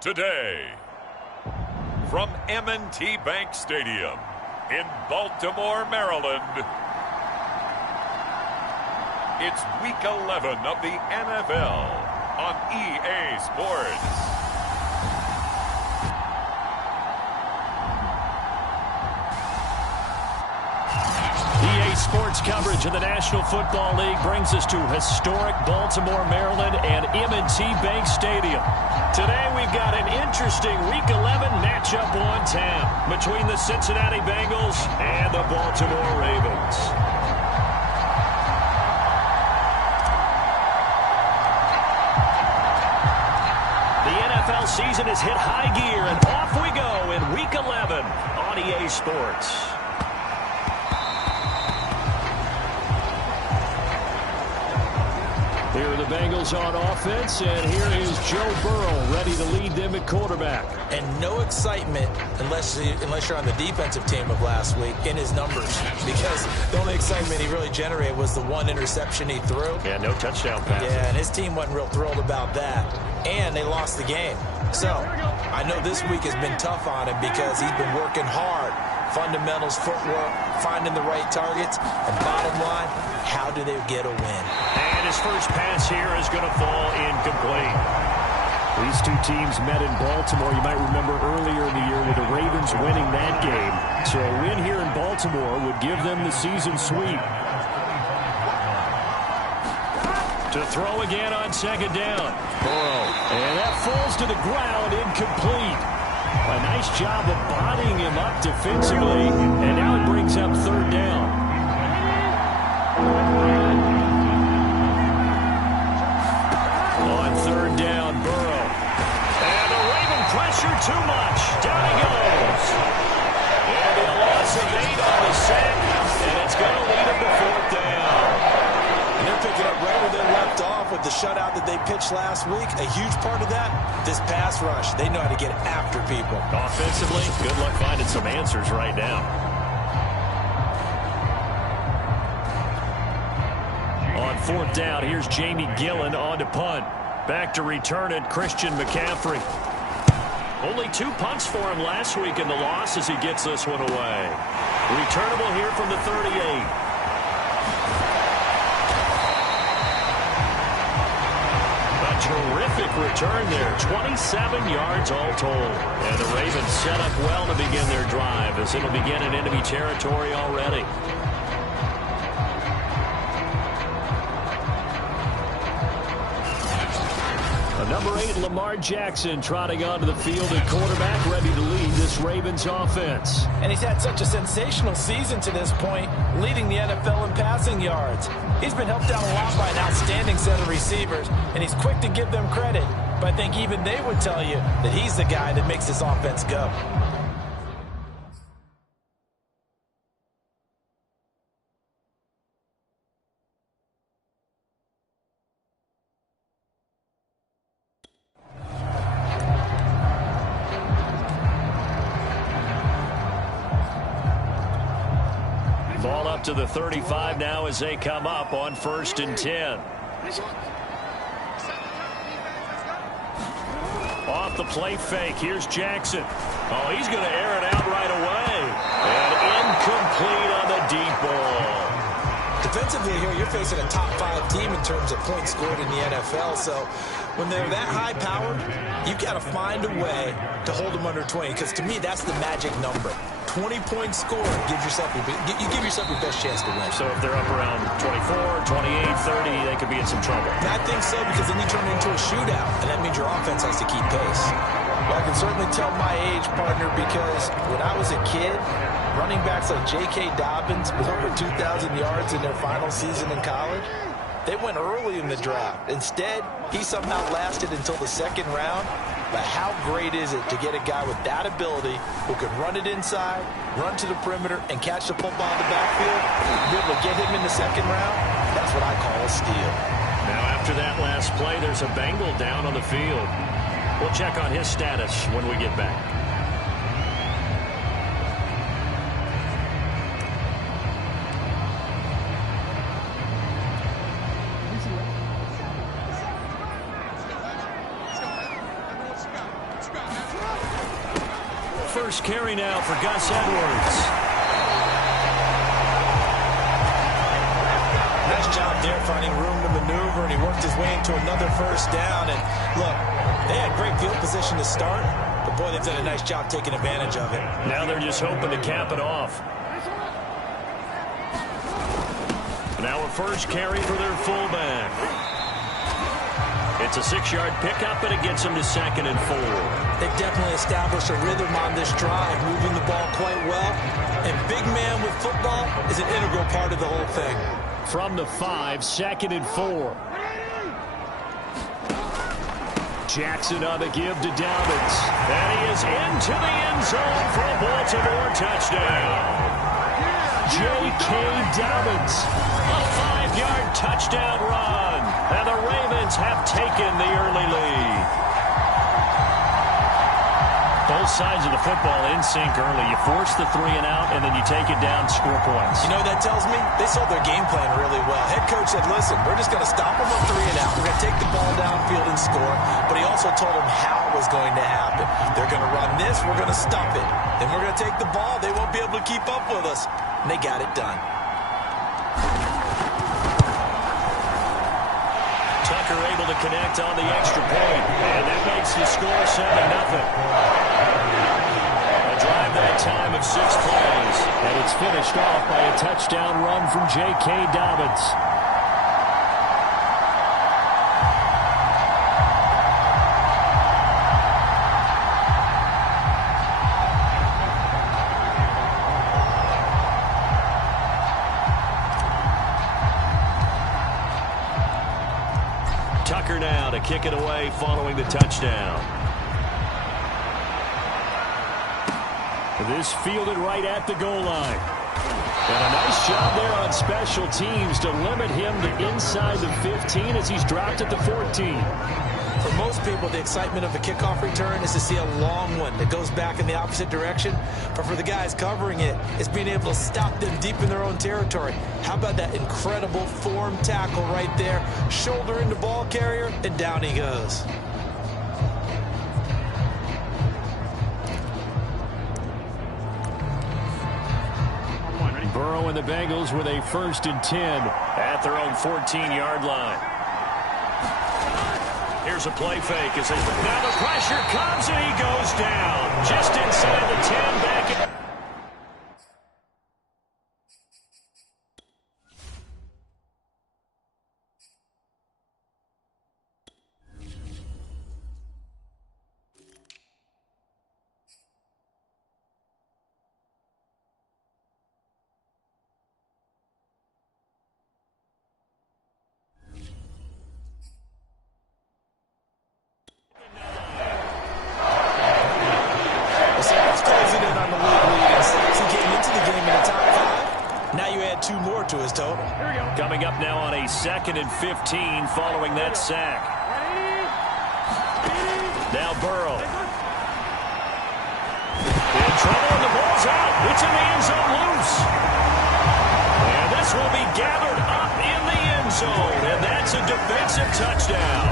Today, from M&T Bank Stadium in Baltimore, Maryland, it's Week 11 of the NFL on EA Sports. EA Sports coverage of the National Football League brings us to historic Baltimore, Maryland, and M&T Bank Stadium. Today we've got an interesting Week 11 matchup on tap between the Cincinnati Bengals and the Baltimore Ravens. The NFL season has hit high gear, and off we go in Week 11 on EA Sports. Here are the Bengals on offense, and here is Joe Burrow ready to lead them at quarterback. And no excitement unless you're on the defensive team of last week in his numbers, because the only excitement he really generated was the one interception he threw. Yeah, no touchdown pass. Yeah, and his team wasn't real thrilled about that, and they lost the game. So I know this week has been tough on him because he's been working hard. Fundamentals, footwork, finding the right targets, and bottom line, how do they get a win? And his first pass here is going to fall incomplete. These two teams met in Baltimore. You might remember earlier in the year with the Ravens winning that game. So a win here in Baltimore would give them the season sweep. To throw again on second down. Burrow. And that falls to the ground, incomplete. A nice job of bodying him up defensively, and now it brings up third down. On third down, Burrow. And the Raven pressure too much. Down he goes. And a loss of 8 on the sack, and it's going to lead him to fourth down. And they're picking up right where they left off with the shutout that they pitched last week. A huge part of that, this pass rush. They know how to get after people. Offensively, good luck finding some answers right now. On fourth down, here's Jamie Gillen on to punt. Back to return it, Christian McCaffrey. Only 2 punts for him last week in the loss as he gets this one away. Returnable here from the 38. Terrific return there. 27 yards all told. And the Ravens set up well to begin their drive as it'll begin in enemy territory already. Number 8, Lamar Jackson, trotting onto the field at quarterback, ready to lead this Ravens offense. And he's had such a sensational season to this point, leading the NFL in passing yards. He's been helped out a lot by an outstanding set of receivers, and he's quick to give them credit. But I think even they would tell you that he's the guy that makes this offense go. Ball up to the 35 now as they come up on 1st and 10. Off the play fake, here's Jackson. Oh, he's going to air it out right away. And incomplete on the deep ball. Defensively here, you're facing a top 5 team in terms of points scored in the NFL. So when they're that high-powered, you've got to find a way to hold them under 20. Because to me, that's the magic number. 20 points scored, you give yourself your best chance to win. So if they're up around 24, 28, 30, they could be in some trouble. I think so, because then you turn it into a shootout, and that means your offense has to keep pace. Well, I can certainly tell my age, partner, because when I was a kid, running backs like J.K. Dobbins with over 2,000 yards in their final season in college, they went early in the draft. Instead, he somehow lasted until the 2nd round. But how great is it to get a guy with that ability who can run it inside, run to the perimeter, and catch the football in the backfield? Be able to get him in the 2nd round? That's what I call a steal. Now after that last play, there's a Bengal down on the field. We'll check on his status when we get back. first carry now for Gus Edwards. Nice job there finding room to maneuver, and he worked his way into another first down. And look, they had great field position to start, but boy, they've done a nice job taking advantage of it. Now they're just hoping to cap it off. Now a first carry for their fullback. It's a 6-yard pickup, and it gets them to 2nd and 4. They've definitely established a rhythm on this drive, moving the ball quite well. And big man with football is an integral part of the whole thing. From the 5, 2nd and 4. Jackson on the give to Dobbins. And he is into the end zone for a Baltimore touchdown. J.K. Dobbins, a 5-yard touchdown run. And the Ravens have taken the early lead. Both sides of the football in sync early. You force the 3 and out, and then you take it down, score points. You know what that tells me? They sold their game plan really well. Head coach said, listen, we're just going to stop them on 3 and out. We're going to take the ball downfield and score. But he also told them how it was going to happen. They're going to run this. We're going to stop it. Then we're going to take the ball. They won't be able to keep up with us. And they got it done. Tucker able to connect on the extra point. And that makes the score 7-0. A drive that time of 6 plays. And it's finished off by a touchdown run from J.K. Dobbins. Tucker now to kick it away following the touchdown. This fielded right at the goal line. And a nice job there on special teams to limit him to inside the 15 as he's dropped at the 14. For most people, the excitement of a kickoff return is to see a long one that goes back in the opposite direction. But for the guys covering it, it's being able to stop them deep in their own territory. How about that incredible form tackle right there? Shoulder into ball carrier, and down he goes. Burrow and the Bengals with a 1st and 10 at their own 14-yard line. Here's a play fake. Now the pressure comes and he goes down. Just inside the 10 back. Closing in on the league lead in sacks and getting into the game in the top 5. Now you add 2 more to his total. Coming up now on a 2nd and 15 following that sack. Now Burrow. In trouble and the ball's out. It's in the end zone loose. And this will be gathered up in the end zone. And that's a defensive touchdown.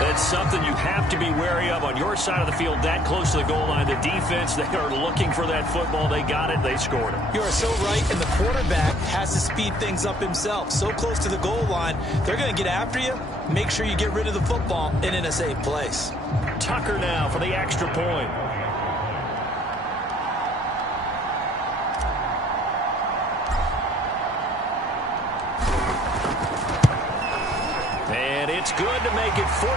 That's something you have to be wary of on your side of the field, that close to the goal line. The defense, they are looking for that football. They got it. They scored it. You are so right, and the quarterback has to speed things up himself. So close to the goal line, they're going to get after you. Make sure you get rid of the football and in a safe place. Tucker now for the extra point. And it's good to make it 14-0.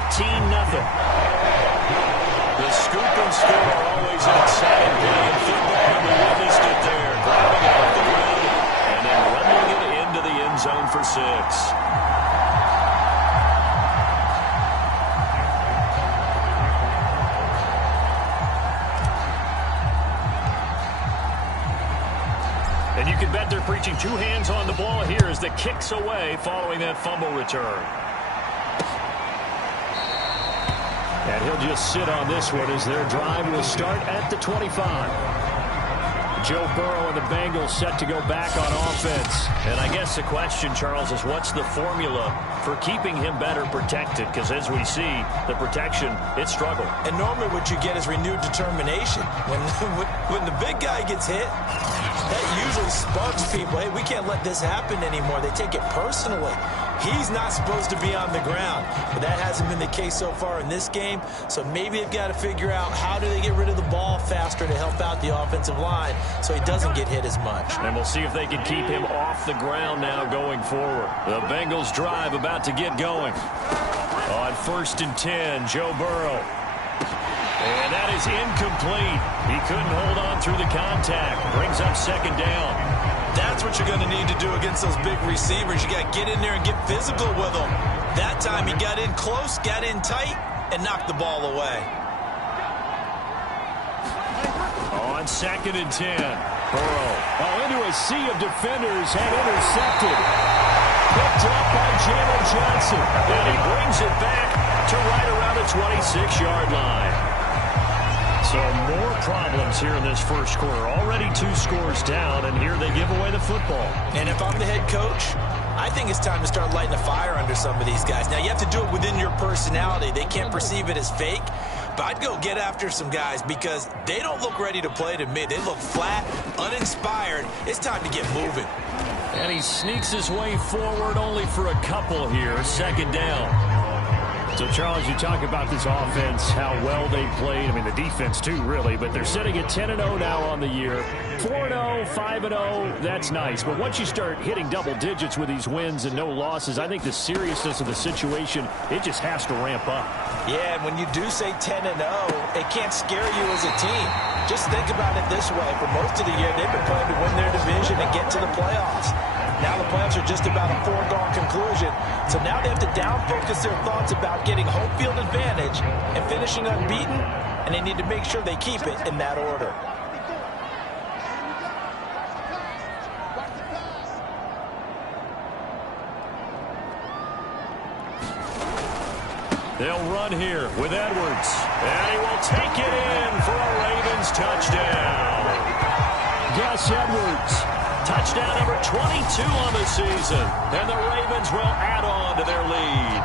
The scoop and score are always an exciting play in football, and we witnessed it there. Grabbing it off the ground and then running it into the end zone for 6. And you can bet they're preaching 2 hands on the ball here as the kick's away following that fumble return. And he'll just sit on this one as their drive will start at the 25. Joe Burrow and the Bengals set to go back on offense. And I guess the question, Charles, is what's the formula for keeping him better protected? Because as we see, the protection, it struggled. And normally what you get is renewed determination. When the big guy gets hit, that usually sparks people. Hey, we can't let this happen anymore. They take it personally. He's not supposed to be on the ground, but that hasn't been the case so far in this game. So maybe they've got to figure out how do they get rid of the ball faster to help out the offensive line so he doesn't get hit as much. And we'll see if they can keep him off the ground now going forward. The Bengals drive about to get going. On 1st and 10, Joe Burrow. And that is incomplete. He couldn't hold on through the contact. Brings up 2nd down. That's what you're going to need to do against those big receivers. You got to get in there and get physical with them. That time he got in close, got in tight, and knocked the ball away. On 2nd and 10, Burrow. Into a sea of defenders and intercepted. Picked up by Jalen Johnson. And he brings it back to right around the 26-yard line. So more problems here in this first quarter. Already 2 scores down, and here they give away the football. And if I'm the head coach, I think it's time to start lighting a fire under some of these guys. Now, you have to do it within your personality. They can't perceive it as fake. But I'd go get after some guys because they don't look ready to play to me. They look flat, uninspired. It's time to get moving. And he sneaks his way forward only for a couple here. 2nd down. So, Charles, you talk about this offense, how well they played. I mean, the defense, too, really. But they're sitting at 10-0 now on the year. 4-0, 5-0, that's nice. But once you start hitting double digits with these wins and no losses, I think the seriousness of the situation, it just has to ramp up. Yeah, and when you do say 10-0, it can't scare you as a team. Just think about it this way. For most of the year, they've been playing to win their division and get to the playoffs. Now the playoffs are just about a foregone conclusion. So now they have to down-focus their thoughts about getting home field advantage and finishing unbeaten, and they need to make sure they keep it in that order. They'll run here with Edwards. And he will take it in for a Ravens touchdown. Gus Edwards. Touchdown number 22 on the season. And the Ravens will add on to their lead.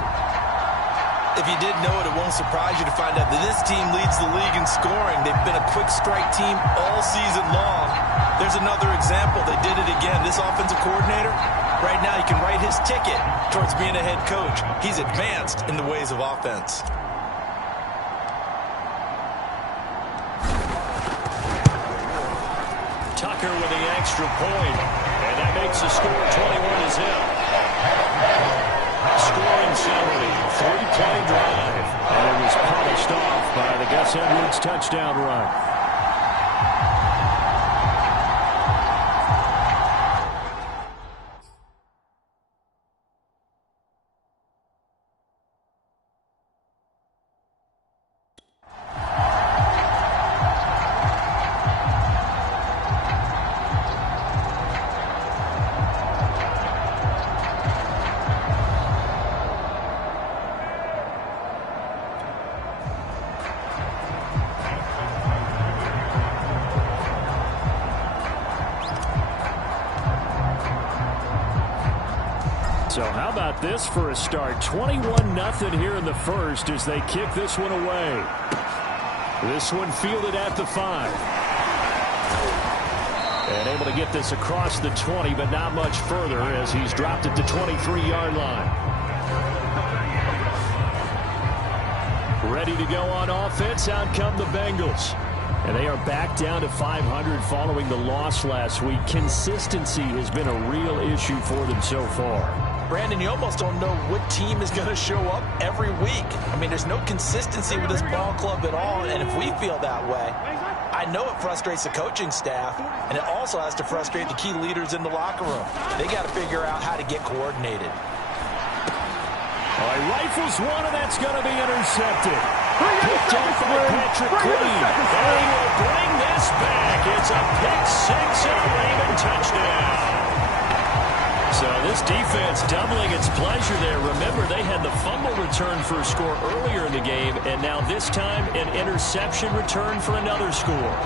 If you didn't know it, it won't surprise you to find out that this team leads the league in scoring. They've been a quick strike team all season long. There's another example. They did it again. This offensive coordinator, right now he can write his ticket towards being a head coach. He's advanced in the ways of offense. Tucker with the extra point, and that makes the score 21 to zip. Scoring summary, 3-play drive, and it was polished off by the Gus Edwards touchdown run. So how about this for a start? 21-0 here in the first as they kick this one away. This one fielded at the 5. And able to get this across the 20, but not much further as he's dropped it to 23-yard line. Ready to go on offense. Out come the Bengals. And they are back down to 500 following the loss last week. Consistency has been a real issue for them so far. Brandon, you almost don't know what team is going to show up every week. I mean, there's no consistency with this ball club at all, and if we feel that way, I know it frustrates the coaching staff, and it also has to frustrate the key leaders in the locker room. They got to figure out how to get coordinated. All right, rifles one, and that's going to be intercepted. Picked up by Patrick Queen. They will bring this back. It's a pick six and a Raven touchdown. So this defense doubling its pleasure there. Remember, they had the fumble return for a score earlier in the game, and now this time an interception return for another score.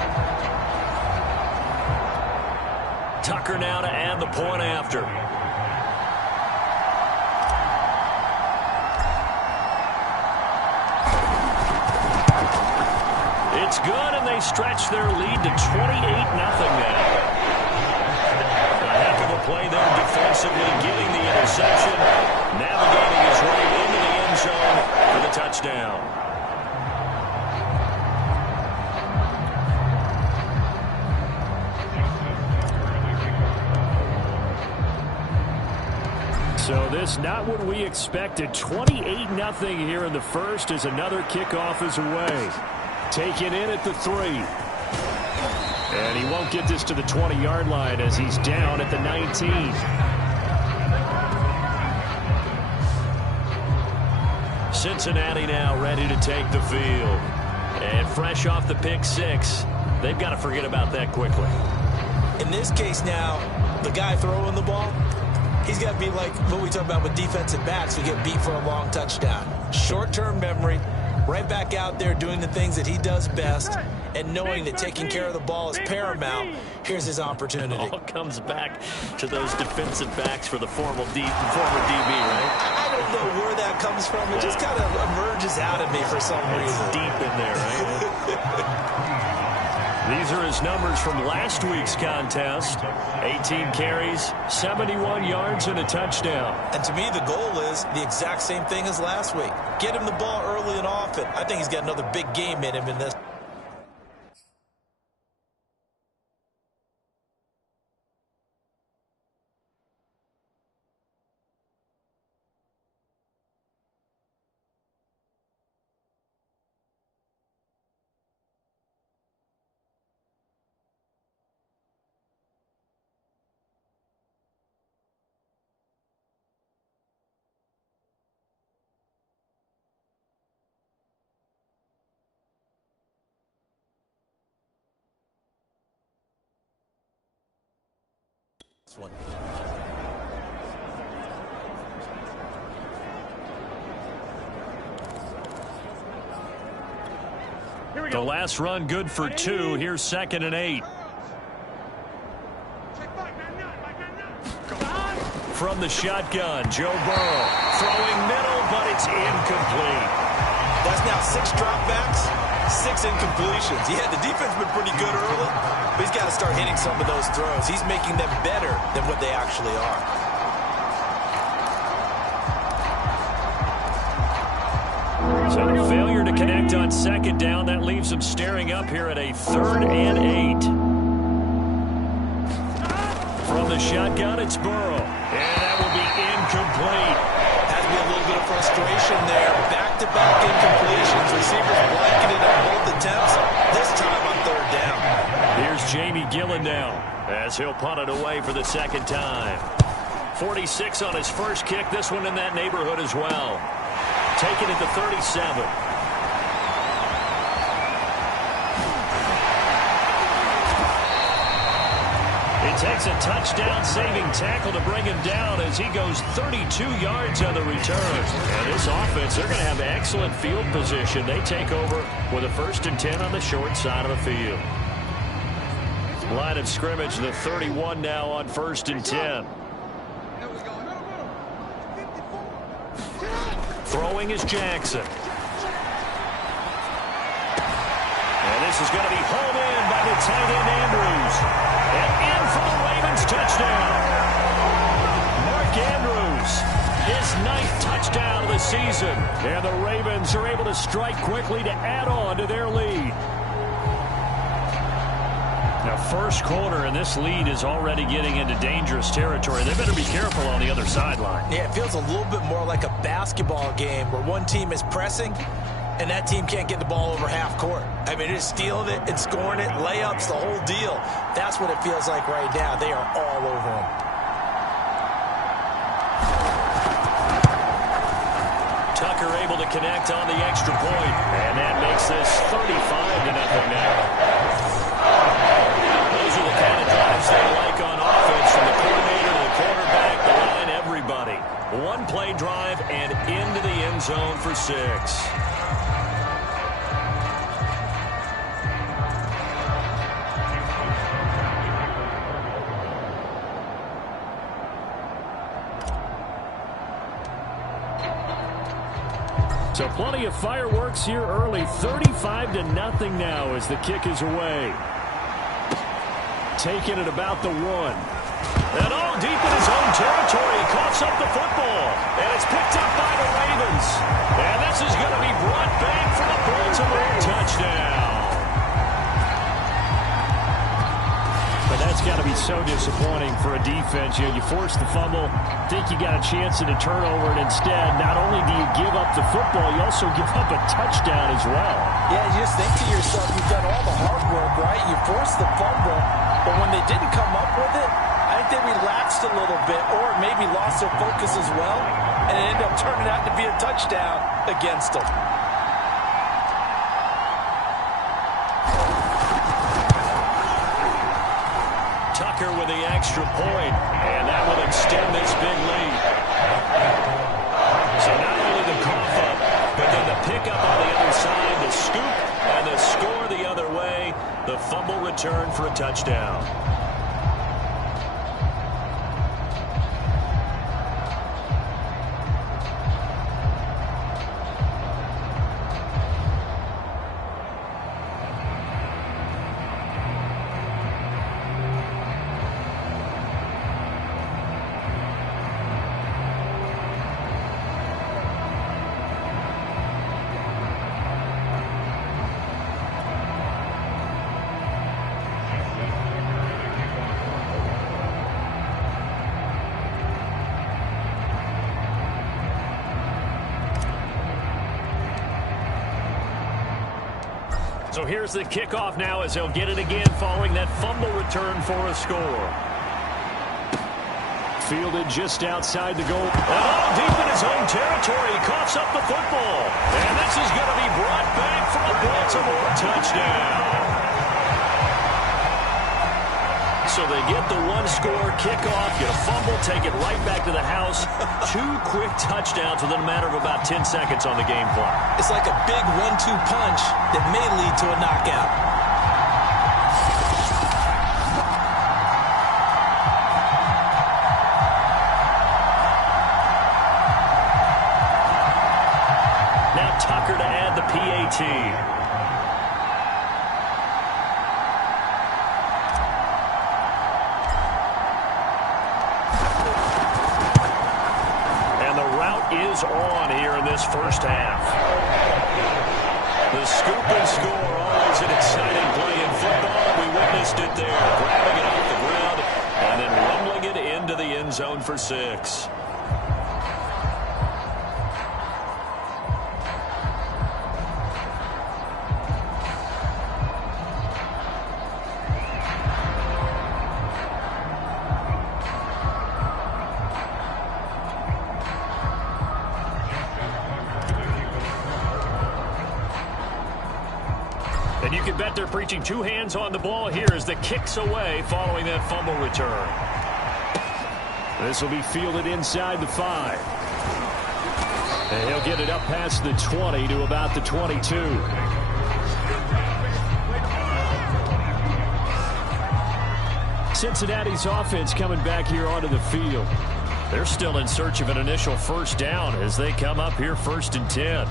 Tucker now to add the point after. It's good, and they stretch their lead to 28-0 now. A heck of a play there defensively, getting the interception, navigating his way into the end zone for the touchdown. So this not what we expected. 28-0 here in the first as another kickoff is away. Taken in at the 3. And he won't get this to the 20-yard line as he's down at the 19. Cincinnati now ready to take the field. And fresh off the pick 6, they've got to forget about that quickly. In this case now, the guy throwing the ball, he's got to be like what we talk about with defensive backs who get beat for a long touchdown. Short-term memory, right back out there doing the things that he does best, and knowing that taking care of the ball is paramount. Here's his opportunity. It all comes back to those defensive backs for the former DB, right? I don't know where that comes from. It just kind of emerges out of me for some reason. It's deep in there, right? These are his numbers from last week's contest. 18 carries, 71 yards, and a touchdown. And to me, the goal is the exact same thing as last week. Get him the ball early and often. I think he's got another big game in him in this. One. The last run good for 2. Here's 2nd and 8. From the shotgun, Joe Burrow throwing middle, but it's incomplete. That's now 6 dropbacks, 6 incompletions. Yeah, the defense has been pretty good early, but he's got to start hitting some of those throws. He's making them better than what they actually are. So the failure to connect on 2nd down, that leaves him staring up here at a 3rd and 8. From the shotgun, it's Burrow. And that will be incomplete. Has to be a little bit of frustration there. Back-to-back incompletions. Receivers blanketed on both attempts. This time on 3rd down. Here's Jamie Gillen now as he'll punt it away for the 2nd time. 46 on his first kick. This one in that neighborhood as well. Taking it to 37. It takes a touchdown-saving tackle to bring him down as he goes 32 yards on the return. And this offense, they're going to have excellent field position. They take over with a 1st and 10 on the short side of the field. Line of scrimmage, the 31 now on 1st and 10. Throwing is Jackson. And this is going to be hauled in by the tight end Andrews. And in for the Ravens touchdown. Mark Andrews, his 9th touchdown of the season. And the Ravens are able to strike quickly to add on to their lead. Now, first quarter, and this lead is already getting into dangerous territory. They better be careful on the other sideline. Yeah, it feels a little bit more like a basketball game where one team is pressing and that team can't get the ball over half court. I mean, they're just stealing it and scoring it, layups, the whole deal. That's what it feels like right now. They are all over them. Tucker able to connect on the extra point, and that makes this 35-0 now. Those are the kind of drives they like on offense, from the coordinator to the quarterback, the line, everybody. One-play drive and into the end zone for 6. So plenty of fireworks here early. 35-0 now as the kick is away. Taking it about the 1. And all deep in his own territory. He coughs up the football. And it's picked up by the Ravens. And this is going to be brought back for a Baltimore touchdown. But that's got to be so disappointing for a defense. You force the fumble, think you got a chance at a turnover, and instead, not only do you give up the football, you also give up a touchdown as well. Yeah, you just think to yourself, you've done all the hard work, right? You forced the fumble, but when they didn't come up with it, I think they relaxed a little bit or maybe lost their focus as well, and it ended up turning out to be a touchdown against them. Tucker with the extra point, and that will extend this big lead. So not only the cough up, but then the pickup on the other side, the scoop, and the score the other way, the fumble return for a touchdown. So here's the kickoff now as he'll get it again following that fumble return for a score. Fielded just outside the goal. And all deep in his own territory. He coughs up the football. And this is going to be brought back for a Baltimore touchdown. So they get the one-score kickoff, get a fumble, take it right back to the house. 2 quick touchdowns within a matter of about 10 seconds on the game clock. It's like a big 1-2 punch that may lead to a knockout. Now Tucker to add the PAT. Is on here in this first half. The scoop and score, always an exciting play in football. We witnessed it there, grabbing it off the ground and then rumbling it into the end zone for 6. And you can bet they're preaching 2 hands on the ball here as the kick's away following that fumble return. This will be fielded inside the 5. And he'll get it up past the 20 to about the 22. Cincinnati's offense coming back here onto the field. They're still in search of an initial first down as they come up here 1st and 10.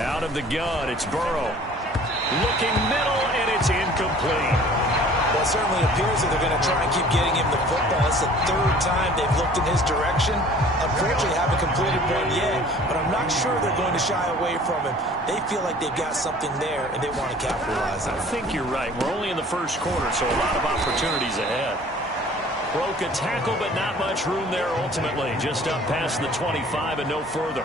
Out of the gun, it's Burrow. Looking middle, and it's incomplete. Well, it certainly appears that they're going to try and keep getting him the football. It's the 3rd time they've looked in his direction. Unfortunately, haven't completed one yet, but I'm not sure they're going to shy away from him. They feel like they've got something there, and they want to capitalize on it. I think you're right. We're only in the first quarter, so a lot of opportunities ahead. Broke a tackle, but not much room there ultimately. Just up past the 25 and no further.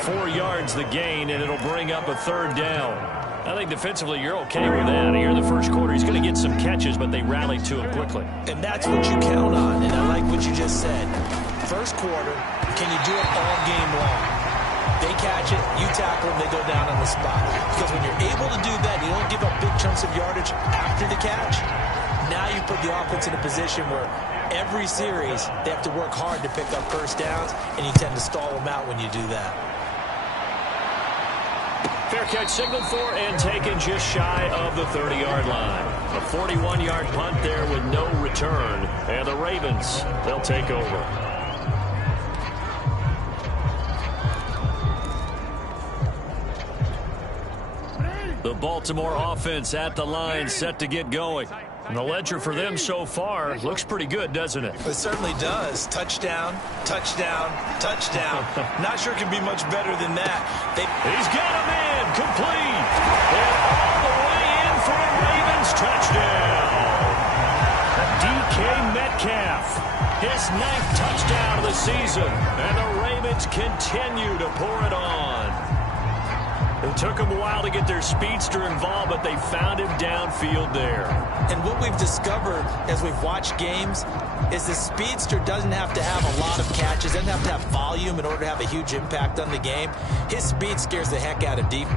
4 yards the gain, and it'll bring up a 3rd down. I think defensively you're okay with that. Here in the first quarter, he's going to get some catches, but they rallied to him quickly. And that's what you count on, and I like what you just said. First quarter, can you do it all game long? They catch it, you tackle them, they go down on the spot. Because when you're able to do that, you don't give up big chunks of yardage after the catch. Now you put the offense in a position where Every series, they have to work hard to pick up first downs, and you tend to stall them out when you do that. Fair catch signaled for and taken just shy of the 30-yard line. A 41-yard punt there with no return. And the Ravens, they'll take over. The Baltimore offense at the line, set to get going. And the ledger for them so far looks pretty good, doesn't it? It certainly does. Touchdown, touchdown, touchdown. Not sure it can be much better than that. He's got him in, complete. And all the way in for a Ravens touchdown. DK Metcalf, his 9th touchdown of the season. And the Ravens continue to pour it on. It took them a while to get their speedster involved, but they found him downfield there. And what we've discovered as we've watched games is the speedster doesn't have to have a lot of catches, doesn't have to have volume in order to have a huge impact on the game. His speed scares the heck out of deep.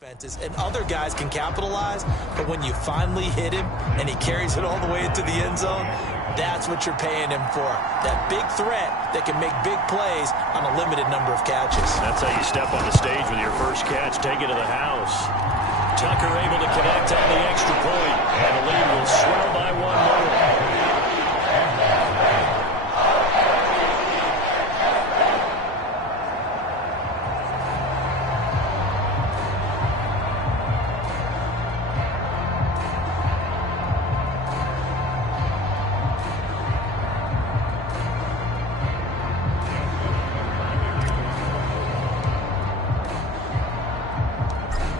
And other guys can capitalize, but when you finally hit him and he carries it all the way into the end zone, that's what you're paying him for. That big threat that can make big plays on a limited number of catches. That's how you step on the stage with your first catch. Take it to the house. Tucker able to connect on the extra point, and the lead will swell by one more.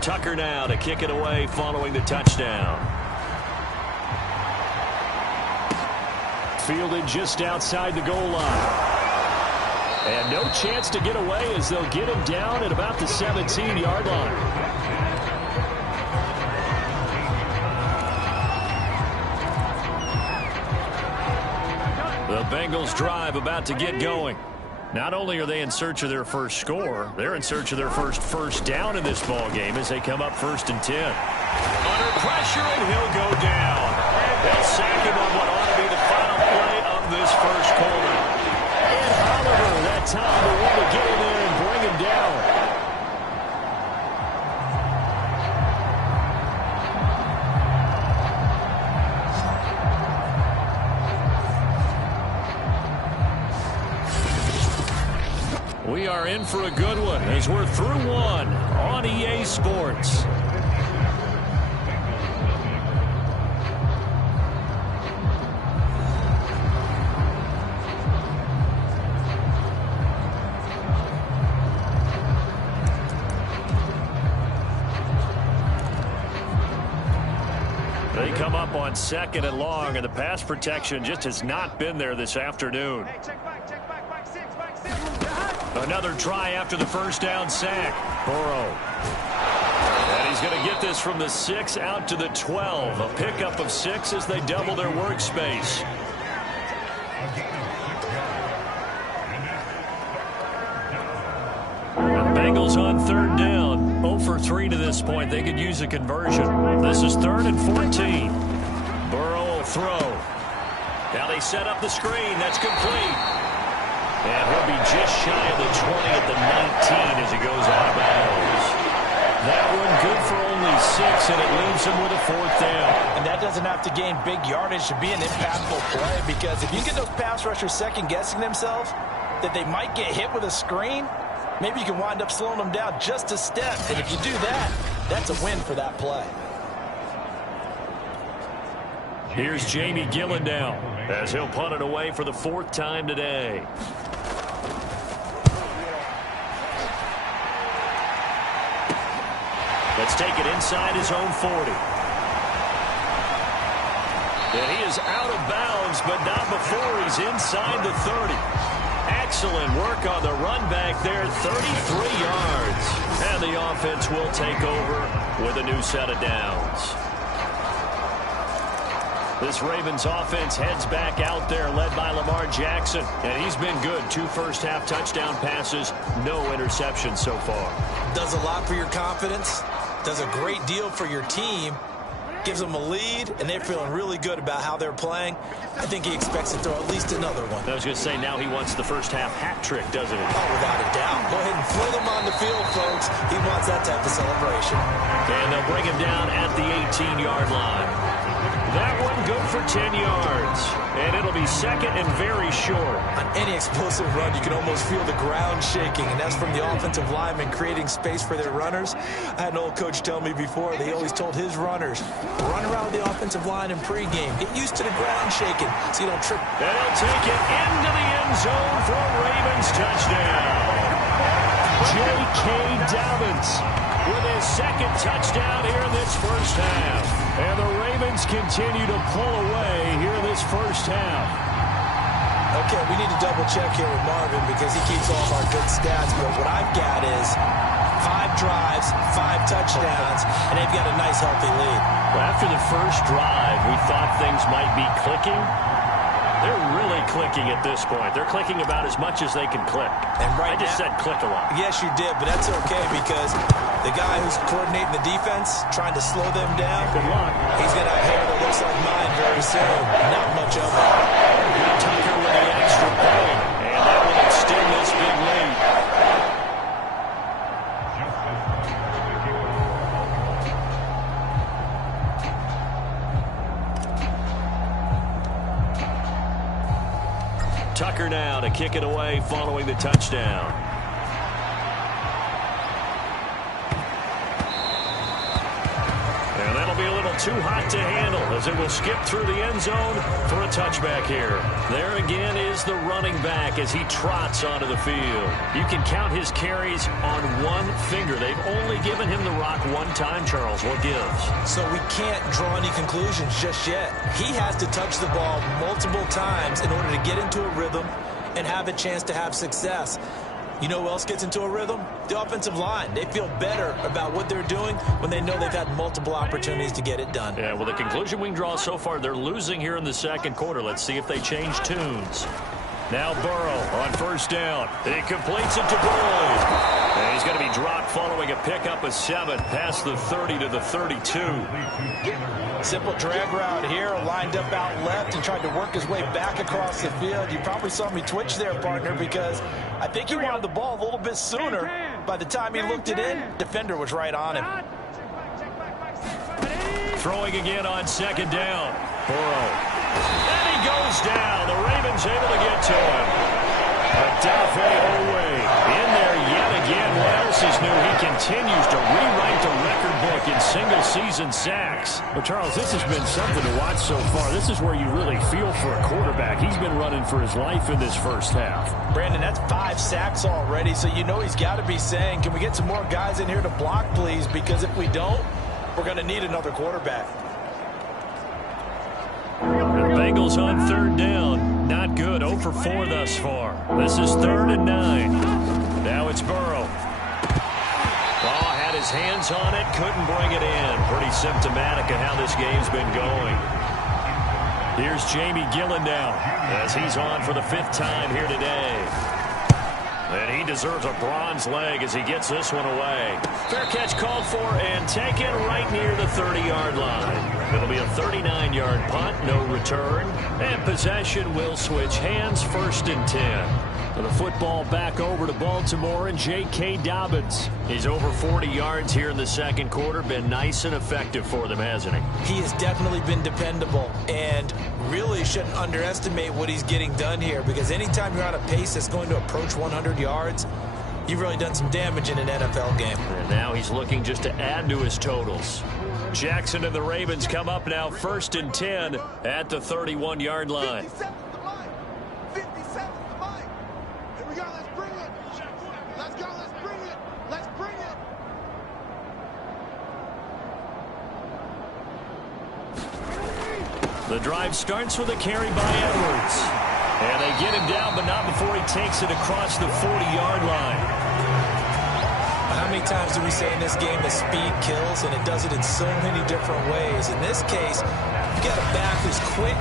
Tucker now to kick it away following the touchdown. Fielded just outside the goal line. And no chance to get away as they'll get him down at about the 17-yard line. The Bengals drive about to get going. Not only are they in search of their first score, they're in search of their first down in this ball game as they come up 1st and 10. Under pressure, and he'll go down. They'll sack him on what ought to be the final play of this first quarter. And Oliver, that time to want to get in there and bring him down. We are in for a good one as we're through one on EA Sports. They come up on 2nd and long, and the pass protection just has not been there this afternoon. Another try after the first down sack. Burrow. And he's going to get this from the 6 out to the 12. A pickup of 6 as they double their workspace. The Bengals on 3rd down. 0 for 3 to this point. They could use a conversion. This is 3rd and 14. Burrow will throw. Now they set up the screen. That's complete. And he'll be just shy of the 20 at the 19 as he goes out of bounds. That one good for only 6, and it leaves him with a 4th down. And that doesn't have to gain big yardage to be an impactful play, because if you get those pass rushers second-guessing themselves that they might get hit with a screen, maybe you can wind up slowing them down just a step. And if you do that, that's a win for that play. Here's Jamie Gillen now as he'll punt it away for the 4th time today. Let's take it inside his own 40. And he is out of bounds, but not before he's inside the 30. Excellent work on the run back there, 33 yards. And the offense will take over with a new set of downs. This Ravens offense heads back out there, led by Lamar Jackson. And he's been good. 2 first-half touchdown passes, no interceptions so far. Does a lot for your confidence. Does a great deal for your team. Gives them a lead, and they're feeling really good about how they're playing. I think he expects to throw at least another one. I was going to say, now he wants the first-half hat trick, doesn't he? Oh, without a doubt. Go ahead and float him on the field, folks. He wants that type of celebration. And they'll bring him down at the 18-yard line. That one good for 10 yards. And it'll be 2nd and very short. On any explosive run, you can almost feel the ground shaking, and that's from the offensive linemen creating space for their runners. I had an old coach tell me before, they always told his runners, run around the offensive line in pregame. Get used to the ground shaking so you don't trip. And he'll take it into the end zone for a Ravens touchdown. J.K. Dobbins with his 2nd touchdown here in this first half. And the Ravens continue to pull away here in this first half. Okay, we need to double check here with Marvin because he keeps all of our good stats. But what I've got is 5 drives, 5 touchdowns, and they've got a nice, healthy lead. Well, after the first drive, we thought things might be clicking. They're really clicking at this point. They're clicking about as much as they can click. And right I just said click a lot. Yes, you did, but that's okay because the guy who's coordinating the defense, trying to slow them down, Good luck. he's going to have hair that looks like mine very soon. Not much of it. Tucker with the extra point, and that will extend this big lead. Tucker now to kick it away following the touchdown. And that'll be a little too hot to handle as it will skip through the end zone for a touchback here. There again is the running back as he trots onto the field. You can count his carries on one finger. They've only given him the rock one time, Charles. What gives? So we can't draw any conclusions just yet. He has to touch the ball multiple times in order to get into a rhythm and have a chance to have success. You know who else gets into a rhythm? The offensive line. They feel better about what they're doing when they know they've had multiple opportunities to get it done. Yeah, well, the conclusion we can draw so far, they're losing here in the second quarter. Let's see if they change tunes. Now Burrow on first down. He completes it to Boyd. And he's going to be dropped following a pickup of 7 past the 30 to the 32. Simple drag route here, lined up out left and tried to work his way back across the field. You probably saw me twitch there, partner, because I think he wanted the ball a little bit sooner. By the time he looked it in, defender was right on him. Throwing again on second down. Burrow. And he goes down. The Ravens able to get to him. Odafe Oweh in there yet again. What else is new? He continues to rewrite the record book in single-season sacks. Well, Charles, this has been something to watch so far. This is where you really feel for a quarterback. He's been running for his life in this first half. Brandon, that's 5 sacks already, so you know he's got to be saying, can we get some more guys in here to block, please? Because if we don't, we're going to need another quarterback. The Bengals on third down. Not good. 0 for 4 thus far. This is 3rd and 9. Now it's Burrow. Oh, had his hands on it. Couldn't bring it in. Pretty symptomatic of how this game's been going. Here's Jamie Gillen now as he's on for the 5th time here today. And he deserves a bronze leg as he gets this one away. Fair catch called for and taken right near the 30-yard line. It'll be a 39-yard punt, no return. And possession will switch hands, 1st and 10. And the football back over to Baltimore and J.K. Dobbins. He's over 40 yards here in the second quarter. Been nice and effective for them, hasn't he? He has definitely been dependable and really shouldn't underestimate what he's getting done here, because anytime you're on a pace that's going to approach 100 yards, you've really done some damage in an NFL game. And now he's looking just to add to his totals. Jackson and the Ravens come up now 1st and 10 at the 31-yard line. 57 the line. Here we go, let's bring it. Let's go, let's bring it. Let's bring it. The drive starts with a carry by Edwards. And they get him down, but not before he takes it across the 40-yard line. How many times do we say in this game that speed kills, and it does it in so many different ways? In this case, you got a back who's quick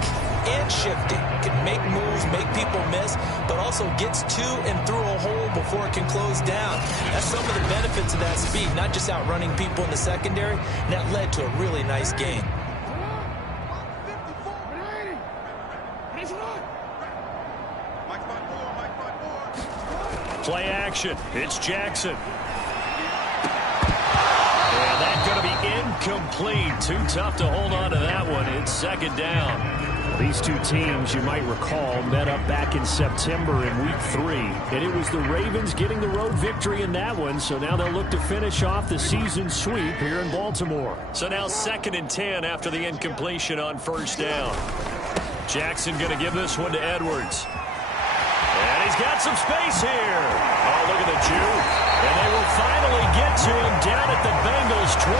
and shifty, can make moves, make people miss, but also gets to and through a hole before it can close down. That's some of the benefits of that speed, not just outrunning people in the secondary, and that led to a really nice game. Play action. It's Jackson. And that's going to be incomplete. Too tough to hold on to that one. It's 2nd down. These two teams, you might recall, met up back in September in Week 3. And it was the Ravens getting the road victory in that one. So now they'll look to finish off the season sweep here in Baltimore. So now 2nd and 10 after the incompletion on 1st down. Jackson going to give this one to Edwards. And he's got some space here. Oh, look at the juke. And they will finally get to him down at the Bengals 20.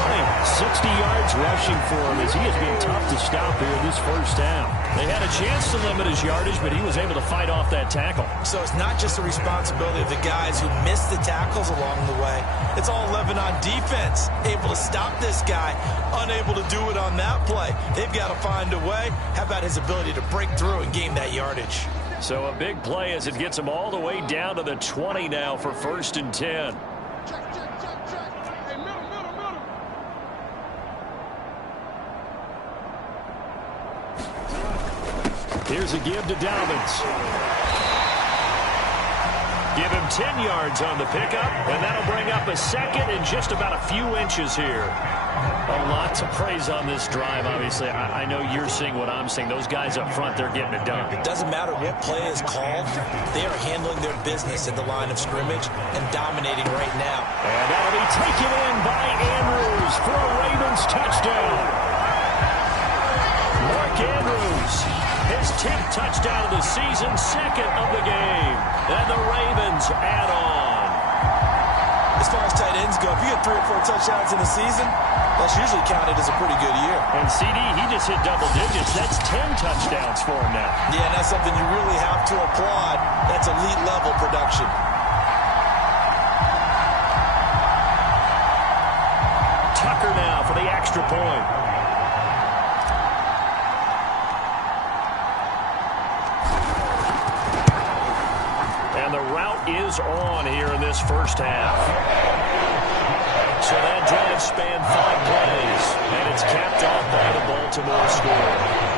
60 yards rushing for him as he has been tough to stop here in this first half. They had a chance to limit his yardage, but he was able to fight off that tackle. So it's not just the responsibility of the guys who missed the tackles along the way. It's all 11 on defense, able to stop this guy, unable to do it on that play. They've got to find a way. How about his ability to break through and gain that yardage? So a big play as it gets him all the way down to the 20 now for 1st and 10. Check, check, check, check. Hey, middle. Here's a give to Dobbins. Give him 10 yards on the pickup, and that'll bring up a second and just about a few inches here. A lot to praise on this drive, obviously. I know you're seeing what I'm seeing. Those guys up front, they're getting it done. It doesn't matter what play is called. They are handling their business at the line of scrimmage and dominating right now. And that'll be taken in by Andrews for a Ravens touchdown. Mark Andrews, his 10th touchdown of the season, 2nd of the game. And the Ravens add on. As far as tight ends go, if you get 3 or 4 touchdowns in a season, that's usually counted as a pretty good year. And CD, he just hit double digits. That's 10 touchdowns for him now. Yeah, and that's something you really have to applaud. That's elite level production. Tucker now for the extra point. And the route is on here in this first half. So that drive spanned 5 plays, and it's capped off by the Baltimore score.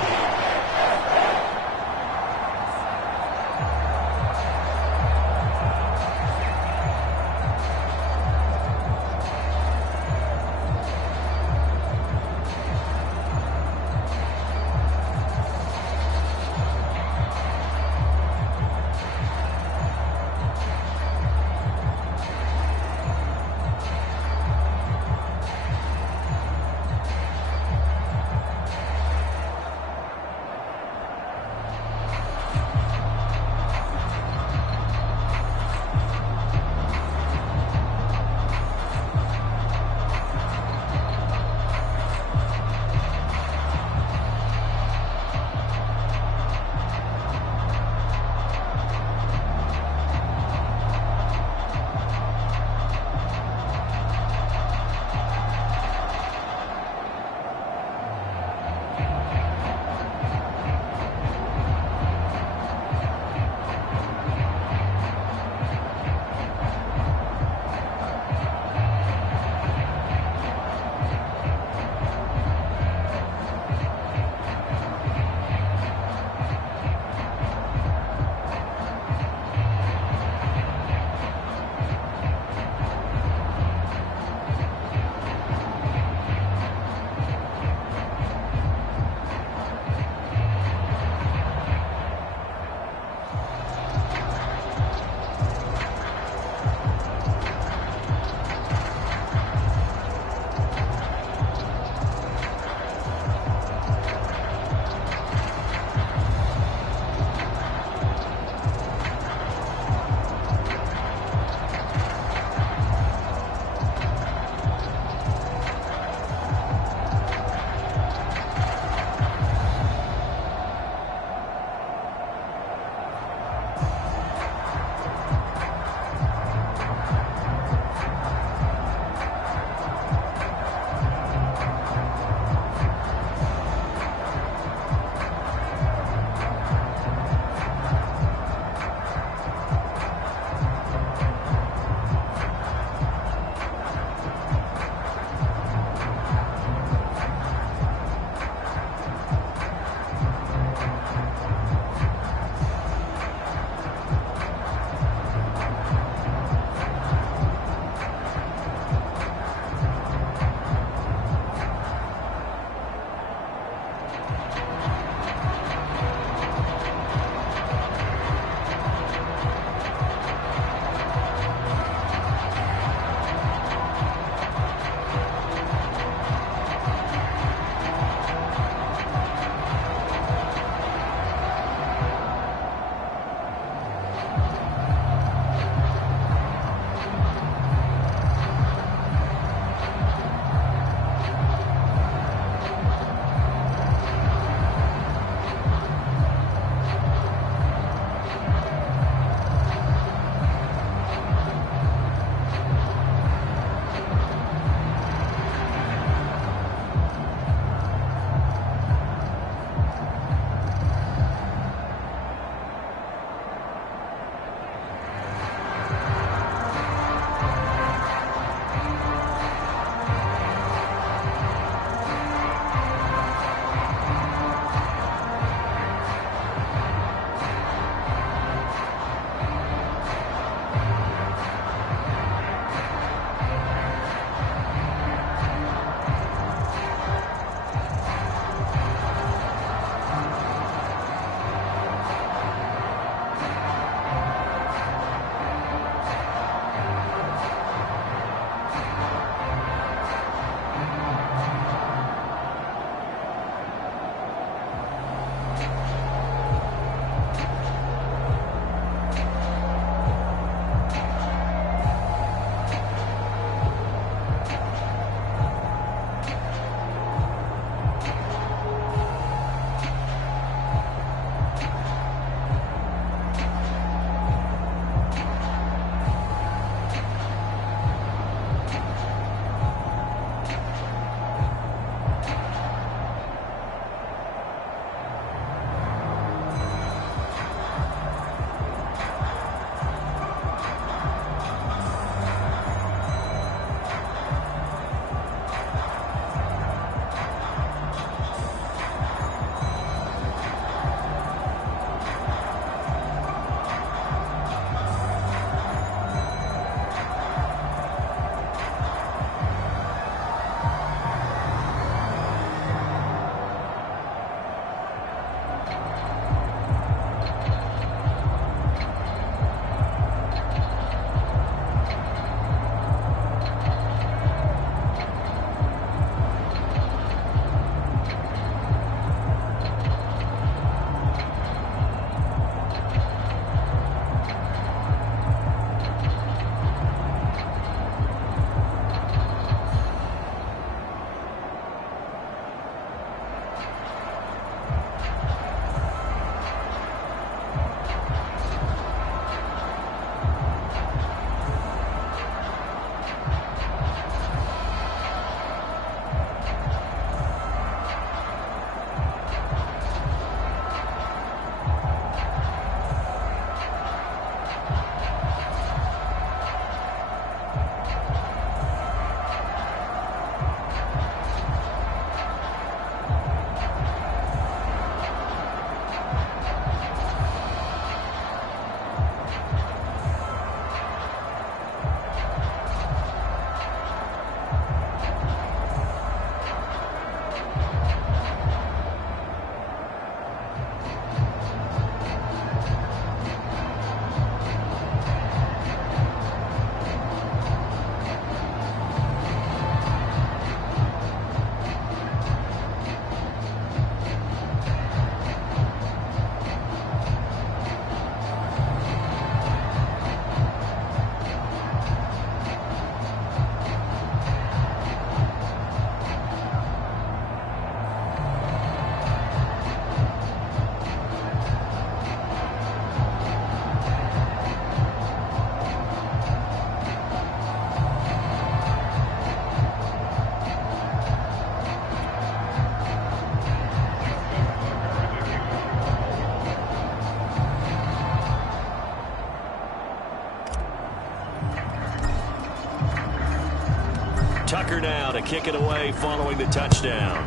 Tucker now to kick it away following the touchdown.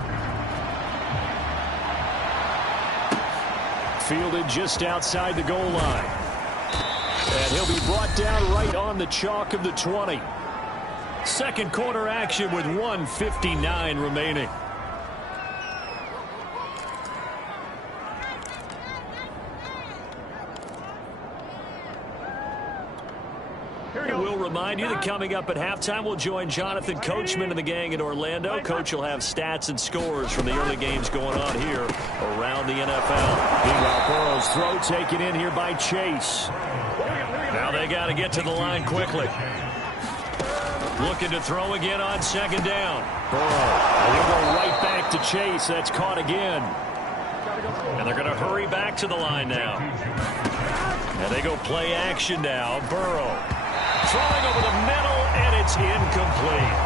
Fielded just outside the goal line. And he'll be brought down right on the chalk of the 20. Second quarter action with 1:59 remaining. We'll remind you that coming up at halftime, we'll join Jonathan Coachman and the gang in Orlando. Coach will have stats and scores from the early games going on here around the NFL. Meanwhile, Burrow's throw taken in here by Chase. Now they got to get to the line quickly. Looking to throw again on second down. Burrow. He'll go right back to Chase. That's caught again. And they're going to hurry back to the line now. And they go play action now. Burrow. Throwing over the middle, and it's incomplete.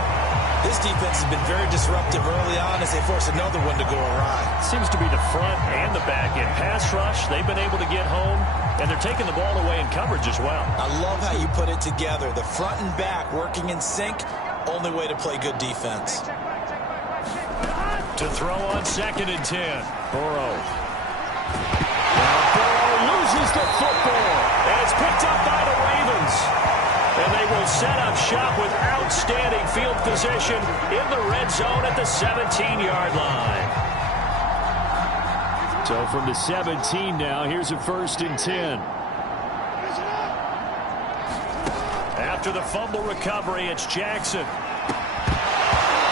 This defense has been very disruptive early on as they force another one to go awry. Seems to be the front and the back end. Pass rush, they've been able to get home, and they're taking the ball away in coverage as well. I love how you put it together. The front and back working in sync, only way to play good defense. To throw on 2nd and 10. Burrow. Now Burrow loses the football, and it's picked up by the Ravens. And they will set up shop with outstanding field position in the red zone at the 17-yard line. So from the 17 now, here's a 1st and 10. After the fumble recovery, it's Jackson.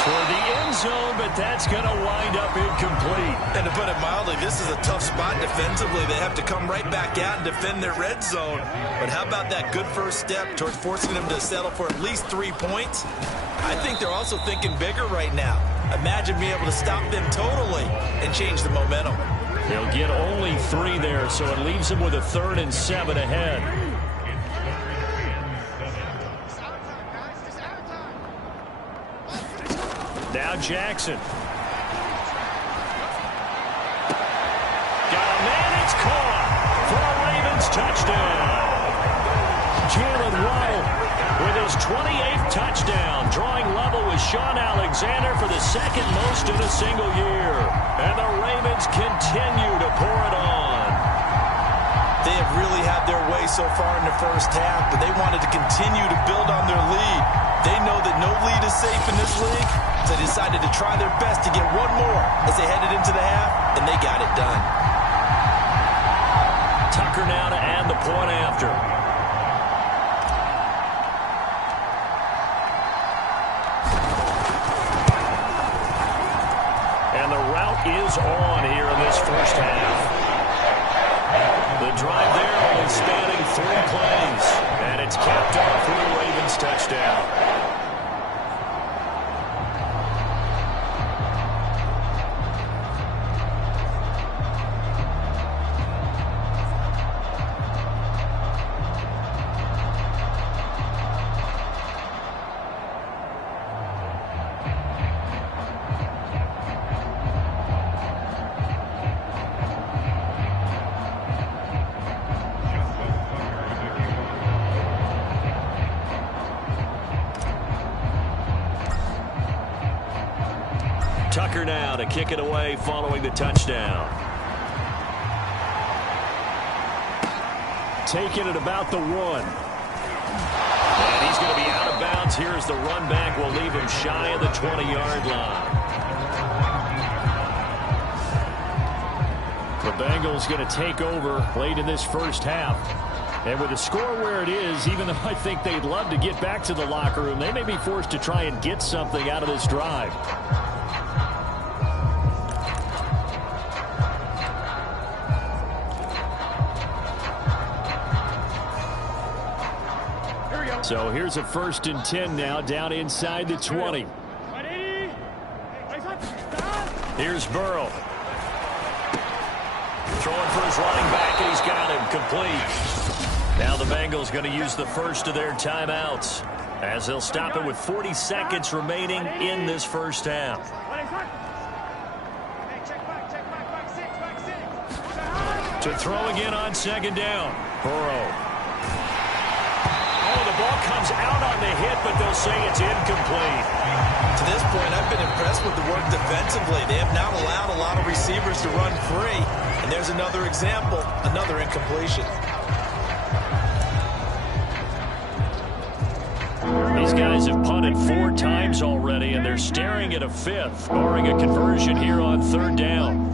Toward the end zone, but that's going to wind up incomplete. And to put it mildly, this is a tough spot defensively. They have to come right back out and defend their red zone. But how about that good first step towards forcing them to settle for at least 3 points? I think they're also thinking bigger right now. Imagine being able to stop them totally and change the momentum. They'll get only 3 there, so it leaves them with a 3rd and 7 ahead. Now Jackson. Got a man, it's caught for a Ravens touchdown. Jalen Waddle with his 28th touchdown, drawing level with Sean Alexander for the 2nd most in a single year. And the Ravens continue to pour it on. They have really had their way so far in the first half, but they wanted to continue to build on their lead. They know that no lead is safe in this league, so they decided to try their best to get one more as they headed into the half, and they got it done. Tucker now to add the point after. And the route is on here in this first half. The drive there only spanning 3 plays, and it's capped off with a Ravens touchdown. Tucker now to kick it away following the touchdown. Taking it about the 1. And he's going to be out of bounds here as the run back will leave him shy of the 20-yard line. The Bengals going to take over late in this first half. And with the score where it is, even though I think they'd love to get back to the locker room, they may be forced to try and get something out of this drive. So here's a 1st and 10 now, down inside the 20. Here's Burrow. Throwing for his running back, and he's got him complete. Now the Bengals going to use the first of their timeouts as they'll stop it with 40 seconds remaining in this first half. To throw again on 2nd down. Burrow. The ball comes out on the hit, but they'll say it's incomplete. To this point, I've been impressed with the work defensively. They have not allowed a lot of receivers to run free. And there's another example, another incompletion. These guys have punted 4 times already, and they're staring at a 5th, barring a conversion here on 3rd down.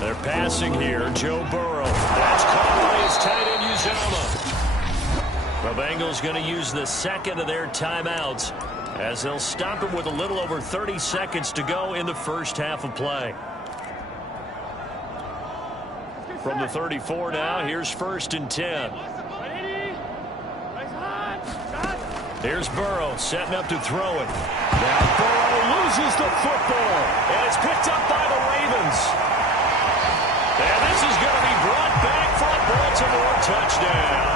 They're passing here. Joe Burrow. That's caught by his tight end, Uzomah. The Bengals going to use the second of their timeouts as they'll stop it with a little over 30 seconds to go in the first half of play. From the 34 now, here's 1st and 10. Here's Burrow setting up to throw it. Now Burrow loses the football, and it's picked up by the Ravens. And this is going to be brought back for a Baltimore touchdown.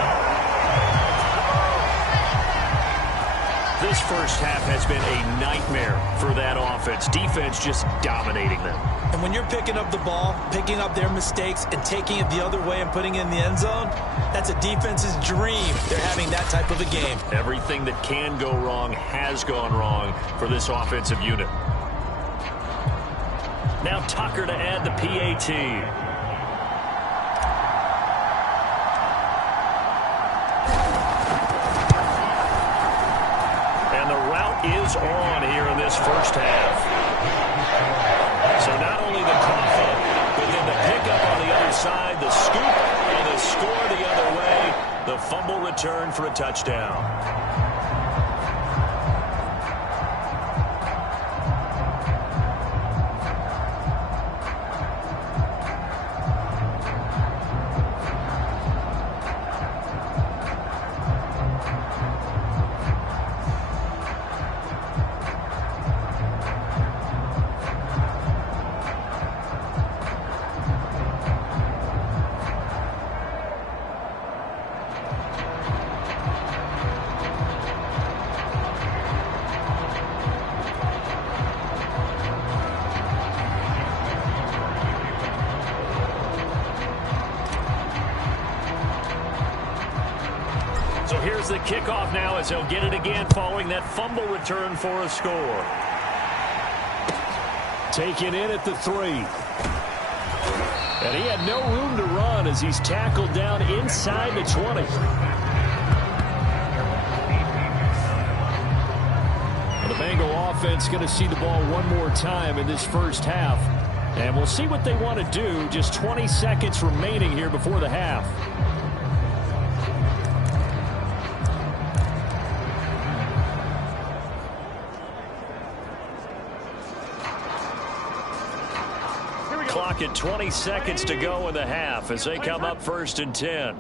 This first half has been a nightmare for that offense. Defense just dominating them. And when you're picking up the ball, picking up their mistakes, and taking it the other way and putting it in the end zone, that's a defense's dream. They're having that type of a game. Everything that can go wrong has gone wrong for this offensive unit. Now Tucker to add the PAT. Is on here in this first half. So not only the cough up, but then the pickup on the other side, the scoop, and the score the other way. The fumble return for a touchdown. Here's the kickoff now as he'll get it again following that fumble return for a score. Taken in at the 3. And he had no room to run as he's tackled down inside the 20. The Bengal offense going to see the ball one more time in this first half. And we'll see what they want to do. Just 20 seconds remaining here before the half. Clock at 20 seconds to go in the half as they come up 1st and 10.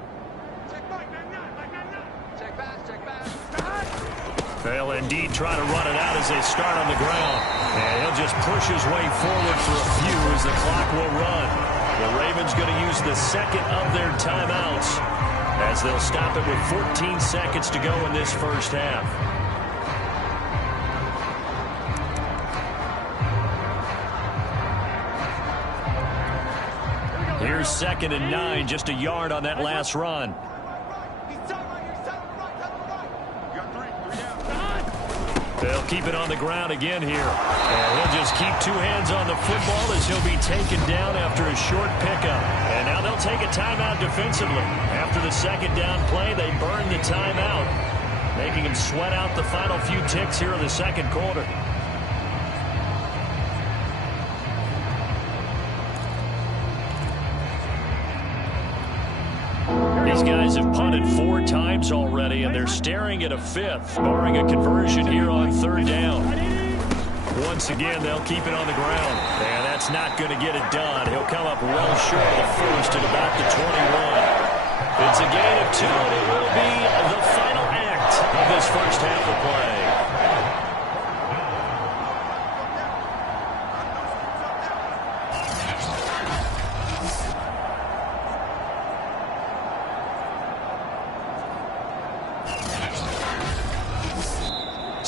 They'll indeed try to run it out as they start on the ground. And he'll just push his way forward for a few as the clock will run. The Ravens going to use the second of their timeouts as they'll stop it with 14 seconds to go in this first half. Here's 2nd and 9, just a yard on that last run. They'll keep it on the ground again here. And he'll just keep 2 hands on the football as he'll be taken down after a short pickup. And now they'll take a timeout defensively. After the 2nd down play, they burn the timeout, making him sweat out the final few ticks here in the 2nd quarter. These guys have punted 4 times already, and they're staring at a 5th, barring a conversion here on 3rd down. Once again, they'll keep it on the ground. And that's not going to get it done. He'll come up well short of the first at about the 21. It's a gain of 2, and it will be the final act of this first half of play.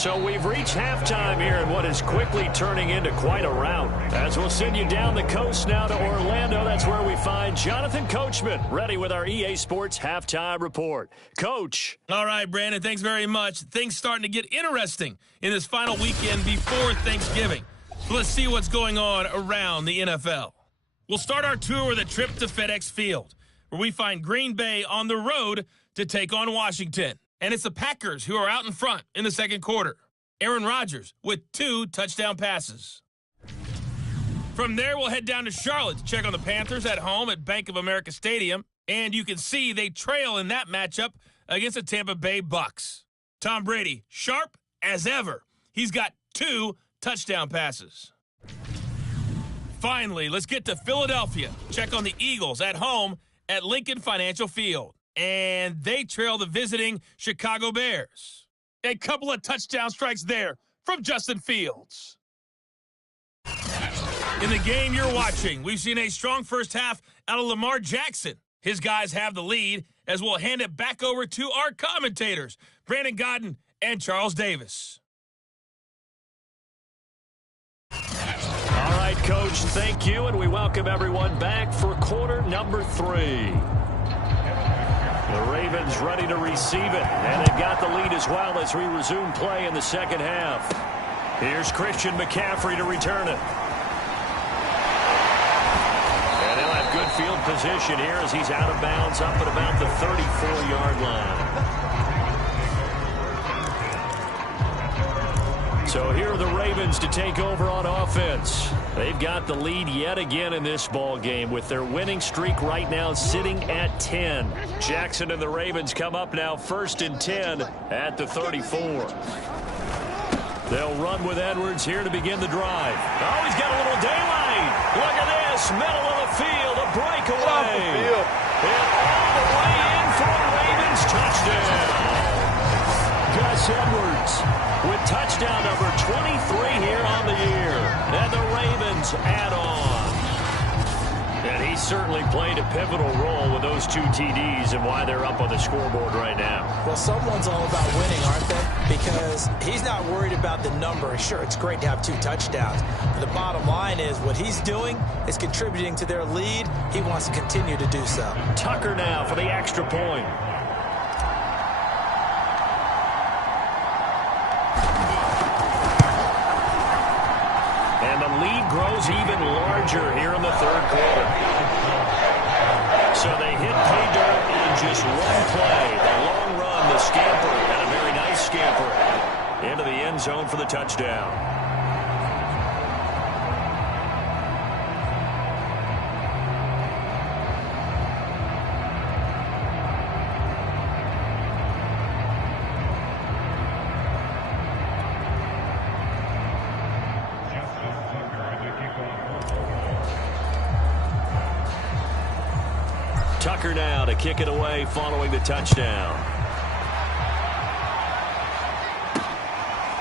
So we've reached halftime here in what is quickly turning into quite a rout. As we'll send you down the coast now to Orlando, that's where we find Jonathan Coachman, ready with our EA Sports Halftime Report. Coach. All right, Brandon, thanks very much. Things starting to get interesting in this final weekend before Thanksgiving. So let's see what's going on around the NFL. We'll start our tour with a trip to FedEx Field, where we find Green Bay on the road to take on Washington. And it's the Packers who are out in front in the second quarter. Aaron Rodgers with 2 touchdown passes. From there, we'll head down to Charlotte to check on the Panthers at home at Bank of America Stadium. And you can see they trail in that matchup against the Tampa Bay Bucks. Tom Brady, sharp as ever. He's got 2 touchdown passes. Finally, let's get to Philadelphia. Check on the Eagles at home at Lincoln Financial Field. And they trail the visiting Chicago Bears. A couple of touchdown strikes there from Justin Fields. In the game you're watching, we've seen a strong first half out of Lamar Jackson. His guys have the lead as we'll hand it back over to our commentators, Brandon Godden and Charles Davis. All right, Coach, thank you, and we welcome everyone back for quarter number 3. The Ravens ready to receive it, and they've got the lead as well as we resume play in the second half. Here's Christian McCaffrey to return it. And they'll have good field position here as he's out of bounds up at about the 34-yard line. So here are the Ravens to take over on offense. They've got the lead yet again in this ball game with their winning streak right now sitting at 10. Jackson and the Ravens come up now 1st and 10 at the 34. They'll run with Edwards here to begin the drive. Oh, he's got a little daylight. Look at this. Middle of the field, a breakaway. And all the way in for a Ravens touchdown. Gus Edwards with touchdown number 23 here on the year. And the Ravens add on. And he certainly played a pivotal role with those 2 TDs and why they're up on the scoreboard right now. Well, someone's all about winning, aren't they? Because he's not worried about the number. Sure, it's great to have 2 touchdowns. But the bottom line is what he's doing is contributing to their lead. He wants to continue to do so. Tucker now for the extra point. Grows even larger here in the third quarter. So they hit pay dirt in just one play. The long run, the scamper, and a very nice scamper into the end zone for the touchdown. Tucker now to kick it away following the touchdown.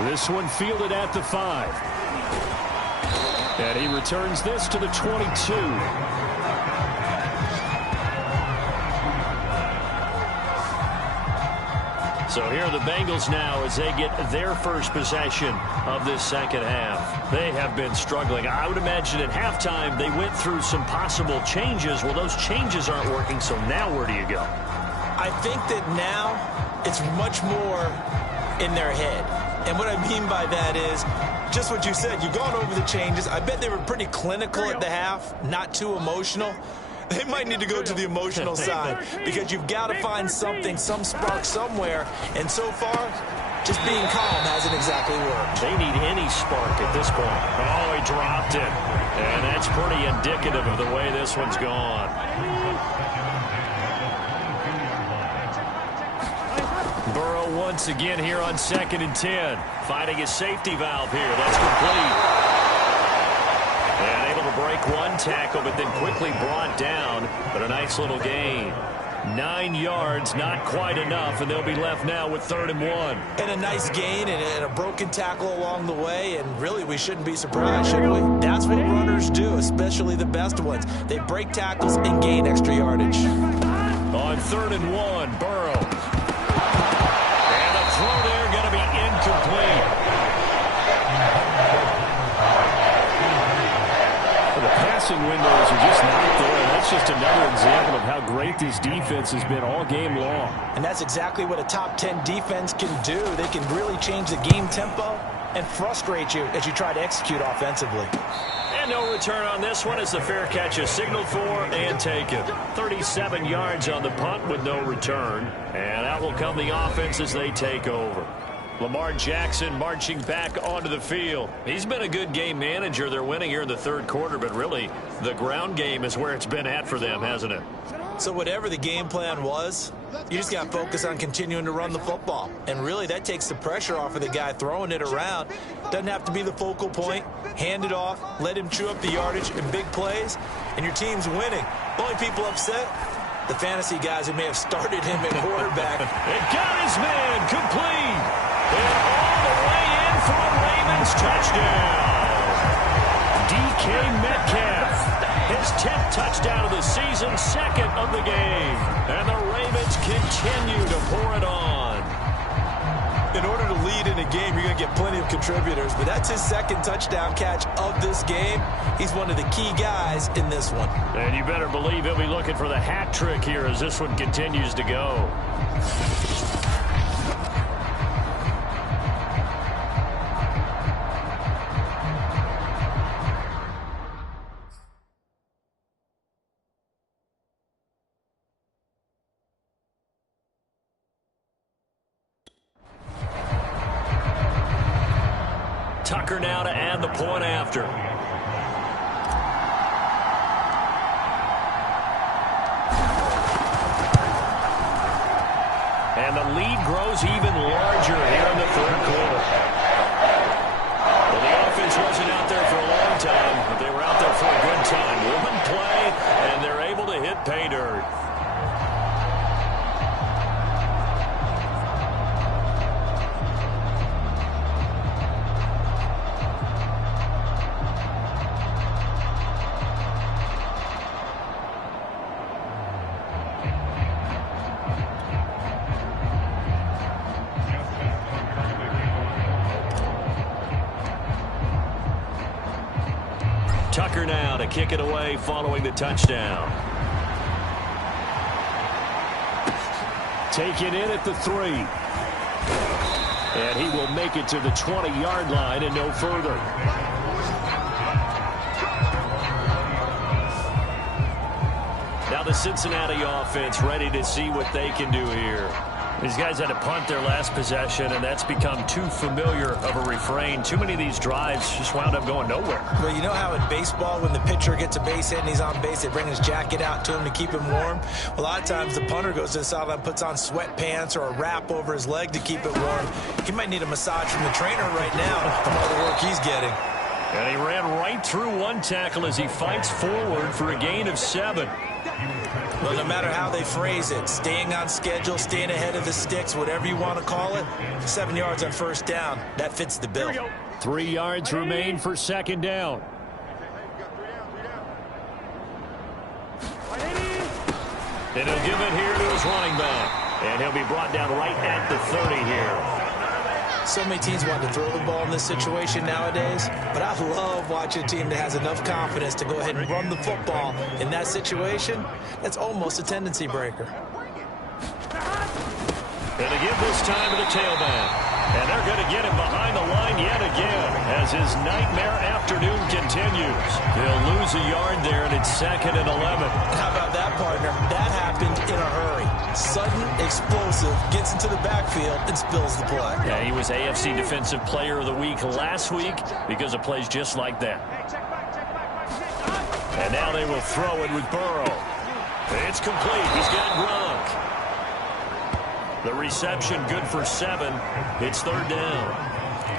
This one fielded at the 5. And he returns this to the 22. So here are the Bengals now as they get their first possession of this second half. They have been struggling. I would imagine at halftime they went through some possible changes. Well, those changes aren't working, so now where do you go? I think that now it's much more in their head. And what I mean by that is just what you said. You've gone over the changes. I bet they were pretty clinical at the half, not too emotional. They might need to go to the emotional side because you've got to find something, some spark somewhere. And so far, just being calm hasn't exactly worked. They need any spark at this point. Oh, he dropped it. And that's pretty indicative of the way this one's gone. Burrow once again here on 2nd and 10. Finding his safety valve here. That's complete. And able to break one tackle, but then quickly brought down. But a nice little gain. 9 yards, not quite enough, and they'll be left now with 3rd and 1. And a nice gain and a broken tackle along the way, and really we shouldn't be surprised, should we? That's what runners do, especially the best ones. They break tackles and gain extra yardage. On 3rd and 1, Burrow. And the throw there going to be incomplete. just another example of how great this defense has been all game long. And that's exactly what a top 10 defense can do. They can really change the game tempo and frustrate you as you try to execute offensively. And no return on this one as the fair catch is signaled for and taken. 37 yards on the punt with no return. And out will come the offense as they take over. Lamar Jackson marching back onto the field. He's been a good game manager. They're winning here in the third quarter, but really the ground game is where it's been at for them, hasn't it? So whatever the game plan was, you just got to focus on continuing to run the football. And really that takes the pressure off of the guy throwing it around. Doesn't have to be the focal point. Hand it off, let him chew up the yardage in big plays, and your team's winning. The only people upset, the fantasy guys who may have started him at quarterback. It got his man complete. And all the way in for a Ravens touchdown. DK Metcalf, his 10th touchdown of the season, second of the game. And the Ravens continue to pour it on. In order to lead in a game, you're going to get plenty of contributors, but that's his second touchdown catch of this game. He's one of the key guys in this one. And you better believe he'll be looking for the hat trick here as this one continues to go. Tucker now to add the point after. And the lead grows even larger here in the third quarter. Well, the offense wasn't out there for a long time, but they were out there for a good time. One play, and they're able to hit pay dirt. Tucker now to kick it away following the touchdown. Taken in at the 3. And he will make it to the 20-yard line and no further. Now the Cincinnati offense ready to see what they can do here. These guys had to punt their last possession, and that's become too familiar of a refrain. Too many of these drives just wound up going nowhere. Well, you know how in baseball, when the pitcher gets a base hit and he's on base, they bring his jacket out to him to keep him warm? Well, a lot of times the punter goes to the sideline, puts on sweatpants or a wrap over his leg to keep it warm. He might need a massage from the trainer right now from all the work he's getting. And he ran right through one tackle as he fights forward for a gain of 7. Well, no matter how they phrase it, staying on schedule, staying ahead of the sticks, whatever you want to call it, 7 yards on first down, that fits the bill. 3 yards remain for second down. And he'll give it here to his running back. And he'll be brought down right at the 30 here. So many teams want to throw the ball in this situation nowadays, but I love watching a team that has enough confidence to go ahead and run the football in that situation. That's almost a tendency breaker. And they give this time to the tailback. And they're going to get him behind the line yet again as his nightmare afternoon continues. They'll lose a yard there, and it's 2nd and 11. How about that, partner? That happened in a hurry. Sudden, explosive, gets into the backfield, and spills the play. Yeah, he was AFC Defensive Player of the Week last week because of plays just like that. And now they will throw it with Burrow. It's complete. He's got Gronk. The reception good for 7. It's 3rd down.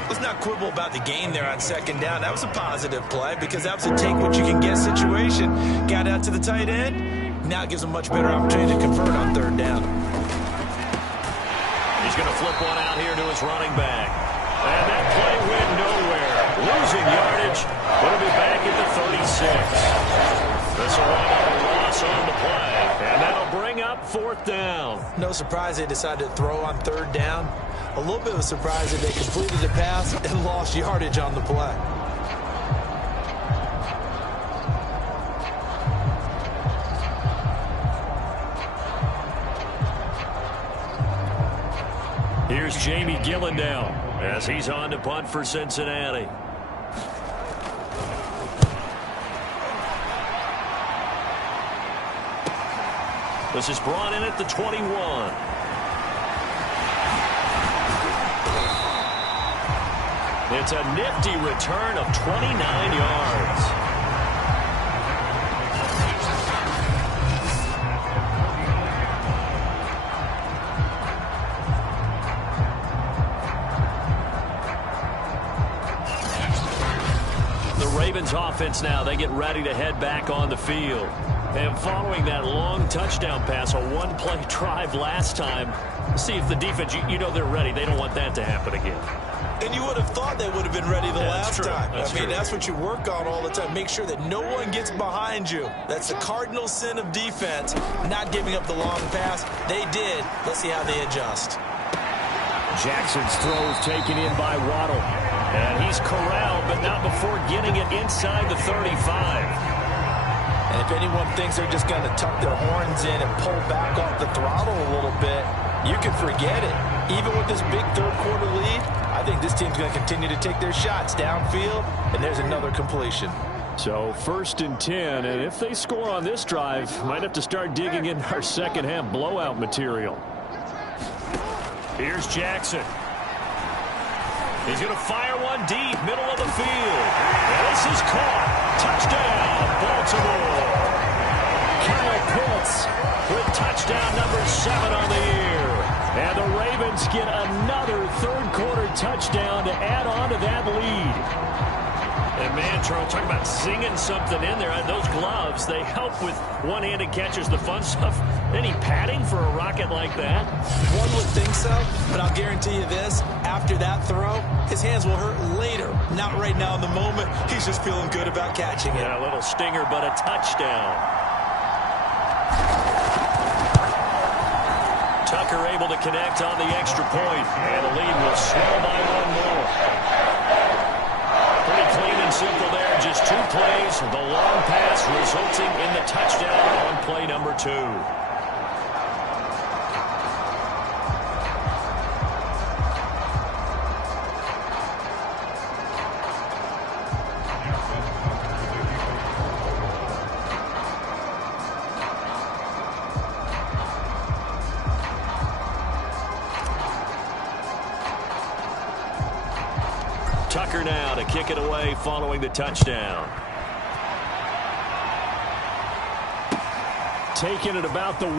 Let's not quibble about the gain there on 2nd down. That was a positive play because that was a take-what-you-can-get situation. Got out to the tight end. Now it gives him a much better opportunity to convert on 3rd down. He's going to flip one out here to his running back. And that play went nowhere. Losing yardage. Will be back at the 36. This will wind up a loss on the play. And that'll bring up 4th down. No surprise they decided to throw on 3rd down. A little bit of a surprise that they completed the pass and lost yardage on the play. Here's Jamie Gillen now as he's on to punt for Cincinnati. This is brought in at the 21. It's a nifty return of 29 yards. The Ravens offense now, they get ready to head back on the field. And following that long touchdown pass, a one-play drive last time, see if the defense, you know they're ready. They don't want that to happen again. And you would have thought they would have been ready the last time. That's what you work on all the time. Make sure that no one gets behind you. That's the cardinal sin of defense, not giving up the long pass. They did. Let's see how they adjust. Jackson's throw is taken in by Waddle. And he's corralled, but not before getting it inside the 35. And if anyone thinks they're just going to tuck their horns in and pull back off the throttle a little bit, you can forget it. Even with this big third-quarter lead, I think this team's going to continue to take their shots downfield, and there's another completion. So 1st and 10, and if they score on this drive, might have to start digging in our second-half blowout material. Here's Jackson. He's going to fire one deep, middle of the field. And this is caught. Touchdown, Baltimore. Kyle Pitts With touchdown number 7 on the year. And the Ravens get another third-quarter touchdown to add on to that lead. And man, Charles, talking about singing something in there. Those gloves, they help with one-handed catches, the fun stuff. Any padding for a rocket like that? One would think so, but I'll guarantee you this. After that throw, his hands will hurt later. Not right now in the moment. He's just feeling good about catching it. Yeah, a little stinger, but a touchdown. Tucker able to connect on the extra point, and the lead will swell by one more. Pretty clean and simple there. Just 2 plays. The long pass resulting in the touchdown on play number 2. Tucker now to kick it away following the touchdown. Taking it about the 1.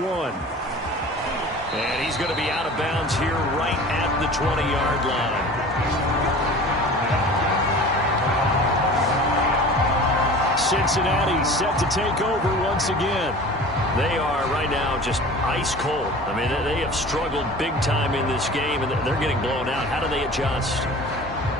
And he's going to be out of bounds here right at the 20-yard line. Cincinnati set to take over once again. They are right now just ice cold. I mean, they have struggled big time in this game, and they're getting blown out. How do they adjust?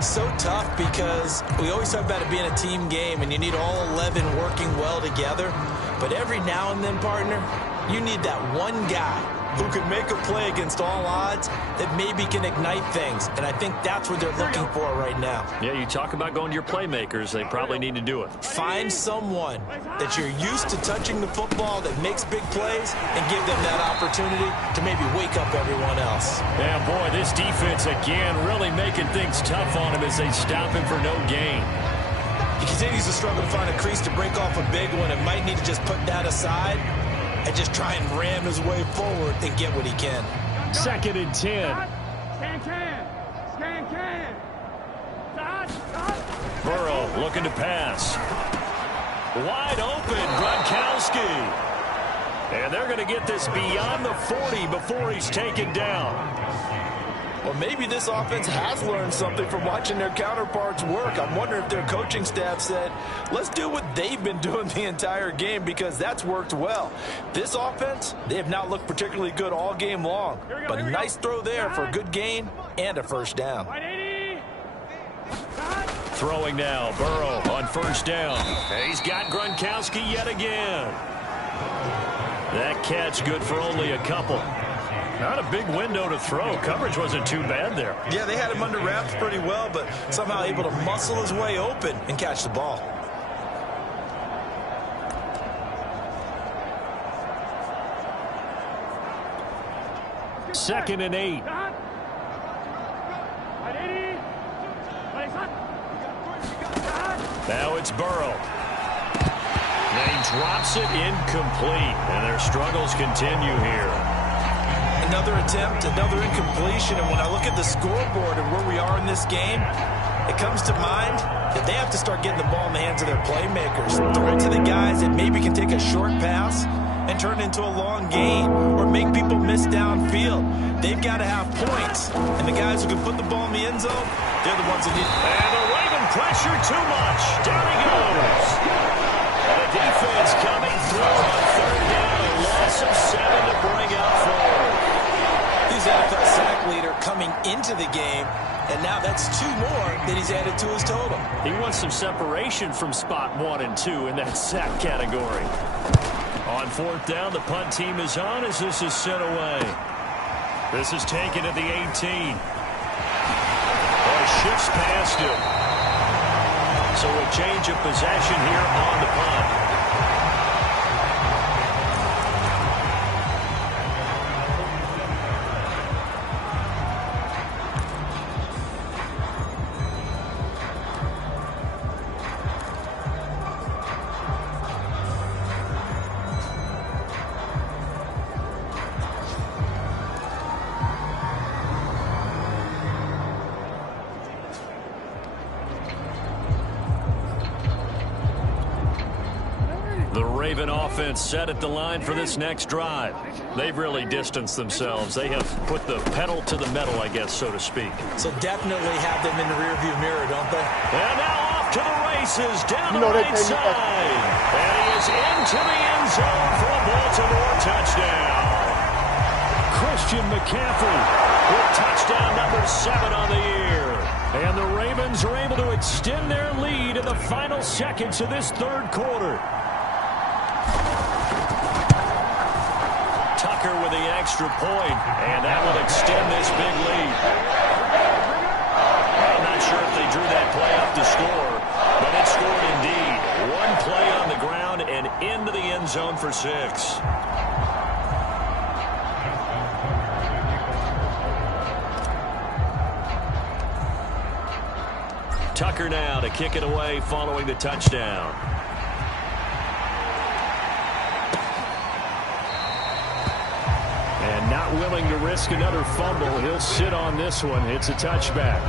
So tough because we always talk about it being a team game and you need all 11 working well together. But every now and then, partner, you need that one guy who can make a play against all odds that maybe can ignite things. And I think that's what they're looking for right now. Yeah, you talk about going to your playmakers. They probably need to do it. Find someone that you're used to touching the football that makes big plays and give them that opportunity to maybe wake up everyone else. Yeah, boy, this defense again really making things tough on him as they stop him for no gain. He continues to struggle to find a crease to break off a big one and might need to just put that aside and just try and ram his way forward and get what he can. 2nd and 10. Burrow looking to pass. Wide open, Gronkowski. And they're going to get this beyond the 40 before he's taken down. Well, maybe this offense has learned something from watching their counterparts work. I'm wondering if their coaching staff said, let's do what they've been doing the entire game because that's worked well. This offense, they have not looked particularly good all game long. But a nice throw there for a good gain and a first down. Throwing now, Burrow on first down. He's got Gronkowski yet again. That catch good for only a couple. Not a big window to throw. Coverage wasn't too bad there. Yeah, they had him under wraps pretty well, but somehow able to muscle his way open and catch the ball. Second and 8. Now it's Burrow. And he drops it incomplete. And their struggles continue here. Another attempt, another incompletion. And when I look at the scoreboard and where we are in this game, it comes to mind that they have to start getting the ball in the hands of their playmakers. Throw it to the guys that maybe can take a short pass and turn it into a long gain or make people miss downfield. They've got to have points. And the guys who can put the ball in the end zone, they're the ones that need it. And the Raven pressure too much. Down he goes. And the defense coming through on third down. A loss of 7 to bring up 4. He's NFL sack leader coming into the game, and now that's 2 more that he's added to his total. He wants some separation from spot 1 and 2 in that sack category. On fourth down, the punt team is on as this is sent away. This is taken at the 18. Shifts past him. So a change of possession here on the punt. Raven offense set at the line for this next drive. They've really distanced themselves. They have put the pedal to the metal, I guess, so to speak. So definitely have them in the rearview mirror, don't they? And now off to the races, down the right side. And he is into the end zone for a Baltimore touchdown. Christian McCaffrey with touchdown number 7 on the year. And the Ravens are able to extend their lead in the final seconds of this third quarter. Tucker with the extra point, and that will extend this big lead. I'm not sure if they drew that play up to score, but it scored indeed. 1 play on the ground and into the end zone for 6. Tucker now to kick it away following the touchdown. And not willing to risk another fumble. He'll sit on this one. It's a touchback.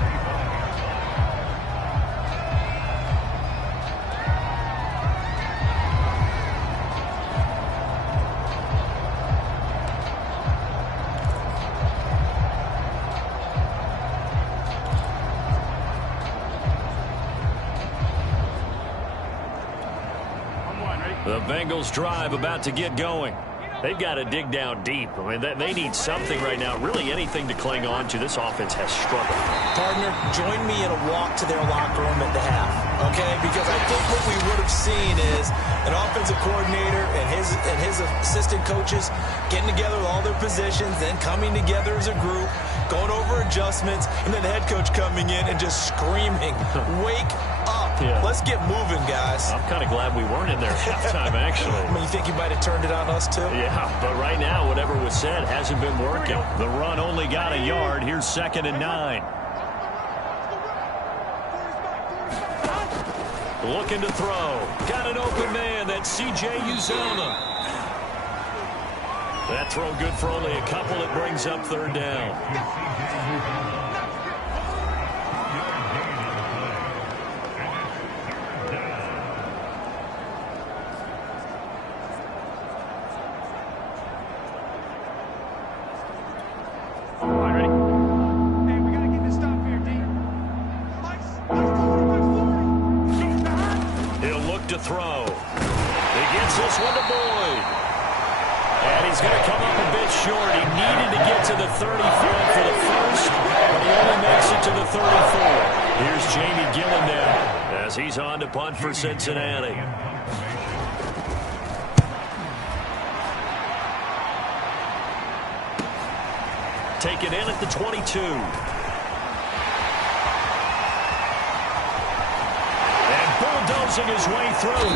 The Bengals drive about to get going. They've got to dig down deep. I mean, they need something right now, really anything to cling on to. This offense has struggled. Partner, join me in a walk to their locker room at the half, okay? Because I think what we would have seen is an offensive coordinator and his assistant coaches getting together with all their positions, then coming together as a group, going over adjustments, and then the head coach coming in and just screaming, "Wake up. Yeah. Let's get moving, guys." I'm kind of glad we weren't in there at halftime, actually. I mean, you think he might have turned it on us, too? Yeah, but right now, whatever was said hasn't been working. The run only got a yard. Here's 2nd and 9. Looking to throw. Got an open man. That's C.J. Uzomah. That throw good for only a couple. It brings up 3rd down. Throw. He gets this one to Boyd. And he's going to come up a bit short. He needed to get to the 35 for the first, but he only makes it to the 34. Here's Jamie Gillen now as he's on to punt for Cincinnati. Take it in at the 22. Bulldozing his way through.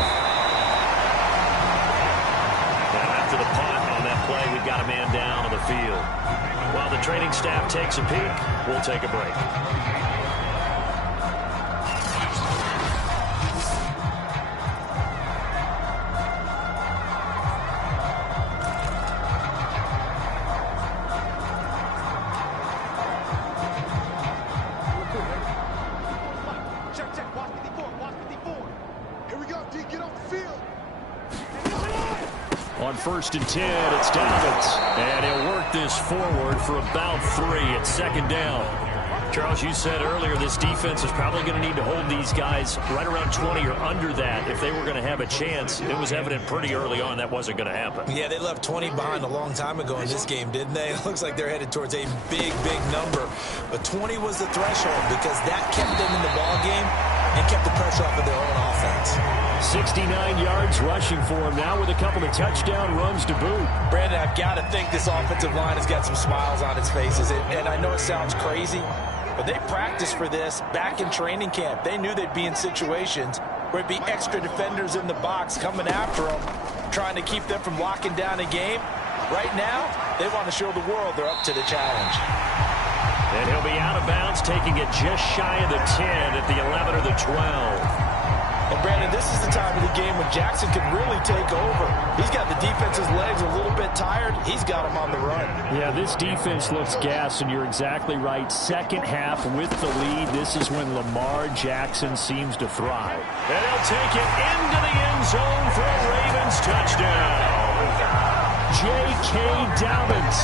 Now after the punt on that play, we've got a man down on the field. While the training staff takes a peek, we'll take a break. On 1st and 10, it's Dobbins. And he'll work this forward for about 3 at 2nd down. Charles, you said earlier this defense is probably going to need to hold these guys right around 20 or under that if they were going to have a chance. It was evident pretty early on that wasn't going to happen. Yeah, they left 20 behind a long time ago in this game, didn't they? It looks like they're headed towards a big, big number. But 20 was the threshold because that kept them in the ball game and kept the pressure off of their own offense. 69 yards rushing for him now with a couple of touchdown runs to boot. Brandon, I've got to think this offensive line has got some smiles on its faces. And I know it sounds crazy, but they practiced for this back in training camp. They knew they'd be in situations where it'd be extra defenders in the box coming after them, trying to keep them from locking down a game. Right now, they want to show the world they're up to the challenge. And he'll be out of bounds, taking it just shy of the 10 at the 11 or the 12. And Brandon, this is the time of the game when Jackson can really take over. He's got the defense's legs a little bit tired. He's got them on the run. Yeah, this defense looks gassed, and you're exactly right. Second half with the lead, this is when Lamar Jackson seems to thrive. And he'll take it into the end zone for a Ravens touchdown. J.K. Dobbins,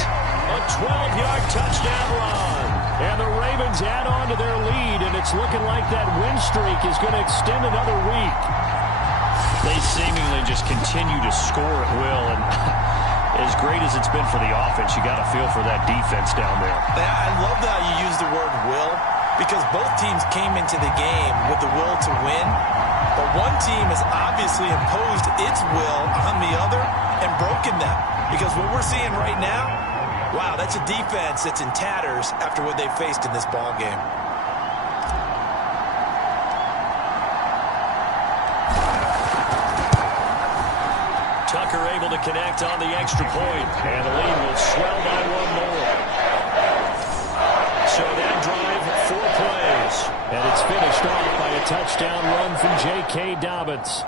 a 12-yard touchdown run. And the Ravens add on to their lead, and it's looking like that win streak is going to extend another week. They seemingly just continue to score at will, and as great as it's been for the offense, you got to feel for that defense down there. I love how you use the word will, because both teams came into the game with the will to win, but one team has obviously imposed its will on the other and broken them, because what we're seeing right now, wow, that's a defense that's in tatters after what they faced in this ball game. Tucker able to connect on the extra point, and the lead will swell by one more. So that drive, 4 plays. And it's finished off by a touchdown run from J.K. Dobbins.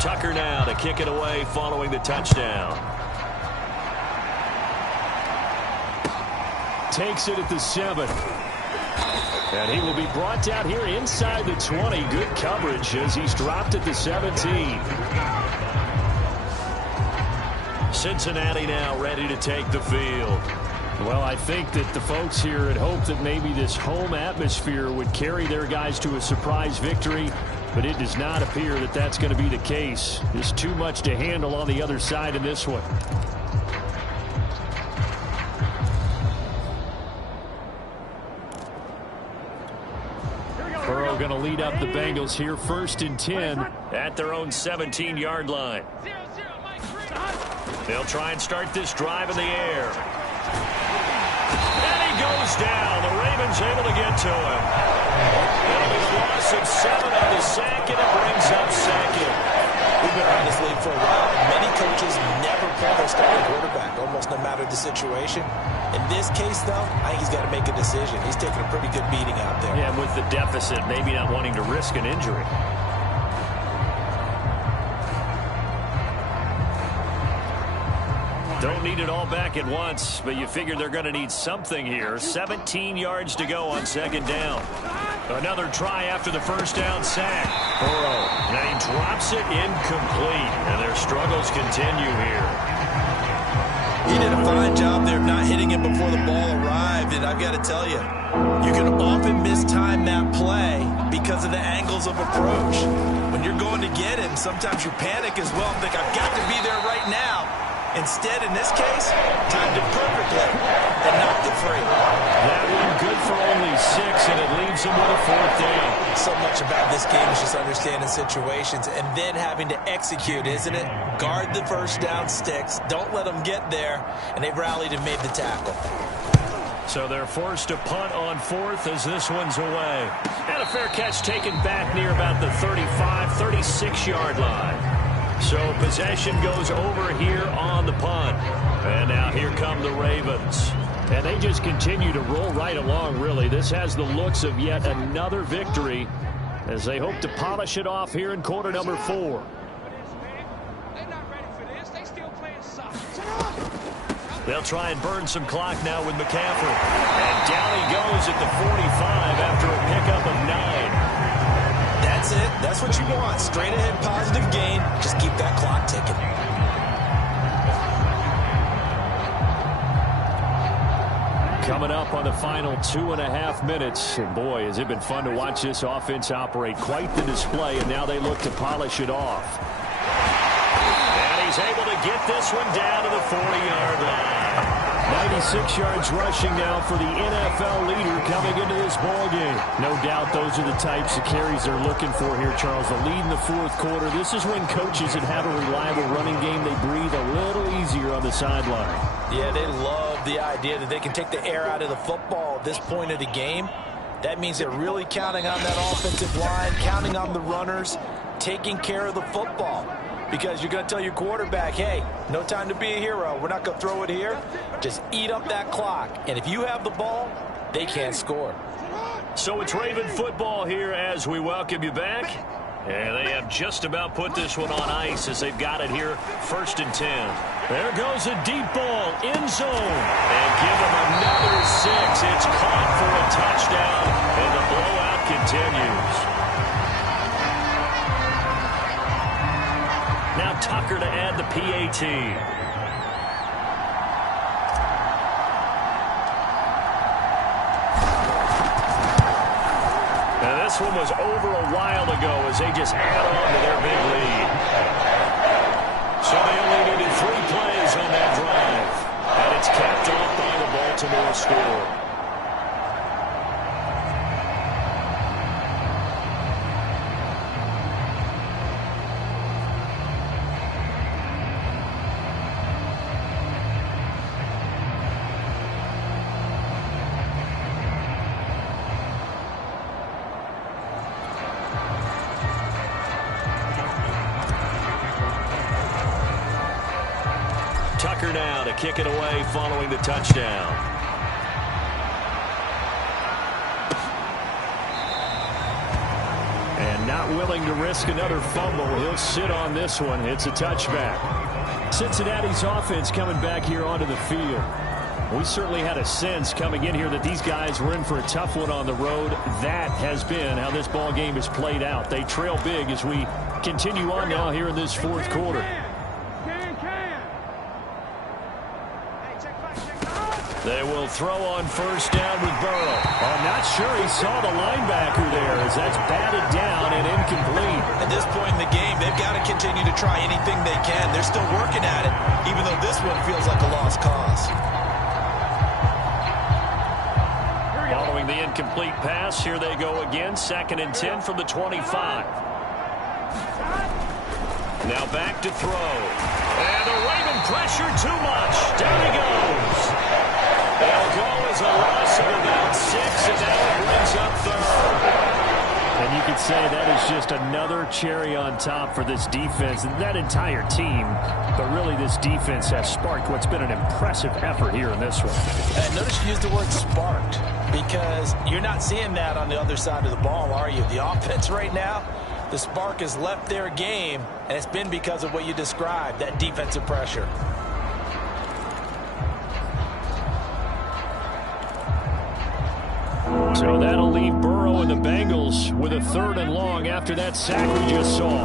Tucker now to kick it away following the touchdown. Takes it at the 7. And he will be brought down here inside the 20. Good coverage as he's dropped at the 17. Cincinnati now ready to take the field. Well, I think that the folks here had hoped that maybe this home atmosphere would carry their guys to a surprise victory, but it does not appear that that's going to be the case. There's too much to handle on the other side in this one. Burrow going to lead up the Bengals here, 1st and 10 at their own 17-yard line. They'll try and start this drive in the air. And he goes down. The Ravens able to get to him. That'll be the loss of 7 on the sack, and it brings up 2nd. We've been around this league for a while. Many coaches never pull their starting quarterback, almost no matter the situation. In this case, though, I think he's got to make a decision. He's taking a pretty good beating out there. Yeah, with the deficit, maybe not wanting to risk an injury. Don't need it all back at once, but you figure they're going to need something here. 17 yards to go on 2nd down. Another try after the first down sack. Burrow, now he drops it incomplete, and their struggles continue here. He did a fine job there of not hitting him before the ball arrived, and I've got to tell you, you can often mistime that play because of the angles of approach. When you're going to get him, sometimes you panic as well and think, I've got to be there right now. Instead, in this case, timed it perfectly and knocked it free. That one good for only 6, and it leaves him with a 4th down. So much about this game is just understanding situations and then having to execute, isn't it? Guard the first down sticks. Don't let them get there. And they've rallied and made the tackle. So they're forced to punt on 4th as this one's away. And a fair catch taken back near about the 35, 36-yard line. So possession goes over here on the punt. And now here come the Ravens. And they just continue to roll right along, really. This has the looks of yet another victory as they hope to polish it off here in quarter number 4. They're not ready for this. They still playing soft. They'll try and burn some clock now with McCaffrey. And down he goes at the 45 after a pickup of 9. That's it. That's what you want. Straight ahead positive gain. Just keep that clock ticking. Coming up on the final 2.5 minutes. And boy, has it been fun to watch this offense operate. Quite the display, and now they look to polish it off. And he's able to get this one down to the 40-yard line. 96 yards rushing now for the NFL leader coming into this ball game. No doubt those are the types of carries they're looking for here, Charles. The lead in the fourth quarter. This is when coaches that have a reliable running game, they breathe a little easier on the sideline. Yeah, they love the idea that they can take the air out of the football at this point of the game. That means they're really counting on that offensive line, counting on the runners, taking care of the football. Because you're going to tell your quarterback, hey, no time to be a hero. We're not going to throw it here. Just eat up that clock. And if you have the ball, they can't score. So it's Raven football here as we welcome you back. And they have just about put this one on ice as they've got it here, 1st and 10. There goes a deep ball, end zone. And give them another 6. It's caught for a touchdown, and the blowout continues. Now Tucker to add the PAT. And this one was over a while ago as they just add on to their big lead. So they only needed 3 plays on that drive. And it's capped off by the Baltimore score. Tucker now to kick it away following the touchdown. And not willing to risk another fumble. He'll sit on this one. It's a touchback. Cincinnati's offense coming back here onto the field. We certainly had a sense coming in here that these guys were in for a tough one on the road. That has been how this ball game has played out. They trail big as we continue on now here in this fourth quarter. They will throw on 1st down with Burrow. I'm not sure he saw the linebacker there as that's batted down and incomplete. At this point in the game, they've got to continue to try anything they can. They're still working at it, even though this one feels like a lost cause. Following the incomplete pass, here they go again. 2nd and 10 from the 25. Now back to throw. And the Raven pressure too much. Down he goes. They'll go as a loss of about 6, and now it brings up 3rd. And you could say that is just another cherry on top for this defense and that entire team. But really, this defense has sparked what's been an impressive effort here in this one. And notice you used the word sparked because you're not seeing that on the other side of the ball, are you? The offense right now, the spark has left their game, and it's been because of what you described, that defensive pressure. So that'll leave Burrow and the Bengals with a 3rd and long after that sack we just saw.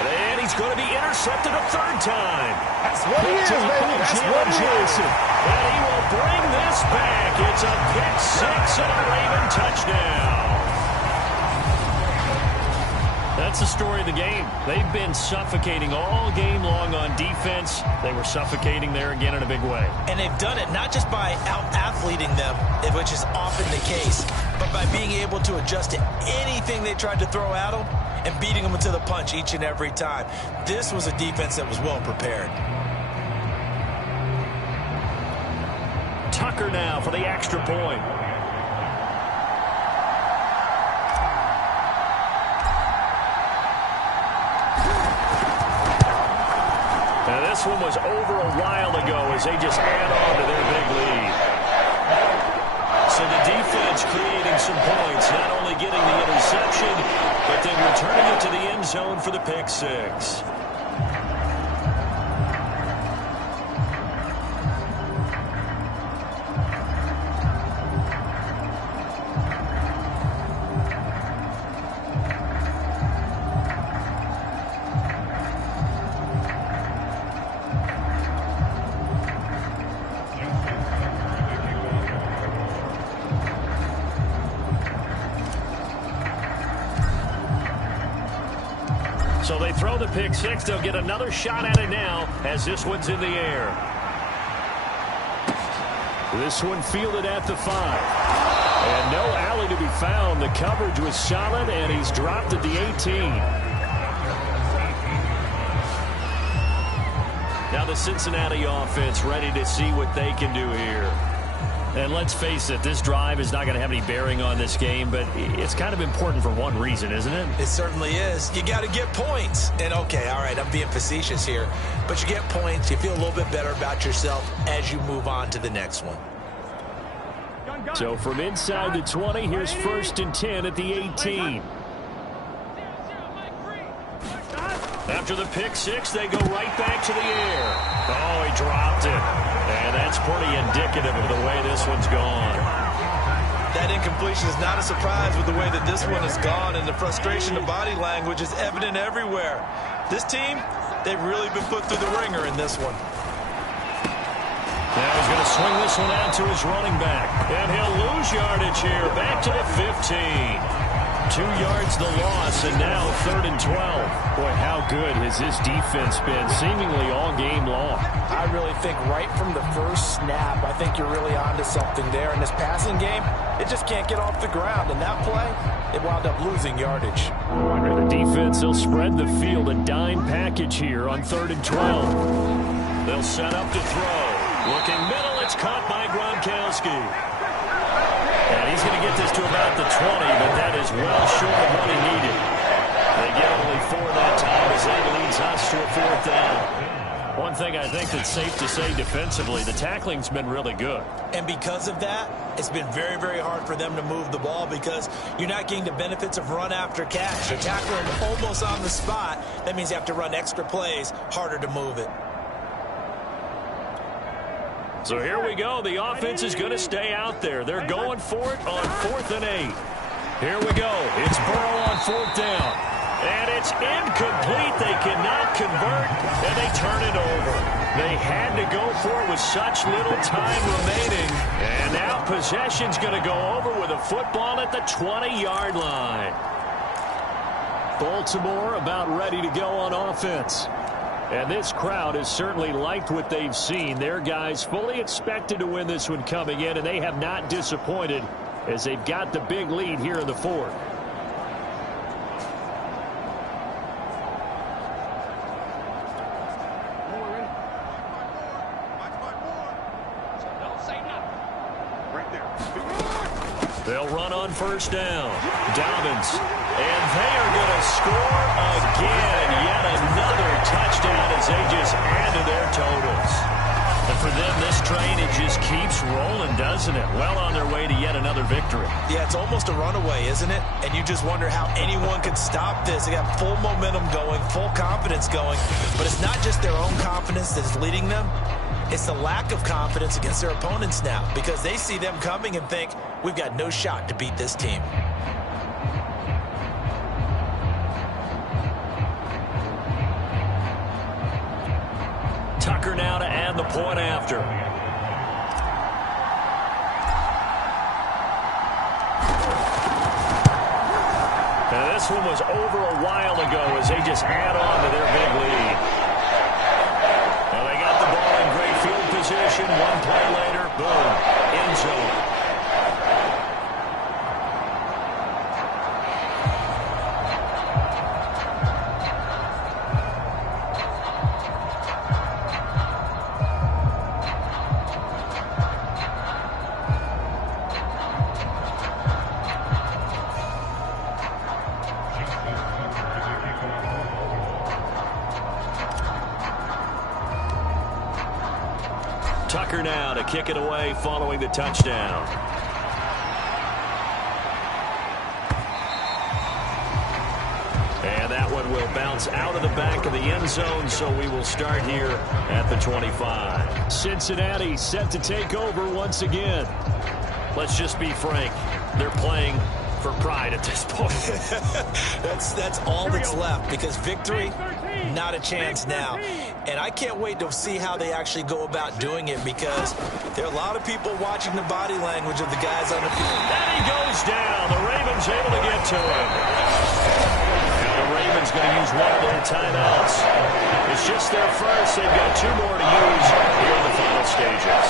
And he's going to be intercepted a 3rd time. That's what he is, baby. That's what he is. And he will bring this back. It's a pick 6 and a Raven touchdown. That's the story of the game. They've been suffocating all game long on defense. They were suffocating there again in a big way. And they've done it not just by out-athleting them, which is often the case, but by being able to adjust to anything they tried to throw at them and beating them to the punch each and every time. This was a defense that was well prepared. Tucker now for the extra point. This one was over a while ago as they just add on to their big lead. So the defense creating some points, not only getting the interception, but then returning it to the end zone for the pick 6. So they throw the pick six. They'll get another shot at it now as this one's in the air. This one fielded at the 5. And no alley to be found. The coverage was solid, and he's dropped at the 18. Now the Cincinnati offense ready to see what they can do here. And let's face it, this drive is not going to have any bearing on this game, but it's kind of important for one reason, isn't it? It certainly is. You got to get points. And, okay, all right, I'm being facetious here, but you get points, you feel a little bit better about yourself as you move on to the next one. So from inside the 20, here's 1st and 10 at the 18. After the pick six, they go right back to the air. Oh, he dropped it. And that's pretty indicative of the way this one's gone. That incompletion is not a surprise with the way that this one has gone, and the frustration of body language is evident everywhere. This team, they've really been put through the ringer in this one. Now he's going to swing this one out to his running back. And he'll lose yardage here. Back to the 15. 2 yards the loss, and now 3rd and 12. Boy, how good has this defense been, seemingly all game long. I really think right from the first snap, I think you're really onto something there. In this passing game, it just can't get off the ground. And that play, it wound up losing yardage. The defense, they'll spread the field, a dime package here on 3rd and 12. They'll set up to throw. Looking middle, it's caught by Gronkowski. And he's going to get this to about the 20, but that is well short of what he needed. They get only 4 that time as that leads us to a 4th down. One thing I think that's safe to say defensively, the tackling's been really good. And because of that, it's been very, very hard for them to move the ball because you're not getting the benefits of run after catch. You're tackling almost on the spot. That means you have to run extra plays, harder to move it. So here we go. The offense is going to stay out there. They're going for it on 4th and 8. Here we go. It's Burrow on 4th down. And it's incomplete. They cannot convert, and they turn it over. They had to go for it with such little time remaining. And now possession's going to go over with a football at the 20-yard line. Baltimore about ready to go on offense. And this crowd has certainly liked what they've seen. Their guys fully expected to win this one coming in, and they have not disappointed as they've got the big lead here in the 4th. They'll run on 1st down. Dobbins. And they are going to score again. Yet another touchdown as they just add to their totals. And for them, this train, it just keeps rolling, doesn't it? Well on their way to yet another victory. Yeah, it's almost a runaway, isn't it? And you just wonder how anyone could stop this. They got full momentum going, full confidence going. But it's not just their own confidence that's leading them. It's the lack of confidence against their opponents now because they see them coming and think, we've got no shot to beat this team. Tucker now to add the point after. Now this one was over a while ago as they just add on to their big lead. Well, they got the ball in great field position. One play later, boom, end zone. Tucker now to kick it away following the touchdown. And that one will bounce out of the back of the end zone, so we will start here at the 25. Cincinnati set to take over once again. Let's just be frank. They're playing for pride at this point. That's all that's left because victory, not a chance now. And I can't wait to see how they actually go about doing it because there are a lot of people watching the body language of the guys on the field. And he goes down. The Ravens able to get to him. Now the Ravens going to use one of their timeouts. It's just their first. They've got 2 more to use here in the final stages.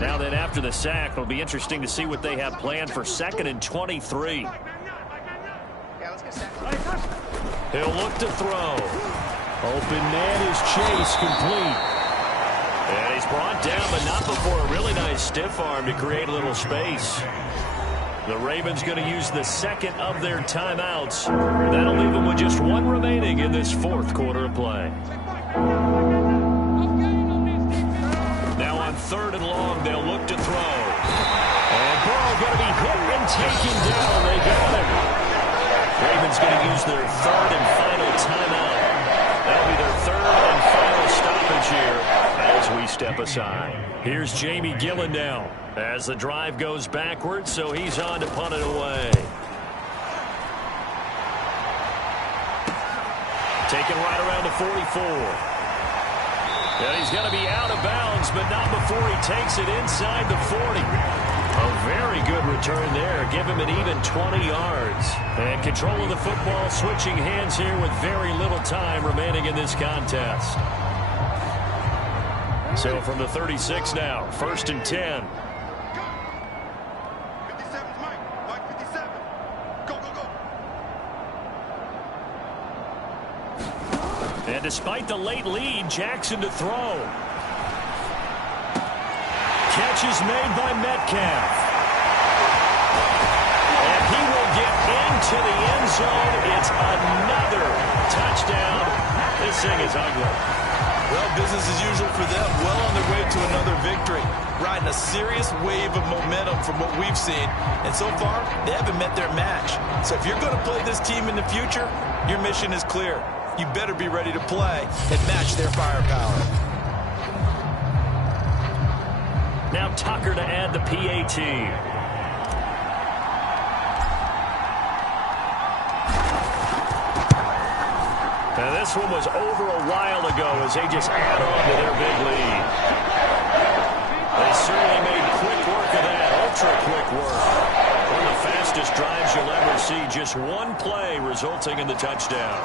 Now then, after the sack, it'll be interesting to see what they have planned for 2nd and 23. He'll look to throw. Open man is Chase, complete. And he's brought down, but not before a really nice stiff arm to create a little space. The Ravens going to use the 2nd of their timeouts. That'll leave them with just 1 remaining in this 4th quarter of play. Now on 3rd and long, they'll look to throw. And Burrow going to be hit and taken down. They got him. Ravens going to use their 3rd and final timeout. That'll be their 3rd and final stoppage here as we step aside. Here's Jamie Gillen now as the drive goes backwards, so he's on to punt it away. Taken right around the 44. And he's going to be out of bounds, but not before he takes it inside the 40. A very good return there. Give him an even 20 yards. And control of the football switching hands here with very little time remaining in this contest. So from the 36 now, 1st and 10. 57's Mike. Mike 57. Go, go, go. And despite the late lead, Jackson to throw. Catch is made by Metcalf. And he will get into the end zone. It's another touchdown. This thing is ugly. Well, business as usual for them. Well on their way to another victory. Riding a serious wave of momentum from what we've seen. And so far, they haven't met their match. So if you're going to play this team in the future, your mission is clear. You better be ready to play and match their firepower. Now Tucker to add the PAT. Now this one was over a while ago as they just add on to their big lead. They certainly made quick work of that, ultra-quick work. One of the fastest drives you'll ever see, just 1 play resulting in the touchdown.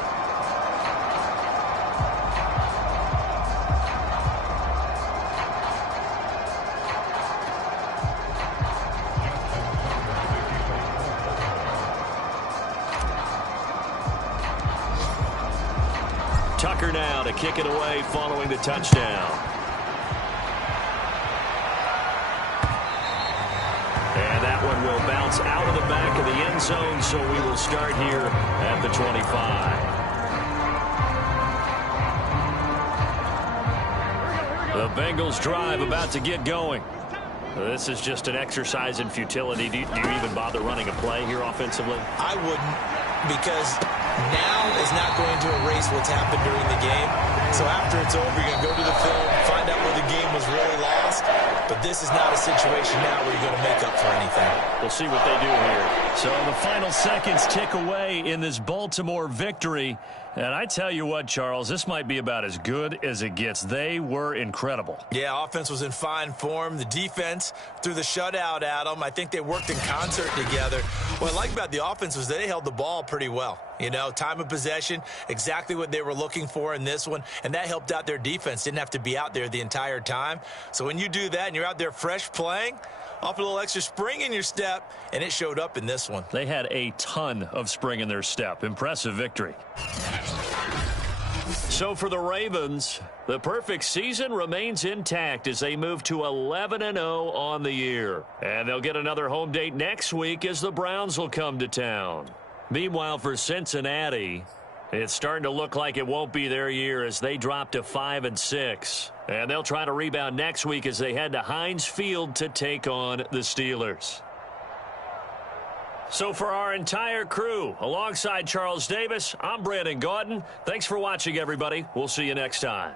Tucker now to kick it away following the touchdown. And that one will bounce out of the back of the end zone, so we will start here at the 25. The Bengals drive about to get going. This is just an exercise in futility. Do you even bother running a play here offensively? I wouldn't, because now is not going to erase what's happened during the game. So after it's over, you're going to go to the film, find out where the game was really lost. But this is not a situation now where you're going to make up for anything. We'll see what they do here. So the final seconds tick away in this Baltimore victory. And I tell you what, Charles, this might be about as good as it gets. They were incredible. Yeah, offense was in fine form. The defense threw the shutout at them. I think they worked in concert together. What I like about the offense was they held the ball pretty well. You know, time of possession, exactly what they were looking for in this one, and that helped out their defense. Didn't have to be out there the entire time. So when you do that and you're out there fresh playing, off a little extra spring in your step, and it showed up in this one. They had a ton of spring in their step. Impressive victory. So for the Ravens, the perfect season remains intact as they move to 11-0 on the year. And they'll get another home date next week as the Browns will come to town. Meanwhile, for Cincinnati, it's starting to look like it won't be their year as they drop to 5-6. And they'll try to rebound next week as they head to Heinz Field to take on the Steelers. So for our entire crew, alongside Charles Davis, I'm Brandon Gaudin. Thanks for watching, everybody. We'll see you next time.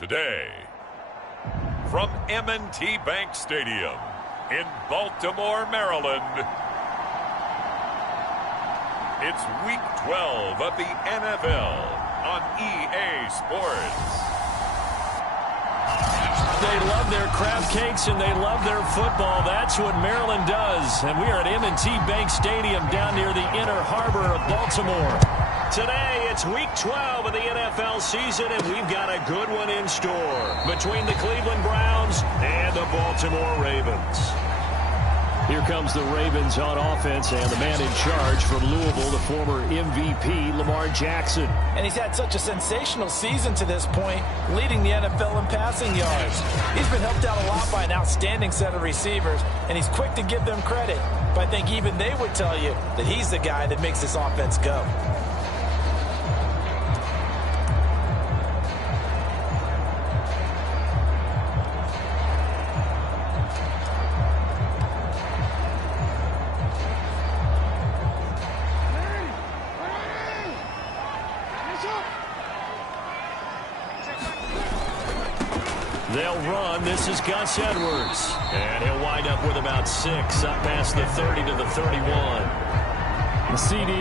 today. From M&T Bank Stadium in Baltimore, Maryland, it's Week 12 of the NFL on EA Sports. They love their crab cakes and they love their football. That's what Maryland does. And we are at M&T Bank Stadium down near the Inner Harbor of Baltimore. Today, it's Week 12 of the NFL season, and we've got a good one in store between the Cleveland Browns and the Baltimore Ravens. Here comes the Ravens on offense, and the man in charge from Louisville, the former MVP, Lamar Jackson. And he's had such a sensational season to this point, leading the NFL in passing yards. He's been helped out a lot by an outstanding set of receivers, and he's quick to give them credit. But I think even they would tell you that he's the guy that makes this offense go. They'll run. This is Gus Edwards. And he'll wind up with about 6 up past the 30 to the 31. The CD,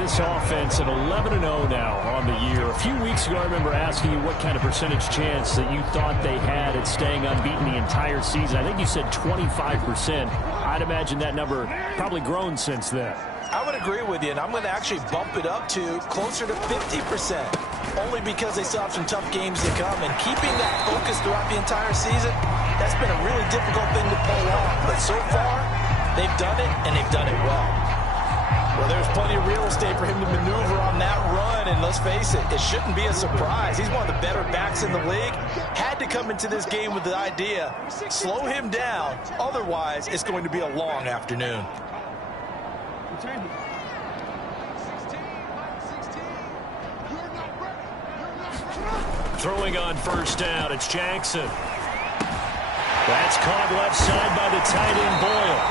this offense at 11-0 now on the year. A few weeks ago, I remember asking you what kind of percentage chance that you thought they had at staying unbeaten the entire season. I think you said 25%. I'd imagine that number probably grown since then. I would agree with you, and I'm going to actually bump it up to closer to 50%. Only because they still have some tough games to come, and keeping that focus throughout the entire season, that's been a really difficult thing to pull off. But so far, they've done it, and they've done it well. Well, there's plenty of real estate for him to maneuver on that run, and let's face it, it shouldn't be a surprise. He's one of the better backs in the league. Had to come into this game with the idea, slow him down, otherwise it's going to be a long afternoon. Throwing on first down, it's Jackson. That's caught left side by the tight end Boyle.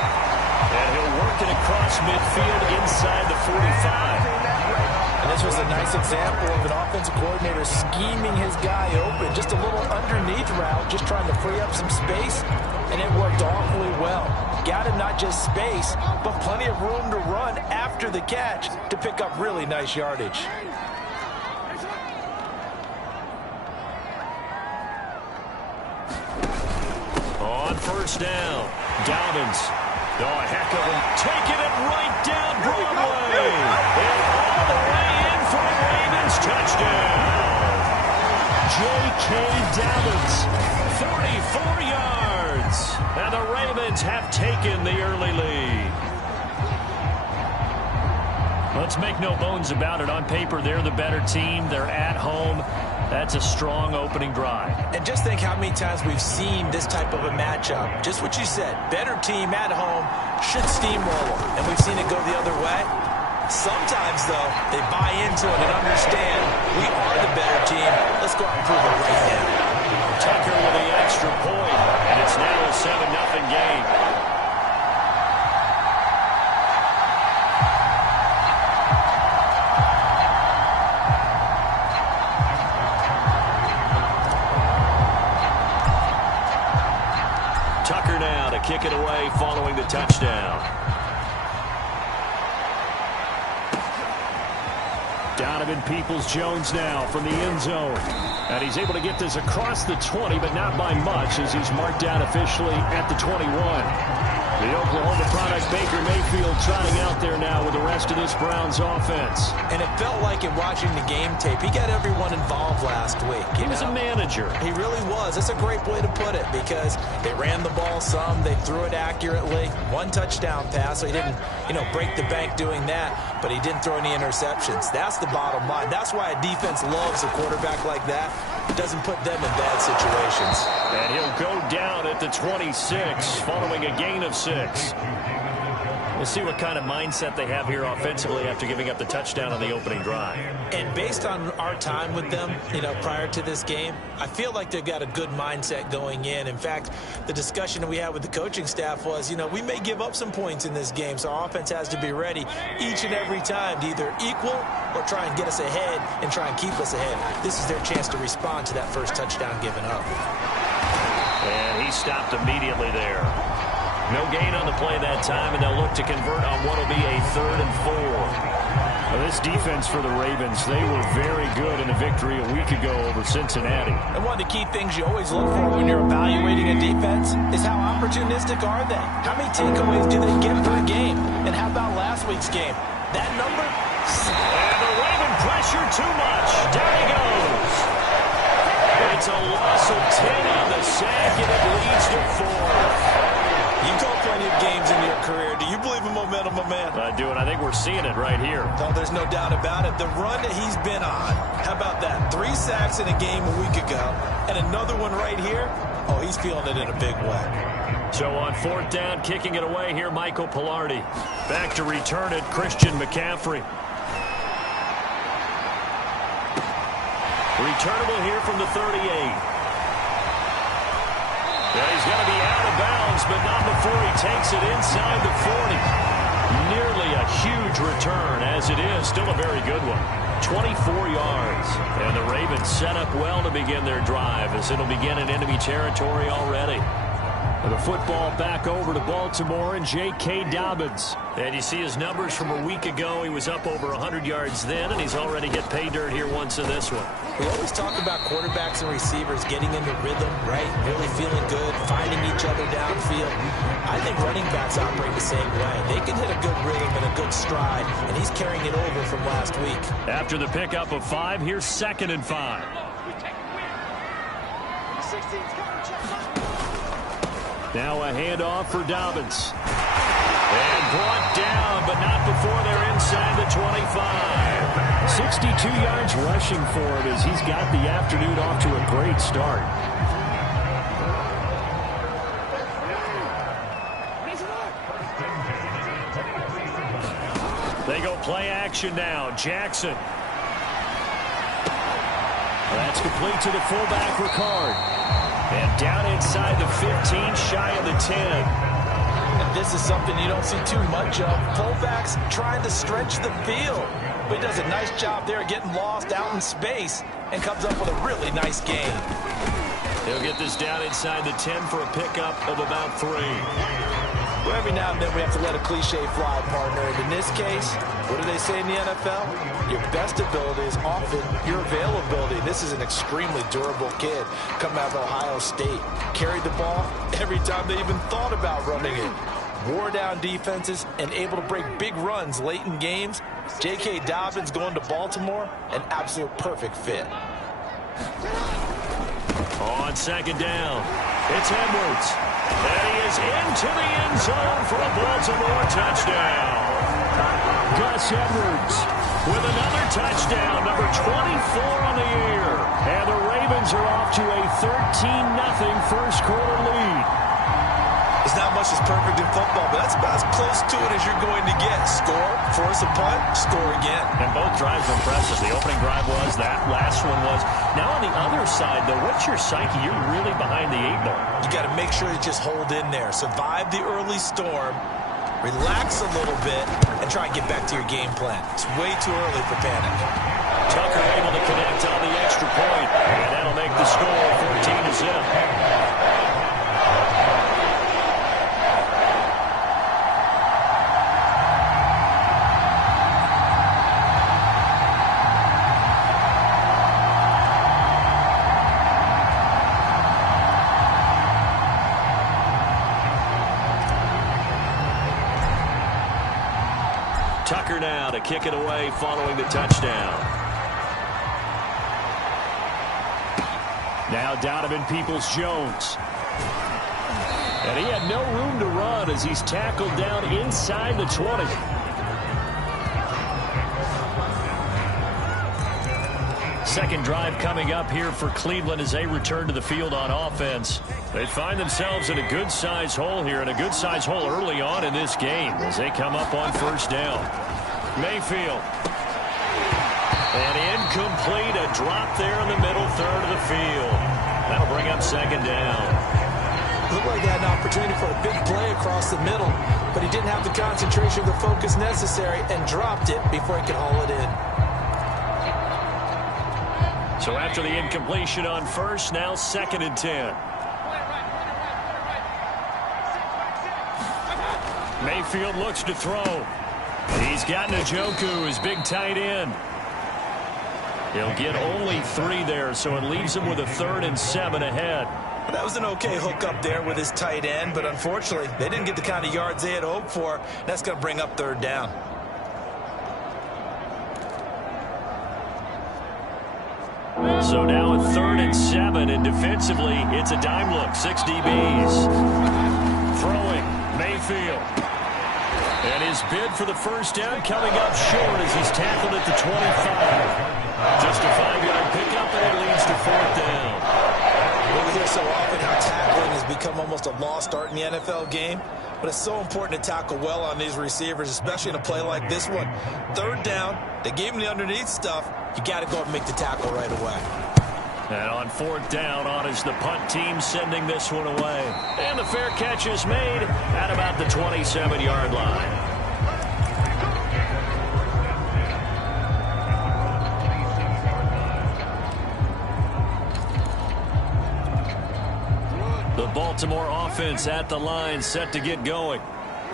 And he'll work it across midfield inside the 45. And this was a nice example of an offensive coordinator scheming his guy open. Just a little underneath route, just trying to free up some space. And it worked awfully well. Got him not just space, but plenty of room to run after the catch to pick up really nice yardage. On first down, Dobbins. Oh, a heck of a taking it right down Broadway. And all the way in for the Ravens. Touchdown. J.K. Dobbins, 44 yards. And the Ravens have taken the early lead. Let's make no bones about it. On paper, they're the better team. They're at home. That's a strong opening drive. And just think how many times we've seen this type of a matchup. Just what you said, better team at home should steamroll them. And we've seen it go the other way. Sometimes, though, they buy into it and understand we are the better team. Let's go out and prove it right now. Tucker with the extra point, and it's now a 7-0 game. Tucker now to kick it away following the touchdown. Donovan Peoples-Jones now from the end zone. And he's able to get this across the 20, but not by much, as he's marked down officially at the 21. The Oklahoma product, Baker Mayfield, trotting out there now with the rest of this Browns offense. And it felt like in watching the game tape, he got everyone involved last week. He was a manager. He really was. That's a great way to put it, because they ran the ball some, they threw it accurately. One touchdown pass, so he didn't, break the bank doing that, but he didn't throw any interceptions. That's the bottom line. That's why a defense loves a quarterback like that. It doesn't put them in bad situations. And he'll go down at the 26 following a gain of 6. We'll see what kind of mindset they have here offensively after giving up the touchdown on the opening drive. And based on our time with them, prior to this game, I feel like they've got a good mindset going in. In fact, the discussion that we had with the coaching staff was, we may give up some points in this game, so our offense has to be ready each and every time to either equal or try and get us ahead and try and keep us ahead. This is their chance to respond to that first touchdown given up. And he stopped immediately there. No gain on the play that time, and they'll look to convert on what will be a 3rd and 4. Well, this defense for the Ravens, they were very good in a victory a week ago over Cincinnati. And one of the key things you always look for when you're evaluating a defense is how opportunistic are they? How many takeaways do they get per game? And how about last week's game? That number? And the Raven pressure too much. Down he goes. It's a loss of 10 on the sack, and it leads to 4. You call plenty of games in your career. Do you believe in momentum, my man? I do, and I think we're seeing it right here. No, there's no doubt about it. The run that he's been on, how about that? 3 sacks in a game a week ago, and another one right here. Oh, he's feeling it in a big way. So on 4th down, kicking it away here, Michael Pilardi. Back to return it, Christian McCaffrey. Returnable here from the 38. Yeah, he's going to be out of bounds, but not before he takes it inside the 40. Nearly a huge return, as it is. Still a very good one. 24 yards. And the Ravens set up well to begin their drive, as it'll begin in enemy territory already. And the football back over to Baltimore and J.K. Dobbins. And you see his numbers from a week ago. He was up over 100 yards then, and he's already hit pay dirt here once in this one. We always talk about quarterbacks and receivers getting into rhythm, right? Really feeling good, finding each other downfield. I think running backs operate the same way. They can hit a good rhythm and a good stride, and he's carrying it over from last week. After the pickup of 5, here's 2nd and 5. Now a handoff for Dobbins. And brought down, but not before they're inside the 25. 62 yards rushing for him as he's got the afternoon off to a great start. They go play action now. Jackson. That's complete to the fullback, Ricard. And down inside the 15, shy of the 10. And this is something you don't see too much of. Fullbacks trying to stretch the field. But he does a nice job there getting lost out in space and comes up with a really nice gain. He'll get this down inside the 10 for a pickup of about 3. Well, every now and then we have to let a cliche fly, partner. And in this case, what do they say in the NFL? Your best ability is often your availability. This is an extremely durable kid coming out of Ohio State. Carried the ball every time they even thought about running it. Wore down defenses and able to break big runs late in games. J.K. Dobbins going to Baltimore, an absolute perfect fit. On 2nd down, it's Edwards. And he is into the end zone for a Baltimore touchdown. Gus Edwards with another touchdown, number 24 on the year. And the Ravens are off to a 13-0 first quarter lead. It's not much that's perfect in football, but that's about as close to it as you're going to get. Score, force a punt, score again. And both drives were impressive. The opening drive was, that last one was. Now on the other side, though, what's your psyche? You're really behind the 8 ball. You got to make sure you just hold in there. Survive the early storm, relax a little bit, and try and get back to your game plan. It's way too early for panic. Tucker able to connect on the extra point, and that'll make the score 14-0. Tucker now to kick it away following the touchdown. Now Donovan Peoples-Jones. And he had no room to run as he's tackled down inside the 20. Second drive coming up here for Cleveland as they return to the field on offense. They find themselves in a good-sized hole here, and a good-sized hole early on in this game as they come up on first down. Mayfield. And incomplete, a drop there in the middle third of the field. That'll bring up second down. Looked like he had an opportunity for a big play across the middle, but he didn't have the concentration or the focus necessary and dropped it before he could haul it in. So after the incompletion on first, now 2nd and 10. Mayfield looks to throw. He's got Njoku, his big tight end. He'll get only 3 there, so it leaves him with a 3rd and 7 ahead. That was an okay hook up there with his tight end, but unfortunately, they didn't get the kind of yards they had hoped for. That's going to bring up 3rd down. So now a 3rd and 7, and defensively, it's a dime look. 6 DBs. Throwing, Mayfield. And his bid for the first down coming up short as he's tackled at the 25. Just a 5-yard pickup, and it leads to 4th down. We hear so often how tackling has become almost a lost art in the NFL game, but it's so important to tackle well on these receivers, especially in a play like this one. 3rd down, they gave him the underneath stuff. You got to go and make the tackle right away. And on 4th down, on is the punt team sending this one away. And the fair catch is made at about the 27-yard line. The Baltimore offense at the line, set to get going.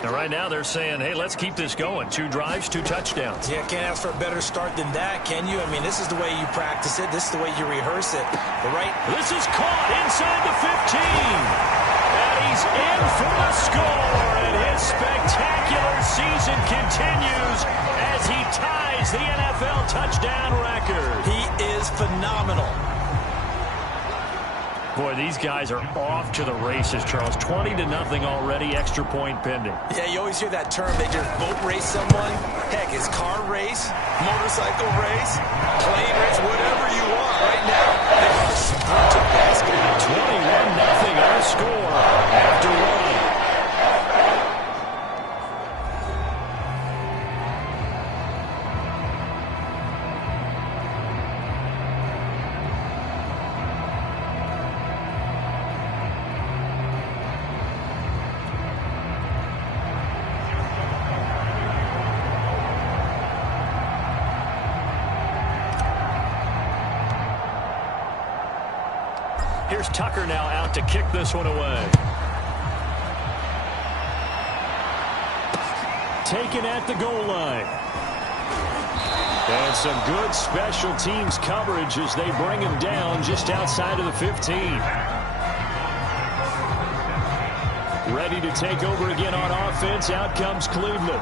And right now they're saying, hey, let's keep this going. 2 drives, 2 touchdowns. Yeah, can't ask for a better start than that, can you? I mean, this is the way you practice it. This is the way you rehearse it. This is caught inside the 15. And he's in for the score. And his spectacular season continues as he ties the NFL touchdown record. He is phenomenal. Boy, these guys are off to the races, Charles. 20-0 already, extra point pending. Yeah, you always hear that term. They just boat race someone. Heck, it's car race, motorcycle race, plane race, whatever you want. Right now, they are sprinting basketball. 21-0 our score after 1. Here's Tucker now out to kick this one away. Taken at the goal line. And some good special teams coverage as they bring him down just outside of the 15. Ready to take over again on offense. Out comes Cleveland.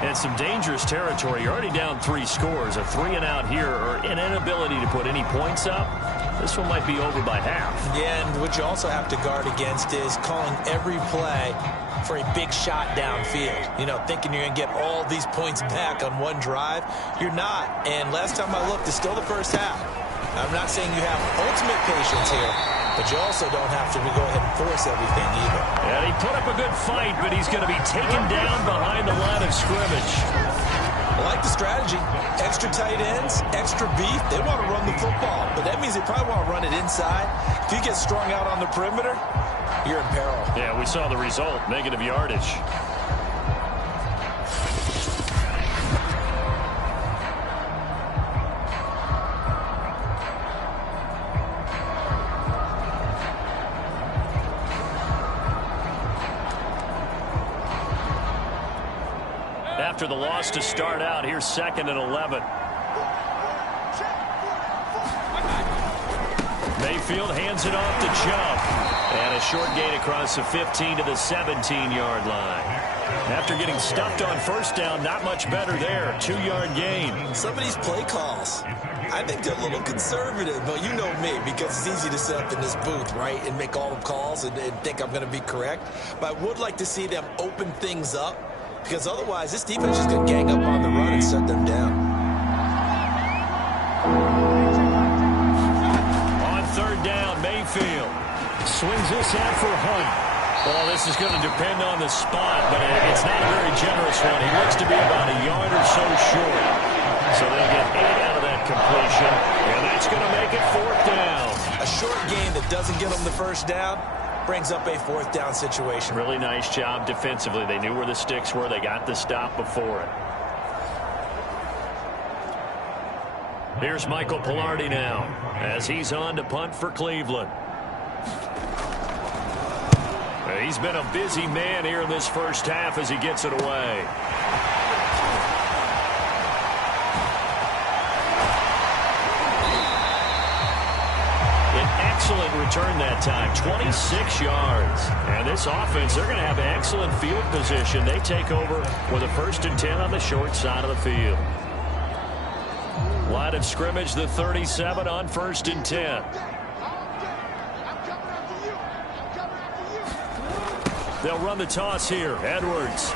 And some dangerous territory. You're already down 3 scores. A 3-and-out here, or an inability to put any points up. This one might be over by half. Yeah, and what you also have to guard against is calling every play for a big shot downfield. You know, thinking you're going to get all these points back on one drive. You're not. And last time I looked, it's still the first half. I'm not saying you have ultimate patience here, but you also don't have to go ahead and force everything either. Yeah, he put up a good fight, but he's going to be taken down behind the line of scrimmage. I like the strategy. Extra tight ends, extra beef. They want to run the football, but that means they probably want to run it inside. If you get strung out on the perimeter, you're in peril. Yeah, we saw the result. Negative yardage. After the loss to start out, here's 2nd and 11. Mayfield hands it off to Chubb. And a short gain across the 15 to the 17-yard line. After getting stuffed on first down, not much better there. 2-yard gain. Some of these play calls, I think they're a little conservative, but you know me, because it's easy to sit up in this booth, right, and make all the calls and think I'm going to be correct. But I would like to see them open things up, because otherwise this defense is going to gang up on the run and shut them down. this out for Hunt? Well, this is going to depend on the spot, but it's not a very generous one. He looks to be about a yard or so short. So they'll get 8 out of that completion, and that's going to make it 4th down. A short gain that doesn't get them the first down brings up a 4th down situation. Really nice job defensively. They knew where the sticks were. They got the stop before it. Here's Michael Pilardi now as he's on to punt for Cleveland. He's been a busy man here in this first half as he gets it away. An excellent return that time, 26 yards. And this offense, they're going to have excellent field position. They take over with a 1st and 10 on the short side of the field. Line of scrimmage, the 37 on 1st and 10. They'll run the toss here. Edwards.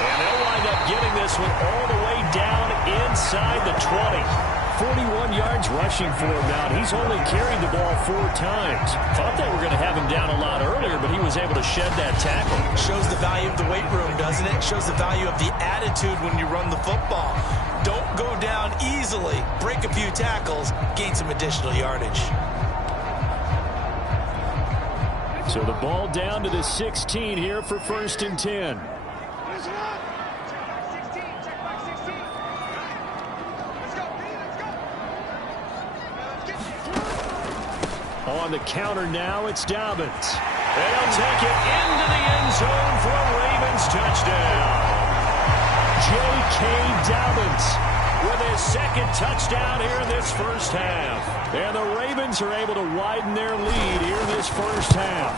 And they'll wind up getting this one all the way down inside the 20. 41 yards rushing for him now. He's only carried the ball 4 times. Thought they were going to have him down a lot earlier, but he was able to shed that tackle. Shows the value of the weight room, doesn't it? Shows the value of the attitude when you run the football. Don't go down easily. Break a few tackles. Gain some additional yardage. So the ball down to the 16 here for 1st and 10. On the counter now, it's Dobbins. They'll take it into the end zone for a Ravens touchdown. J.K. Dobbins with his 2nd touchdown here in this first half. And the Ravens are able to widen their lead here in this first half.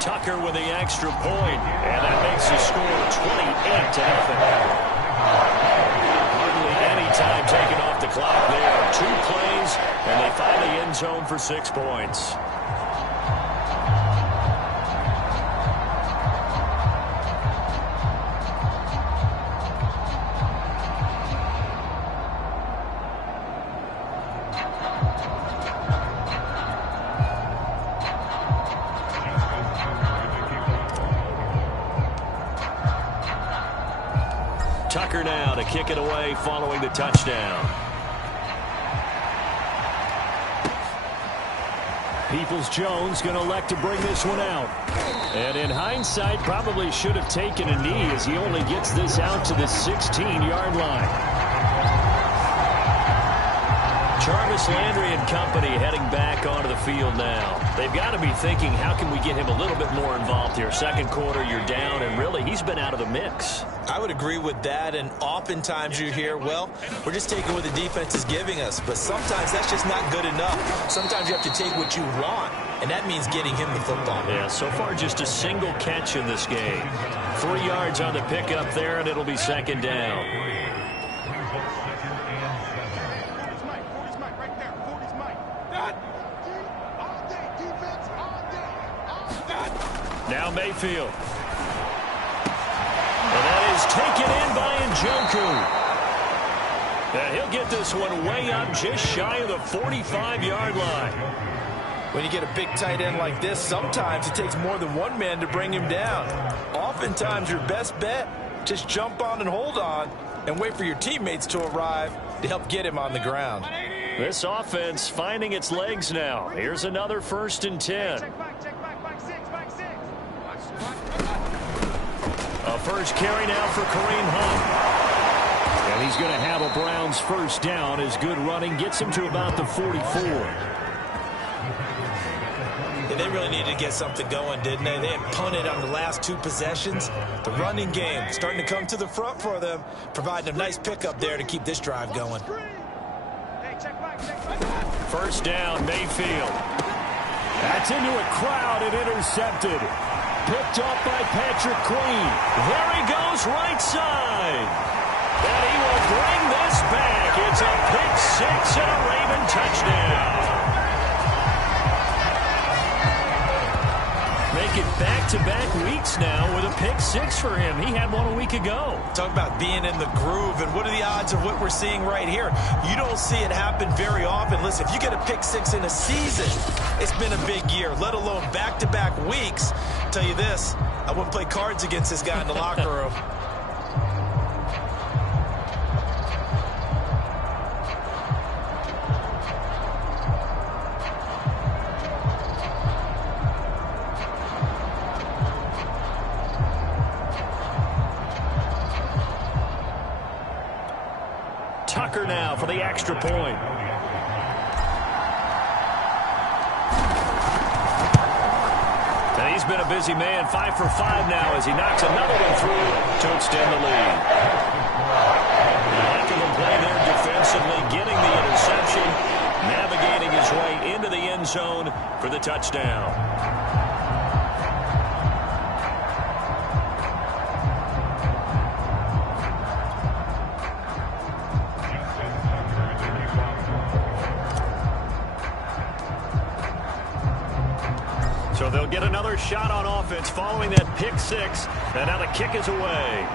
Tucker with the extra point, and that makes the score 28-0. Hardly any time taken off the clock there. 2 plays, and they find the end zone for 6 points. Tucker now to kick it away following the touchdown. Peoples-Jones going to elect to bring this one out. And in hindsight, probably should have taken a knee as he only gets this out to the 16-yard line. Jarvis Landry and company heading back onto the field now. They've got to be thinking, how can we get him a little bit more involved here? 2nd quarter, you're down, and really, he's been out of the mix. I would agree with that, and oftentimes you hear, well, we're just taking what the defense is giving us, but sometimes that's just not good enough. Sometimes you have to take what you want, and that means getting him the football. Yeah, so far just a single catch in this game. 3 yards on the pickup there, and it'll be 2nd down. Now Mayfield. And that is taken in by Njoku. And he'll get this one way up just shy of the 45-yard line. When you get a big tight end like this, sometimes it takes more than one man to bring him down. Oftentimes your best bet, just jump on and hold on and wait for your teammates to arrive to help get him on the ground. This offense finding its legs now. Here's another 1st and 10. A first carry now for Kareem Hunt. And he's going to have a Browns 1st down as good running gets him to about the 44. Yeah, they really needed to get something going, didn't they? They had punted on the last 2 possessions. The running game starting to come to the front for them, providing a nice pickup there to keep this drive going. 1st down, Mayfield. That's into a crowd and intercepted. Picked up by Patrick Queen. There he goes, right side. And he will bring this back. It's a pick 6 and a Raven touchdown. second back-to-back weeks now with a pick six for him. He had one a week ago. Talk about being in the groove, and what are the odds of what we're seeing right here? You don't see it happen very often. Listen, if you get a pick six in a season, it's been a big year, let alone back-to-back weeks. I'll tell you this, I wouldn't play cards against this guy in the locker room. Tucker now for the extra point. And he's been a busy man, 5 for 5 now as he knocks another one through to extend the lead. After the play there defensively, getting the interception, navigating his way into the end zone for the touchdown. So they'll get another shot on offense following that pick six. And now the kick is away.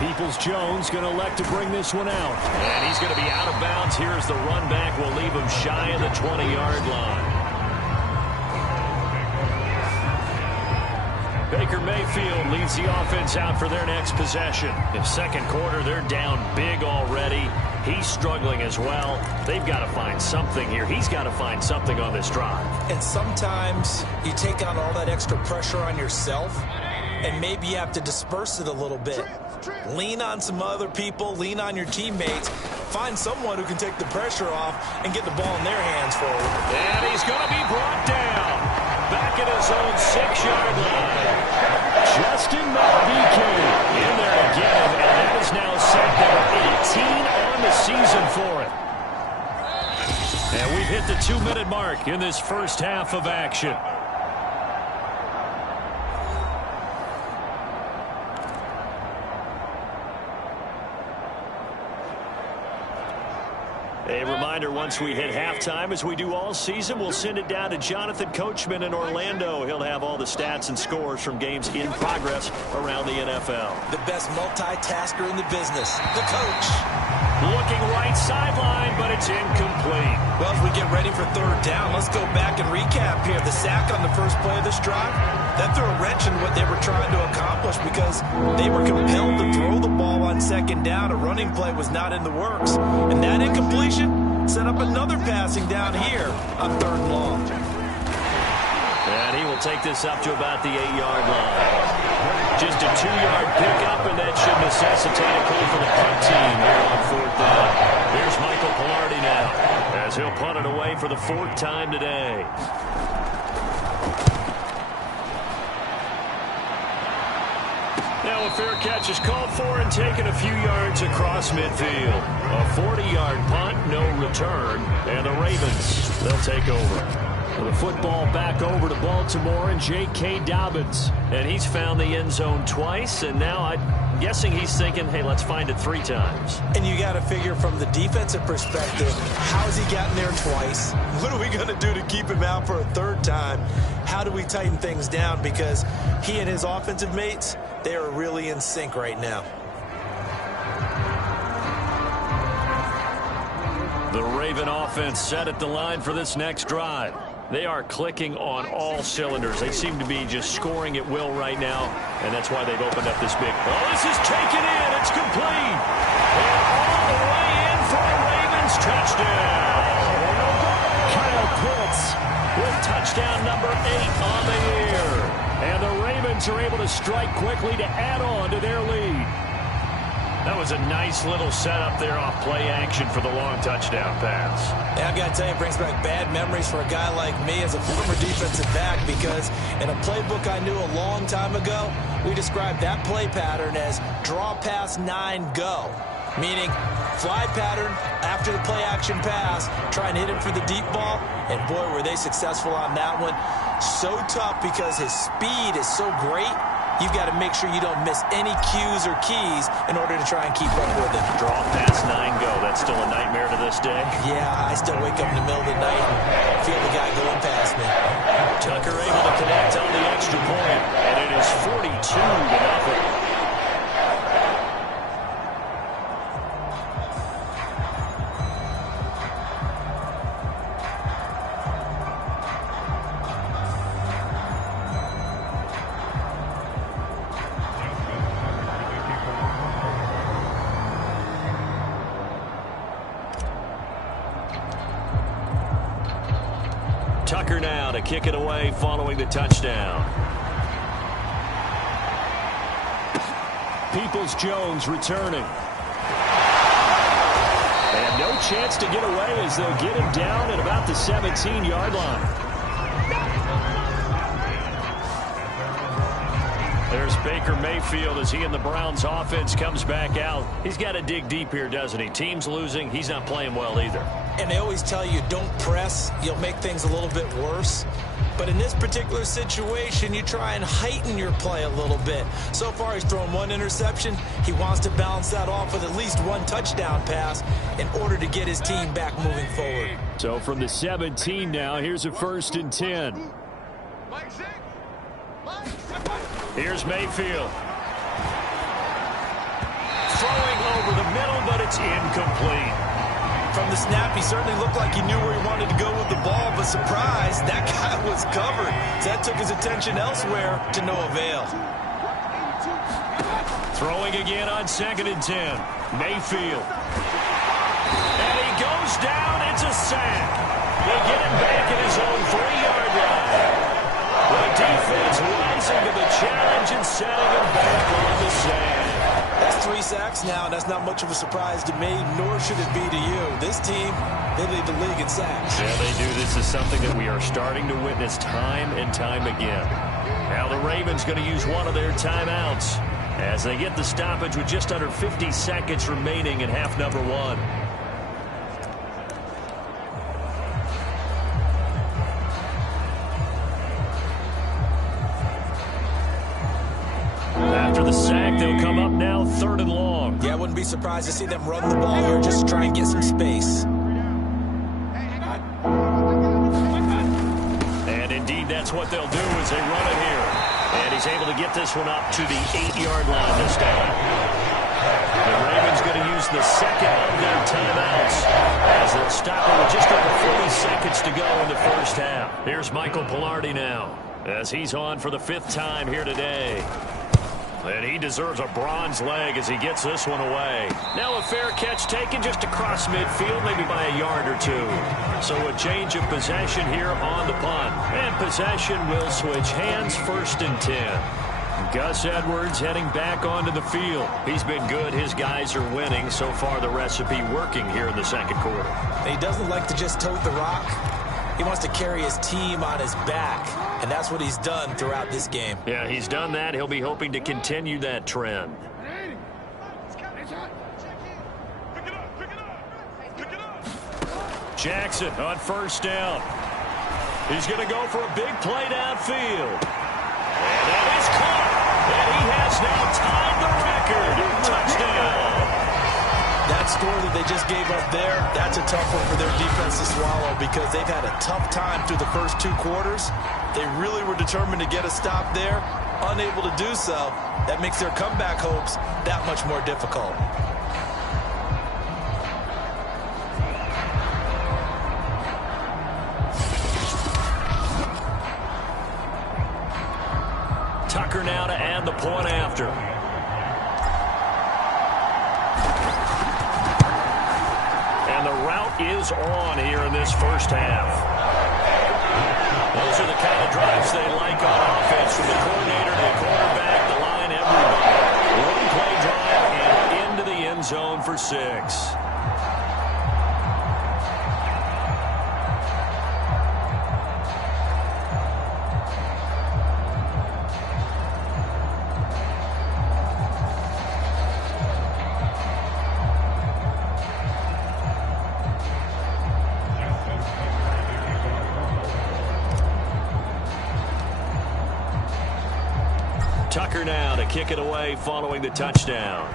Peoples-Jones going to elect to bring this one out. And he's going to be out of bounds. Here's the run back. Will leave him shy of the 20-yard line. Baker Mayfield leads the offense out for their next possession. In second quarter, they're down big already. He's struggling as well. They've got to find something here. He's got to find something on this drive. And sometimes you take on all that extra pressure on yourself, and maybe you have to disperse it a little bit. Lean on some other people, lean on your teammates, find someone who can take the pressure off and get the ball in their hands for you. And he's going to be brought down back at his own 6-yard line. Justin Malbeke in there again, and that is now set number 18 on the season for it. And we've hit the 2-minute mark in this first half of action. A reminder, once we hit halftime, as we do all season, we'll send it down to Jonathan Coachman in Orlando. He'll have all the stats and scores from games in progress around the NFL. The best multitasker in the business, the coach. Looking right sideline, but it's incomplete. Well, as we get ready for third down, let's go back and recap here. The sack on the first play of this drive, that threw a wrench in what they were trying to accomplish because they were compelled to throw the ball on second down. A running play was not in the works. And that incompletion set up another passing down here on third and long. And he will take this up to about the 8-yard line. Just a 2-yard pickup, and that should necessitate a call for the punt team here on fourth down. Here's Michael Pilardi now, as he'll punt it away for the 4th time today. Now a fair catch is called for and taken a few yards across midfield. A 40-yard punt, no return, and the Ravens, they'll take over. The football back over to Baltimore and J.K. Dobbins. And he's found the end zone twice, and now I'm guessing he's thinking, hey, let's find it 3 times. And you got to figure from the defensive perspective, how has he gotten there twice? What are we going to do to keep him out for a 3rd time? How do we tighten things down? Because he and his offensive mates, they are really in sync right now. The Raven offense set at the line for this next drive. They are clicking on all cylinders. They seem to be just scoring at will right now, and that's why they've opened up this big. Oh, this is taken in. It's complete. And all the way in for a Ravens touchdown. Kyle Pitts with touchdown number 8 on the year. And the Ravens are able to strike quickly to add on to their lead. That was a nice little setup there off play action for the long touchdown pass. Yeah, I got to tell you, it brings back bad memories for a guy like me as a former defensive back, because in a playbook I knew a long time ago, we described that play pattern as draw pass 9 go, meaning fly pattern after the play action pass, try and hit it for the deep ball, and boy, were they successful on that one. So tough because his speed is so great. You've got to make sure you don't miss any cues or keys in order to try and keep up with it. Draw pass 9 go. That's still a nightmare to this day. Yeah, I still wake up in the middle of the night and feel the guy going past me. extra point, and it is 42-0. Tucker now to kick it away following the touchdown. Peoples-Jones returning. And no chance to get away as they'll get him down at about the 17-yard line. There's Baker Mayfield as he and the Browns offense comes back out. He's got to dig deep here, doesn't he? Team's losing. He's not playing well either. And they always tell you, don't press. You'll make things a little bit worse. But in this particular situation, you try and heighten your play a little bit. So far, he's thrown one interception. He wants to balance that off with at least one touchdown pass in order to get his team back moving forward. So from the 17 now, here's a 1st and 10. Here's Mayfield. Throwing over the middle, but it's incomplete. From the snap, he certainly looked like he knew where he wanted to go with the ball, but surprise, that guy was covered. So that took his attention elsewhere to no avail. Throwing again on 2nd and 10. Mayfield. And he goes down. It's a sack. They get him back at his own 3-yard line. The defense rising to the challenge and setting him back on the sand. That's 3 sacks now, and that's not much of a surprise to me, nor should it be to you. This team, they lead the league in sacks. Yeah, they do. This is something that we are starting to witness time and time again. Now the Ravens going to use one of their timeouts as they get the stoppage with just under 50 seconds remaining in half number 1. After the sack, they'll come up now 3rd and long. Yeah, I wouldn't be surprised to see them run the ball here just to try and get some space. And indeed, that's what they'll do as they run it here. And he's able to get this one up to the 8-yard line this time. The Ravens going to use the second of their timeouts as they'll stop it with just over 40 seconds to go in the first half. Here's Michael Pilardi now as he's on for the 5th time here today. And he deserves a bronze leg as he gets this one away. Now a fair catch taken just across midfield, maybe by a yard or 2. So a change of possession here on the punt. And possession will switch hands, 1st and 10. Gus Edwards heading back onto the field. He's been good. His guys are winning. So far, the recipe working here in the 2nd quarter. He doesn't like to just tote the rock. He wants to carry his team on his back, and that's what he's done throughout this game. Yeah, he's done that. He'll be hoping to continue that trend. Jackson on 1st down. He's going to go for a big play downfield. And that is caught. And he has now tied the record. Touchdown. That score that they just gave up there, that's a tough one for their defense to swallow because they've had a tough time through the first 2 quarters. They really were determined to get a stop there, unable to do so. That makes their comeback hopes that much more difficult. Tucker now to add the point after. And the route is on here in this first half. Those are the kind of drives they like on offense, from the coordinator to the quarterback, the line, everybody. One play drive and into the end zone for 6. Tucker now to kick it away following the touchdown.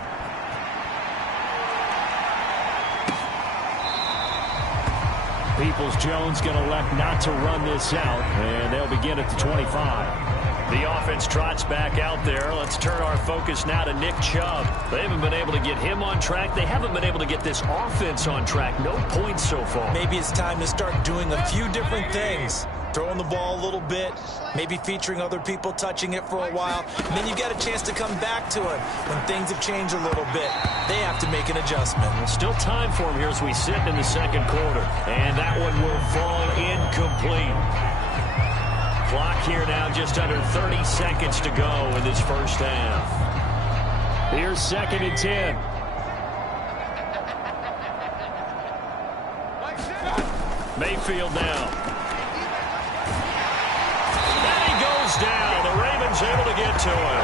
Peoples-Jones going to elect not to run this out, and they'll begin at the 25. The offense trots back out there. Let's turn our focus now to Nick Chubb. They haven't been able to get him on track. They haven't been able to get this offense on track. No points so far. Maybe it's time to start doing a few different things. Throwing the ball a little bit, maybe featuring other people touching it for a while. And then you get a chance to come back to it when things have changed a little bit. They have to make an adjustment. Well, still time for him here as we sit in the second quarter. And that one will fall incomplete. Clock here now just under 30 seconds to go in this first half. Here's 2nd and 10. Mayfield now. Down. The Ravens able to get to him.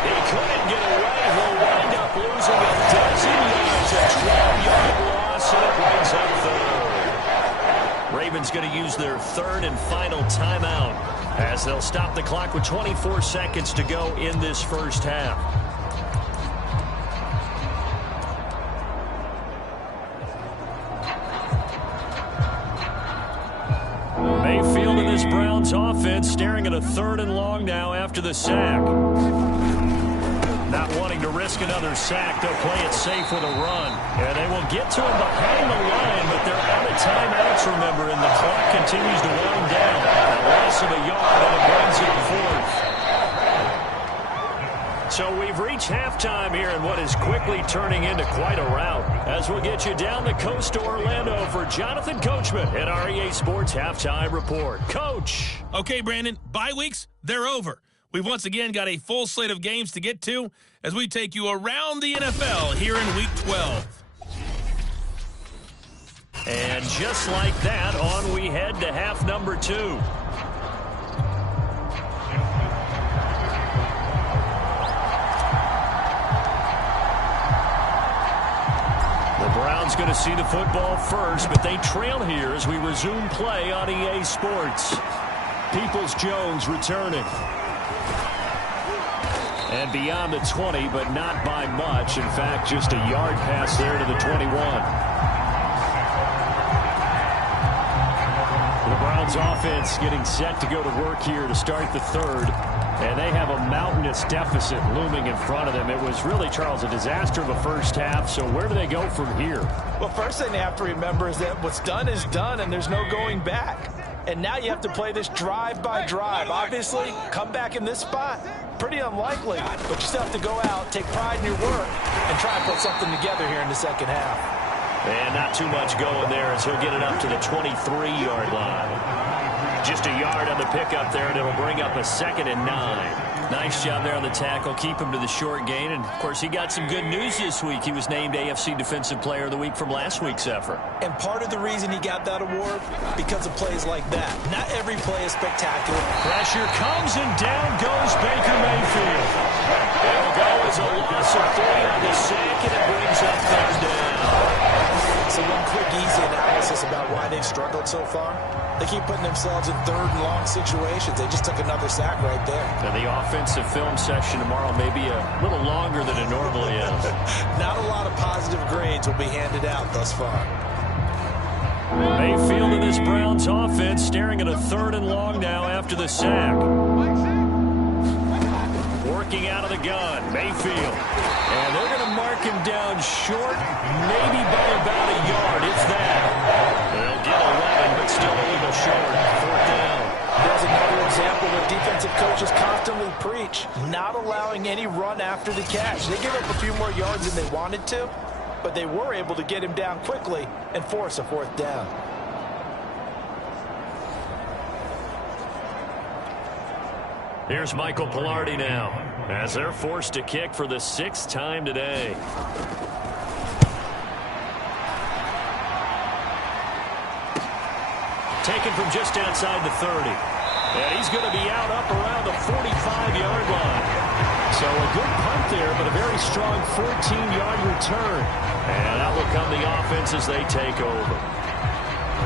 He couldn't get away. He'll wind up losing a dozen yards. A 12-yard loss, and it brings up third. Ravens going to use their third and final timeout as they'll stop the clock with 24 seconds to go in this first half. Mayfield in this Browns offense staring at a 3rd and long now after the sack. Not wanting to risk another sack, they'll play it safe with a run. And they will get to him behind the line, but they're out of timeouts, remember, and the clock continues to wind down. A loss of a yard, and it brings it 4th. So we've reached halftime here in what is quickly turning into quite a rout. As we'll get you down the coast to Orlando for Jonathan Coachman at our EA Sports Halftime Report. Coach! Okay, Brandon, bye weeks, they're over. We've once again got a full slate of games to get to as we take you around the NFL here in Week 12. And just like that, on we head to half number 2. Browns going to see the football first, but they trail here as we resume play on EA Sports. Peoples-Jones returning. And beyond the 20, but not by much. In fact, just a yard pass there to the 21. The Browns offense getting set to go to work here to start the third. And they have a mountainous deficit looming in front of them. It was really, Charles, a disaster of a first half. So where do they go from here? Well, first thing they have to remember is that what's done is done, and there's no going back. And now you have to play this drive by drive. Obviously, come back in this spot, pretty unlikely. But you still have to go out, take pride in your work, and try and put something together here in the second half. And not too much going there as he'll get it up to the 23-yard line. Just a yard on the pickup there, and it'll bring up a 2nd and 9. Nice job there on the tackle. Keep him to the short gain. And, of course, he got some good news this week. He was named AFC Defensive Player of the Week from last week's effort. And part of the reason he got that award, because of plays like that. Not every play is spectacular. Pressure comes, and down goes Baker Mayfield. It'll go as a loss of 3 on the sack, and it brings up 3rd down. So one quick, easy analysis about why they've struggled so far. They keep putting themselves in 3rd and long situations. They just took another sack right there. Now the offensive film session tomorrow may be a little longer than it normally is. Not a lot of positive grades will be handed out thus far. Mayfield in this Browns offense staring at a 3rd and long now after the sack. Working out of the gun, Mayfield. And they're going to mark him down short, maybe by about a yard, if that. They'll get 11, but still a little short. 4th down. There's another example where defensive coaches constantly preach, not allowing any run after the catch. They give up a few more yards than they wanted to, but they were able to get him down quickly and force a 4th down. Here's Michael Pilardi now, as they're forced to kick for the 6th time today. Taken from just outside the 30. And he's going to be out up around the 45-yard line. So a good punt there, but a very strong 14-yard return. And out will come the offense as they take over.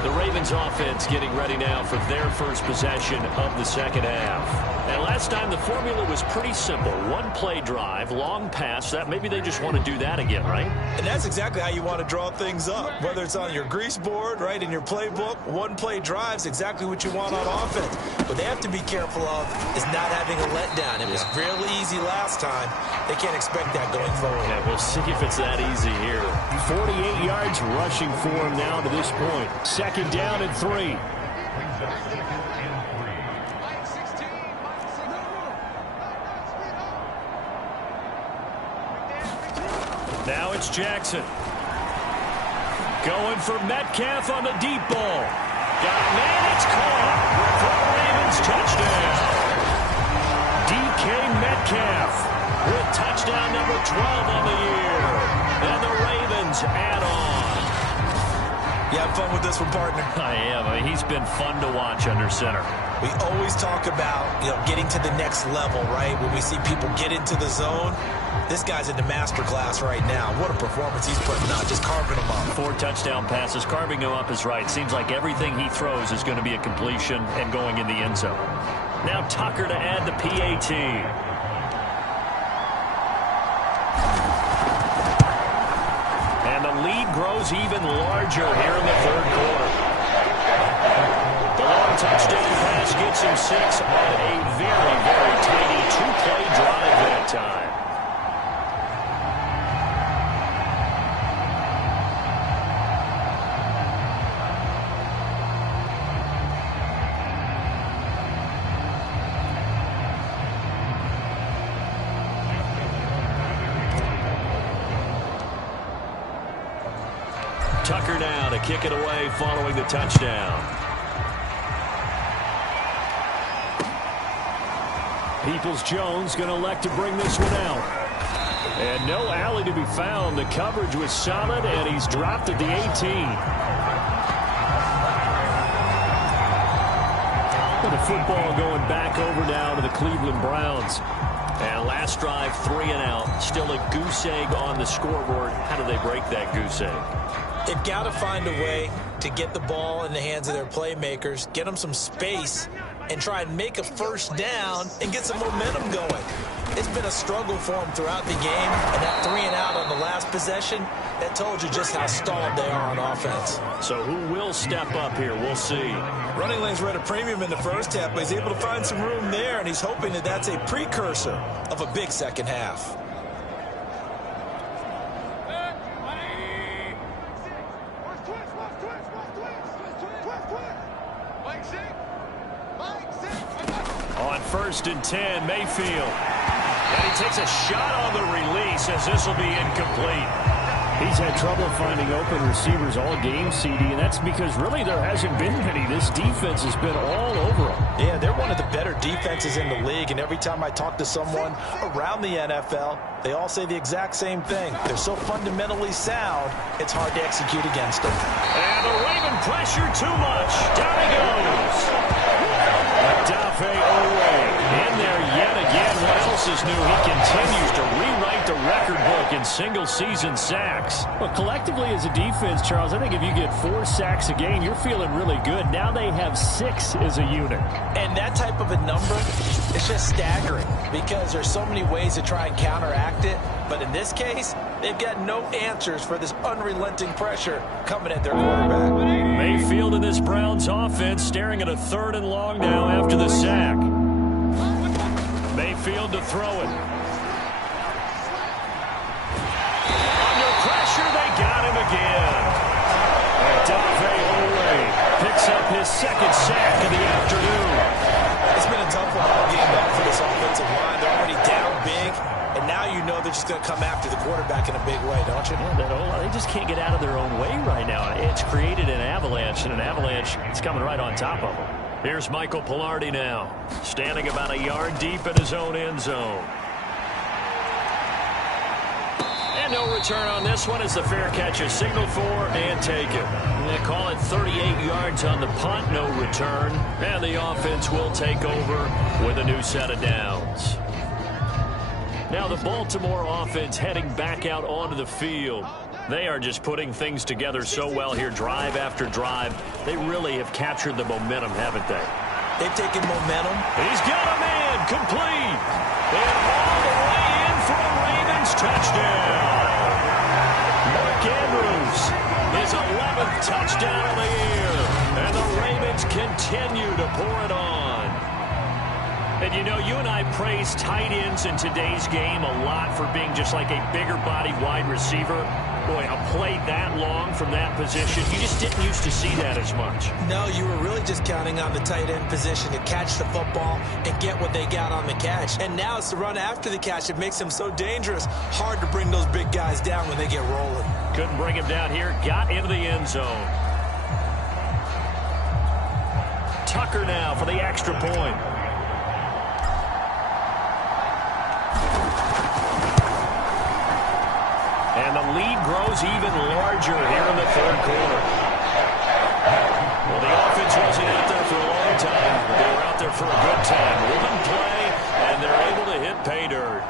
The Ravens offense getting ready now for their first possession of the second half. And last time the formula was pretty simple. One-play drive, long pass. That maybe they just want to do that again, right? And that's exactly how you want to draw things up. Whether it's on your grease board, right, in your playbook, one-play drive's exactly what you want on offense. What they have to be careful of is not having a letdown. It was really easy last time. They can't expect that going forward. Yeah, we'll see if it's that easy here. 48 yards rushing for him now to this point. Second down and 3. Now it's Jackson. Going for Metcalf on the deep ball. Got a man, it's caught for the Ravens touchdown. DK Metcalf with touchdown number 12 on the year. And the Ravens add on. You have fun with this one, partner? I am. I mean, he's been fun to watch under center. We always talk about, getting to the next level, right? When we see people get into the zone, this guy's in the master class right now. What a performance he's putting on, just carving them up. 4 touchdown passes. Carving him up is right. Seems like everything he throws is going to be a completion and going in the end zone. Now Tucker to add the PAT. And the lead grows even larger here in the third quarter. The long touchdown pass gets him 6 on a very, very tiny 2-play drive that time. Tucker now to kick it away following the touchdown. Peoples-Jones going to elect to bring this one out. And no alley to be found. The coverage was solid, and he's dropped at the 18. And the football going back over now to the Cleveland Browns. And last drive, 3 and out. Still a goose egg on the scoreboard. How do they break that goose egg? They've got to find a way to get the ball in the hands of their playmakers, get them some space, and try and make a first down and get some momentum going. It's been a struggle for them throughout the game, and that 3 and out on the last possession, that told you just how stalled they are on offense. So who will step up here? We'll see. Running lanes were at a premium in the first half, but he's able to find some room there, and he's hoping that that's a precursor of a big second half. On 1st and 10, Mayfield. And he takes a shot on the release as this will be incomplete. He's had trouble finding open receivers all game, CD, and that's because really there hasn't been many. This defense has been all over him. Yeah, they're one of the better defenses in the league, and every time I talk to someone around the NFL, they all say the exact same thing. They're so fundamentally sound, it's hard to execute against them. And the Raven pressure too much. Down he goes. Dafe Owe in there yet again. What else is new? He continues to rewrite the record book in single-season sacks. Well, collectively as a defense, Charles, I think if you get 4 sacks a game, you're feeling really good. Now they have 6 as a unit. And that type of a number is just staggering because there's so many ways to try and counteract it. But in this case, they've got no answers for this unrelenting pressure coming at their quarterback. Mayfield in this Browns offense staring at a 3rd and long now after the sack. Mayfield to throw it. Under pressure, they got him again. And Dafe Owe picks up his 2nd sack of the afternoon. It's been a tough one all game long for this offensive line. They're already down big, and now you know they're just going to come after the quarterback in a big way, don't you? Yeah, they just can't get out of their own way right now. It's created an avalanche, and an avalanche is coming right on top of them. Here's Michael Pilardi now, standing about a yard deep in his own end zone. And no return on this one as the fair catch is signaled for and taken. They call it 38 yards on the punt, no return. And the offense will take over with a new set of downs. Now the Baltimore offense heading back out onto the field. They are just putting things together so well here, drive after drive. They really have captured the momentum, haven't they? They've taken momentum. He's got a man complete. And all the way in for a Ravens touchdown. Mark Andrews, his 11th touchdown of the year. And the Ravens continue to pour it on. And you know, you and I praise tight ends in today's game a lot for being just like a bigger body wide receiver. Boy, a play that long from that position, you just didn't used to see that as much. No, you were really just counting on the tight end position to catch the football and get what they got on the catch. And now it's the run after the catch that makes them so dangerous. Hard to bring those big guys down when they get rolling. Couldn't bring him down here. Got into the end zone. Tucker now for the extra point. And the lead grows even larger here in the third quarter. Well, the offense wasn't out there for a long time, but they were out there for a good time. Rhythm play, and they're able to hit pay dirt.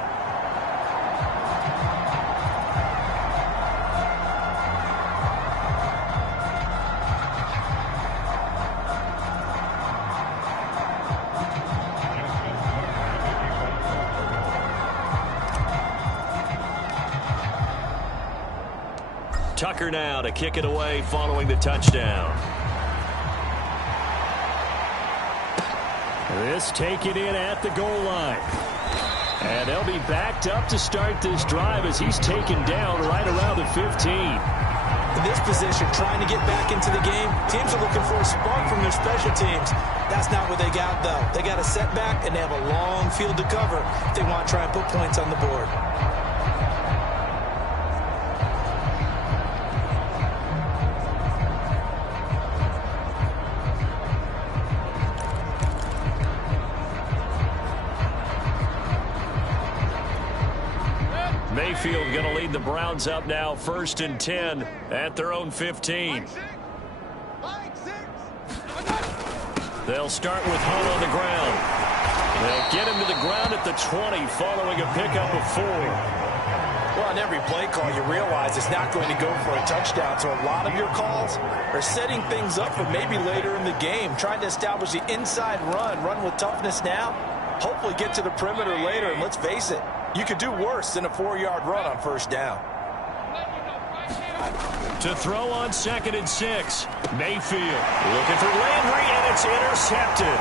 Tucker now to kick it away following the touchdown. This taken in at the goal line. And they'll be backed up to start this drive as he's taken down right around the 15. In this position, trying to get back into the game, teams are looking for a spark from their special teams. That's not what they got, though. They got a setback, and they have a long field to cover if they want to try and put points on the board. Mayfield going to lead the Browns up now, 1st and 10 at their own 15. They'll start with Hunt on the ground. They'll get him to the ground at the 20 following a pickup of 4. Well, on every play call, you realize it's not going to go for a touchdown, so a lot of your calls are setting things up for maybe later in the game, trying to establish the inside run with toughness now, hopefully get to the perimeter later, and let's face it, you could do worse than a 4-yard run on 1st down. To throw on 2nd and 6. Mayfield looking for Landry, and it's intercepted.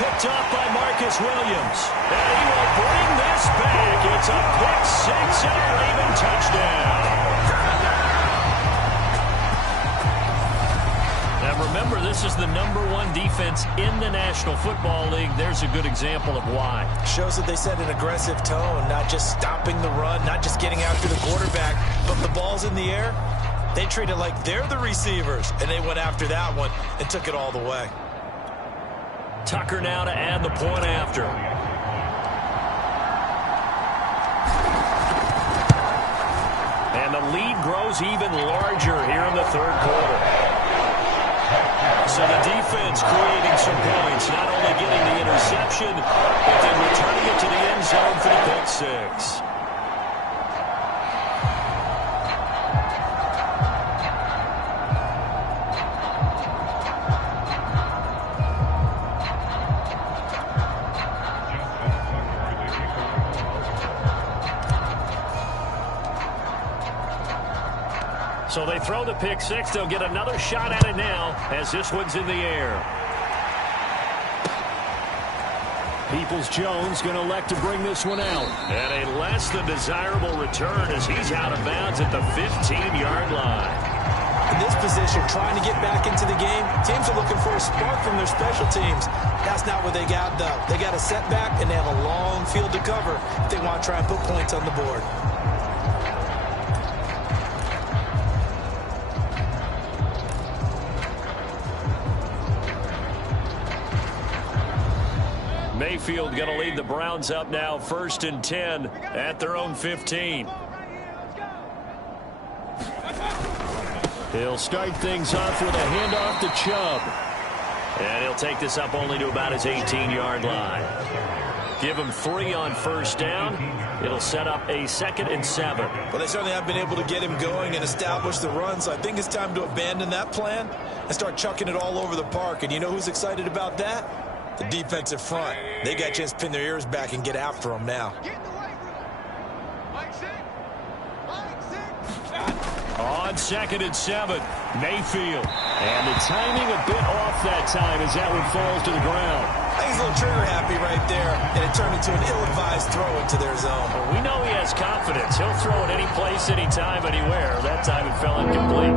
Picked off by Marcus Williams. And he will bring this back. It's a pick 6 and a Raven touchdown. Now remember, this is the #1 defense in the National Football League. There's a good example of why. Shows that they set an aggressive tone, not just stopping the run, not just getting after the quarterback, but the ball's in the air. They treat it like they're the receivers, and they went after that one and took it all the way. Tucker now to add the point after. And the lead grows even larger here in the third quarter. So the defense creating some points, not only getting the interception, but then returning it to the end zone for the pick 6. So they throw the pick 6. They'll get another shot at it now as this one's in the air. Peoples-Jones going to elect to bring this one out. And a less than desirable return as he's out of bounds at the 15-yard line. In this position, trying to get back into the game, teams are looking for a spark from their special teams. That's not what they got, though. They got a setback, and they have a long field to cover if they want to try and put points on the board. Mayfield going to lead the Browns up now, 1st and 10 at their own 15. He'll start things off with a handoff to Chubb. And he'll take this up only to about his 18-yard line. Give him 3 on 1st down. It'll set up a 2nd and 7. Well, they certainly have been able to get him going and establish the run, so I think it's time to abandon that plan and start chucking it all over the park. And you know who's excited about that? The defensive front, they got a chance to pin their ears back and get after him now. Get in the weight room. Mike six. Mike six. On 2nd and 7, Mayfield. And the timing a bit off that time as that one falls to the ground. I think he's a little trigger happy right there, and it turned into an ill-advised throw into their zone. Well, we know he has confidence. He'll throw it any place, anytime, anywhere. That time it fell incomplete.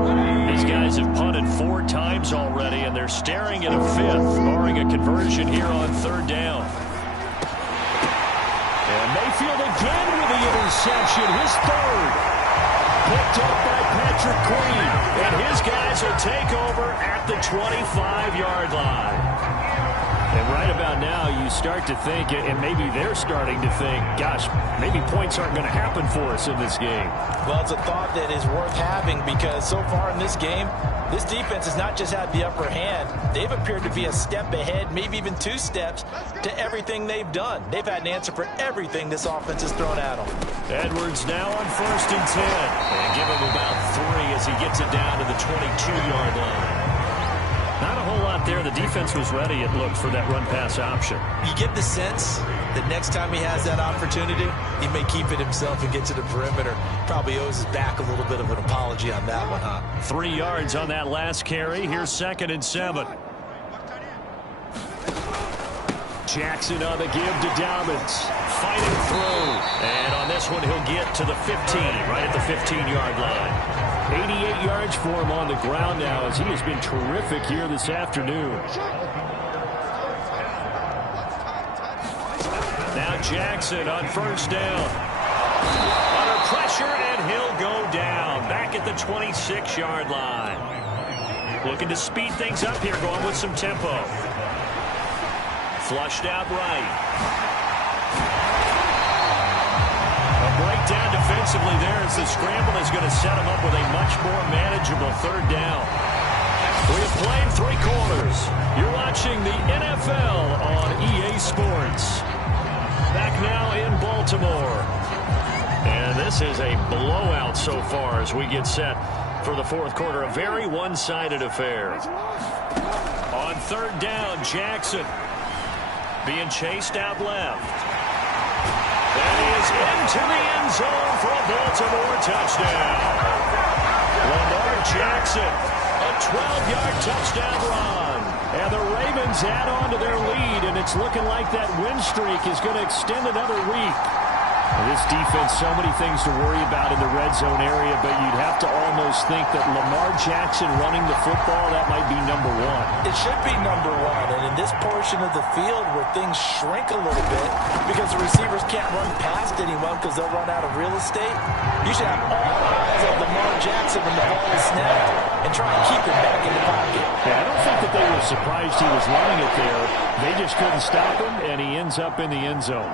These guys have punted 4 times already, and they're staring at a 5th, barring a conversion here on 3rd down. And Mayfield again with the interception, his 3rd. Picked up by Patrick Queen, and his guys will take over at the 25-yard line. And right about now, you start to think, and maybe they're starting to think, gosh, maybe points aren't going to happen for us in this game. Well, it's a thought that is worth having because so far in this game, this defense has not just had the upper hand. They've appeared to be a step ahead, maybe even 2 steps to everything they've done. They've had an answer for everything this offense has thrown at them. Edwards now on 1st and 10. And give him about 3 as he gets it down to the 22-yard line. Not a whole lot there. The defense was ready, it looked, for that run-pass option. You get the sense that next time he has that opportunity, he may keep it himself and get to the perimeter. Probably owes his back a little bit of an apology on that one, huh? 3 yards on that last carry. Here's 2nd and 7. Jackson on the give to Dobbins. Fighting through. And on this one, he'll get to the 15, right at the 15-yard line. 88 yards for him on the ground now as he has been terrific here this afternoon. Now Jackson on 1st down. Under pressure, and he'll go down. Back at the 26-yard line. Looking to speed things up here, going with some tempo. Flushed out right. Breakdown defensively there as the scramble is going to set him up with a much more manageable 3rd down. We have played 3 quarters. You're watching the NFL on EA Sports. Back now in Baltimore. And this is a blowout so far as we get set for the 4th quarter. A very one-sided affair. On 3rd down, Jackson being chased out left. And he is into the end zone for a Baltimore touchdown. Lamar Jackson, a 12-yard touchdown run. And the Ravens add on to their lead, and it's looking like that win streak is going to extend another week. This defense, so many things to worry about in the red zone area, but you'd have to almost think that Lamar Jackson running the football, that might be number 1. It should be number 1, and in this portion of the field where things shrink a little bit because the receivers can't run past anyone because they'll run out of real estate, you should have all eyes on Lamar Jackson when the ball is snapped and try and keep him back in the pocket. Yeah, I don't think that they were surprised he was running it there. They just couldn't stop him, and he ends up in the end zone.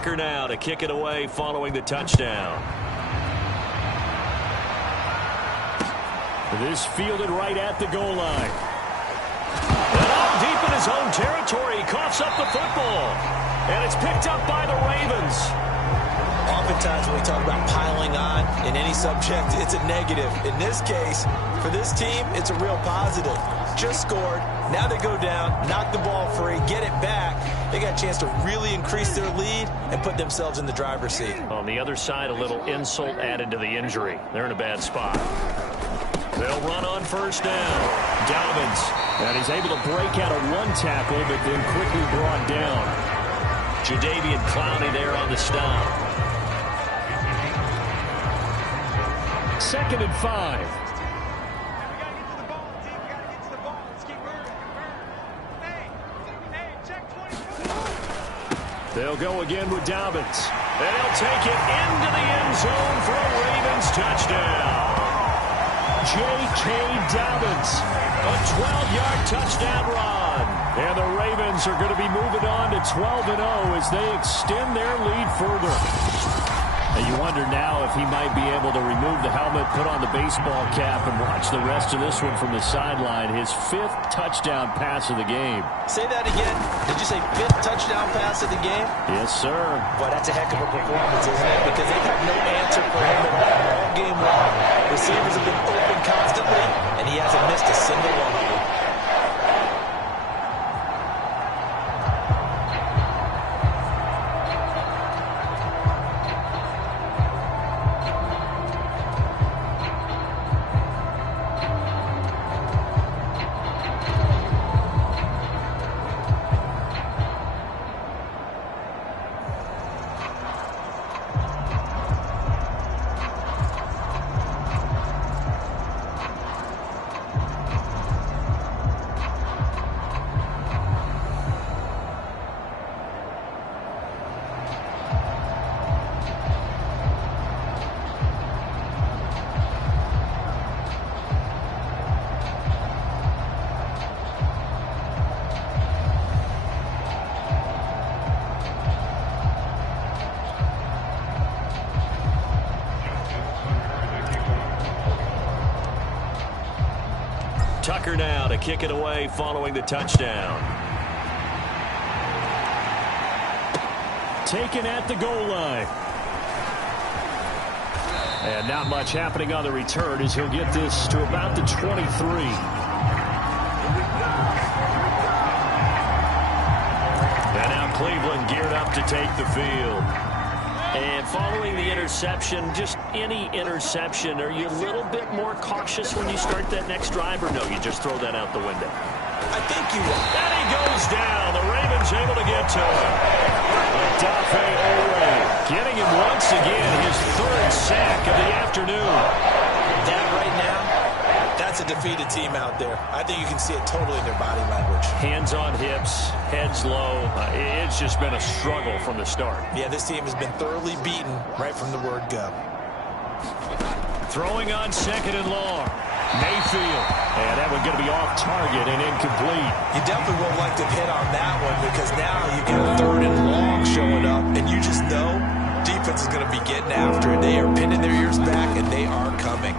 Tucker now to kick it away following the touchdown. This fielded right at the goal line. And up deep in his own territory, he coughs up the football. And it's picked up by the Ravens. Oftentimes when we talk about piling on in any subject, it's a negative. In this case, for this team, it's a real positive. Just scored. Now they go down, knock the ball free, get it back. They got a chance to really increase their lead and put themselves in the driver's seat. On the other side, a little insult added to the injury. They're in a bad spot. They'll run on first down. Dobbins. And he's able to break out of one tackle, but then quickly brought down. Jadeveon Clowney there on the stop. 2nd and 5. They'll go again with Dobbins. And he'll take it into the end zone for a Ravens touchdown. J.K. Dobbins. A 12-yard touchdown run. And the Ravens are going to be moving on to 12-0 as they extend their lead further. And you wonder now if he might be able to remove the helmet, put on the baseball cap, and watch the rest of this one from the sideline. His 5th touchdown pass of the game. Say that again. Did you say 5th touchdown pass of the game? Yes, sir. Boy, that's a heck of a performance, isn't it? Because they've had no answer for him all game long. Receivers have been open constantly, and he hasn't missed a single one of them. Tucker now to kick it away following the touchdown. Taken at the goal line. And not much happening on the return as he'll get this to about the 23. And now Cleveland geared up to take the field. And following the interception, just any interception, are you a little bit more cautious when you start that next drive, or no, you just throw that out the window? I think you will. And he goes down. The Ravens able to get to him. Odafe Oweh getting him once again, his 3rd sack of the afternoon. That right now, that's a defeated team out there. I think you can see it totally in their body language. Hands on hips, heads low. It's just been a struggle from the start. Yeah, this team has been thoroughly beaten right from the word go. Throwing on 2nd and long. Mayfield. And that one going to be off target and incomplete. You definitely won't like to hit on that one because now you get 3rd and long showing up, and you just know defense is going to be getting after it. They are pinning their ears back, and they are coming.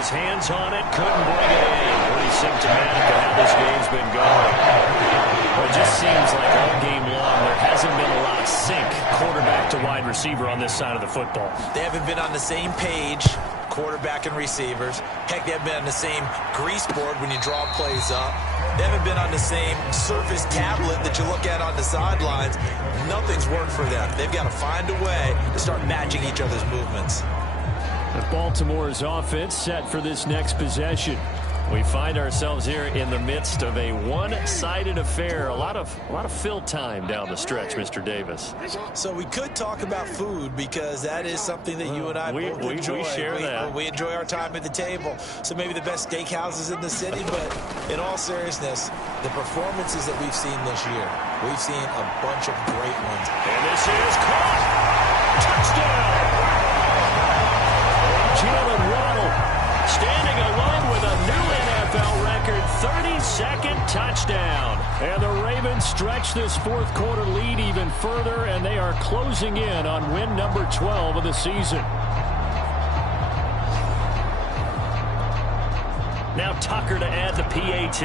His hands on it, couldn't bring it in. Pretty symptomatic of how this game's been going. Well, it just seems like all game long there hasn't been a lot of sync quarterback to wide receiver on this side of the football. They haven't been on the same page, quarterback and receivers. Heck, they haven't been on the same grease board when you draw plays up. They haven't been on the same Surface tablet that you look at on the sidelines. Nothing's worked for them. They've got to find a way to start matching each other's movements. Baltimore's offense set for this next possession. We find ourselves here in the midst of a one-sided affair. A lot of fill time down the stretch, Mr. Davis. So we could talk about food because that is something that you and I both enjoy. We share that. We enjoy our time at the table. So maybe the best steakhouses in the city, but in all seriousness, the performances that we've seen this year, we've seen a bunch of great ones. And this is caught. Touchdown. Jalen Waddle standing alone with a new NFL record, 32nd touchdown. And the Ravens stretch this fourth quarter lead even further, and they are closing in on win number 12 of the season. Now Tucker to add the PAT.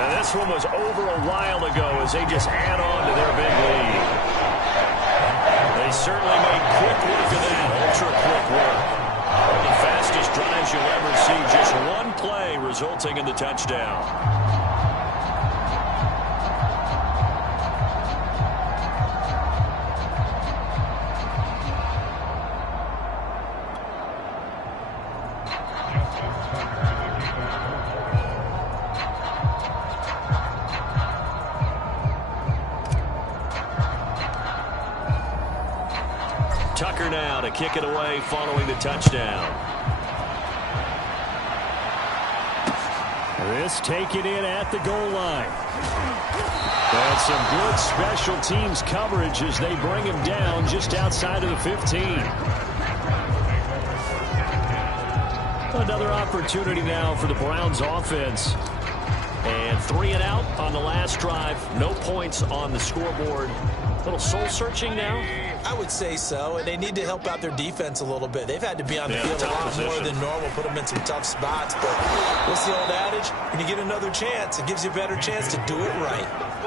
And this one was over a while ago as they just add on to their big lead. They certainly made quick work of that, ultra-quick work. One of the fastest drives you'll ever see, just one play resulting in the touchdown. Tucker now to kick it away following the touchdown. This taken in at the goal line. And some good special teams coverage as they bring him down just outside of the 15. Another opportunity now for the Browns offense. And 3 and out on the last drive. No points on the scoreboard. A little soul-searching now? I would say so, and they need to help out their defense a little bit. They've had to be on the field a lot more than normal, put them in some tough spots. But what's the old adage? When you get another chance, it gives you a better chance to do it right.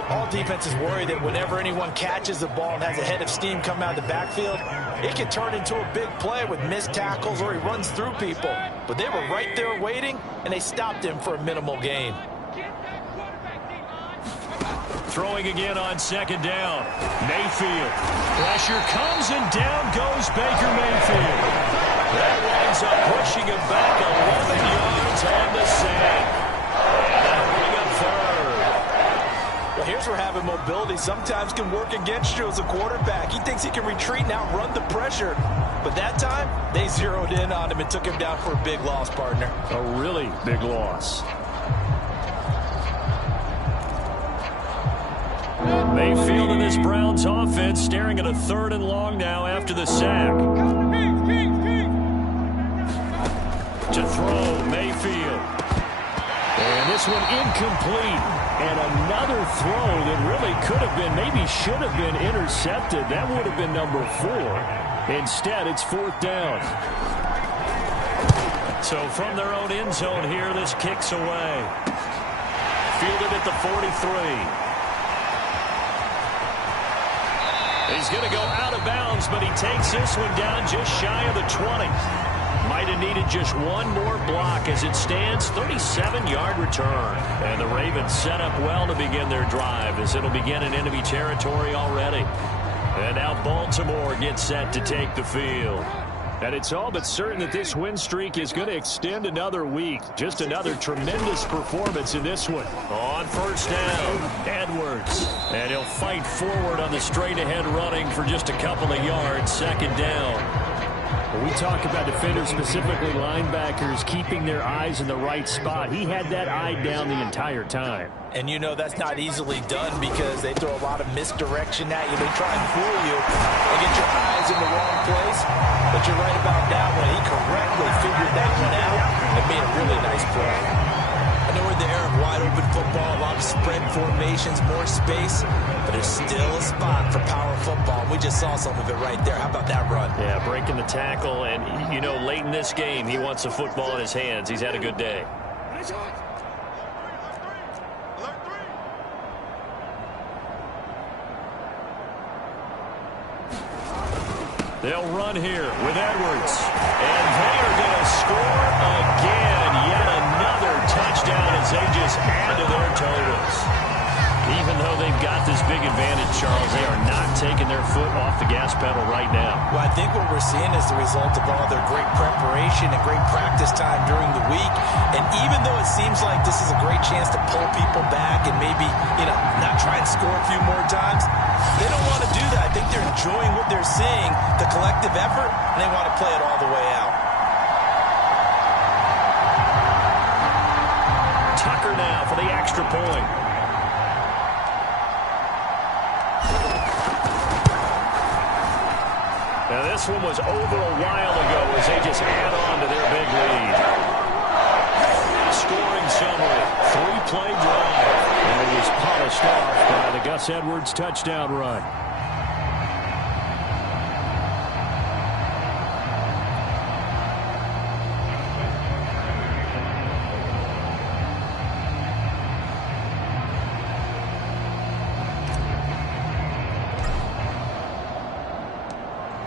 All defenses worry that whenever anyone catches the ball and has a head of steam come out of the backfield, it can turn into a big play with missed tackles or he runs through people. But they were right there waiting, and they stopped him for a minimal gain. Throwing again on second down. Mayfield. Pressure comes and down goes Baker Mayfield. That winds up pushing him back 11 yards on the sack. And that'll bring up third. Well, here's where having mobility sometimes can work against you as a quarterback. He thinks he can retreat and outrun the pressure. But that time, they zeroed in on him and took him down for a big loss, partner. A really big loss. Mayfield and this Browns offense staring at a 3rd and long now after the sack. To throw, Mayfield. And this one incomplete. And another throw that really could have been, maybe should have been intercepted. That would have been number 4. Instead, it's 4th down. So from their own end zone here, this kicks away. Fielded at the 43. He's going to go out of bounds, but he takes this one down just shy of the 20. Might have needed just one more block as it stands, 37-yard return. And the Ravens set up well to begin their drive as it'll begin in enemy territory already. And now Baltimore gets set to take the field. And it's all but certain that this win streak is going to extend another week. Just another tremendous performance in this one. On first down, Edwards. And he'll fight forward on the straight-ahead running for just a couple of yards. 2nd down. When we talk about defenders, specifically linebackers, keeping their eyes in the right spot, he had that eye down the entire time. And you know that's not easily done because they throw a lot of misdirection at you. They try and fool you and get your eyes in the wrong place. But you're right about that one. He correctly figured that one out and made a really nice play. I know we're in the era of wide-open football, a lot of spread formations, more space, but there's still a spot for power football. We just saw some of it right there. How about that run? Yeah, breaking the tackle, and, you know, late in this game, he wants the football in his hands. He's had a good day. They'll run here with Edwards. And they are going to score again. Yet another touchdown as they just add to their totals. Even though they've got this big advantage, Charles, they are not taking their foot off the gas pedal right now. Well, I think what we're seeing is the result of all their great preparation and great practice time during the week. And even though it seems like this is a great chance to pull people back and maybe, you know, not try and score a few more times, they don't want to do that. I think they're enjoying what they're seeing, the collective effort, and they want to play it all the way out. Tucker now for the extra point. Now This one was over a while ago as they just add on to their big lead. Scoring summary, 3-play drive. And it was polished off by the Gus Edwards touchdown run.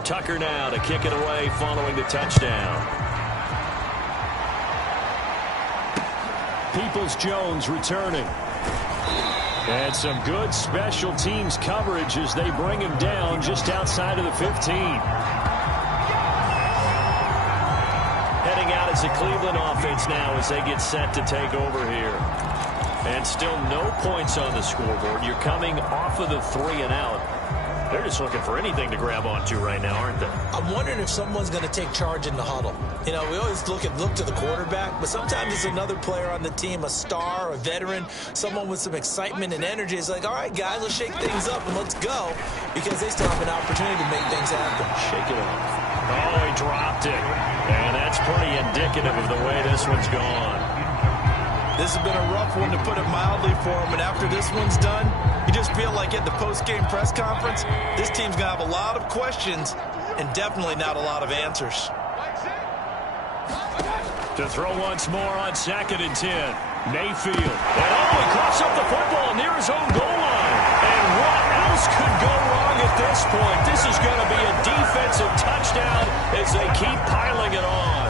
Tucker now to kick it away following the touchdown. Peoples-Jones returning. And some good special teams coverage as they bring him down just outside of the 15. Heading out as a Cleveland offense now as they get set to take over here. And still no points on the scoreboard. You're coming off of the 3-and-out. They're just looking for anything to grab onto right now, aren't they? I'm wondering if someone's going to take charge in the huddle. You know, we always look to the quarterback, but sometimes it's another player on the team, a star, a veteran, someone with some excitement and energy. It's like, all right, guys, let's shake things up and let's go, because they still have an opportunity to make things happen. Shake it off. Oh, he dropped it. And that's pretty indicative of the way this one's gone. This has been a rough one, to put it mildly, for him. And after this one's done, you just feel like at the post-game press conference, this team's going to have a lot of questions and definitely not a lot of answers. To throw once more on 2nd and 10. Mayfield. And he coughs up the football near his own goal line. And what else could go wrong at this point? This is going to be a defensive touchdown as they keep piling it on.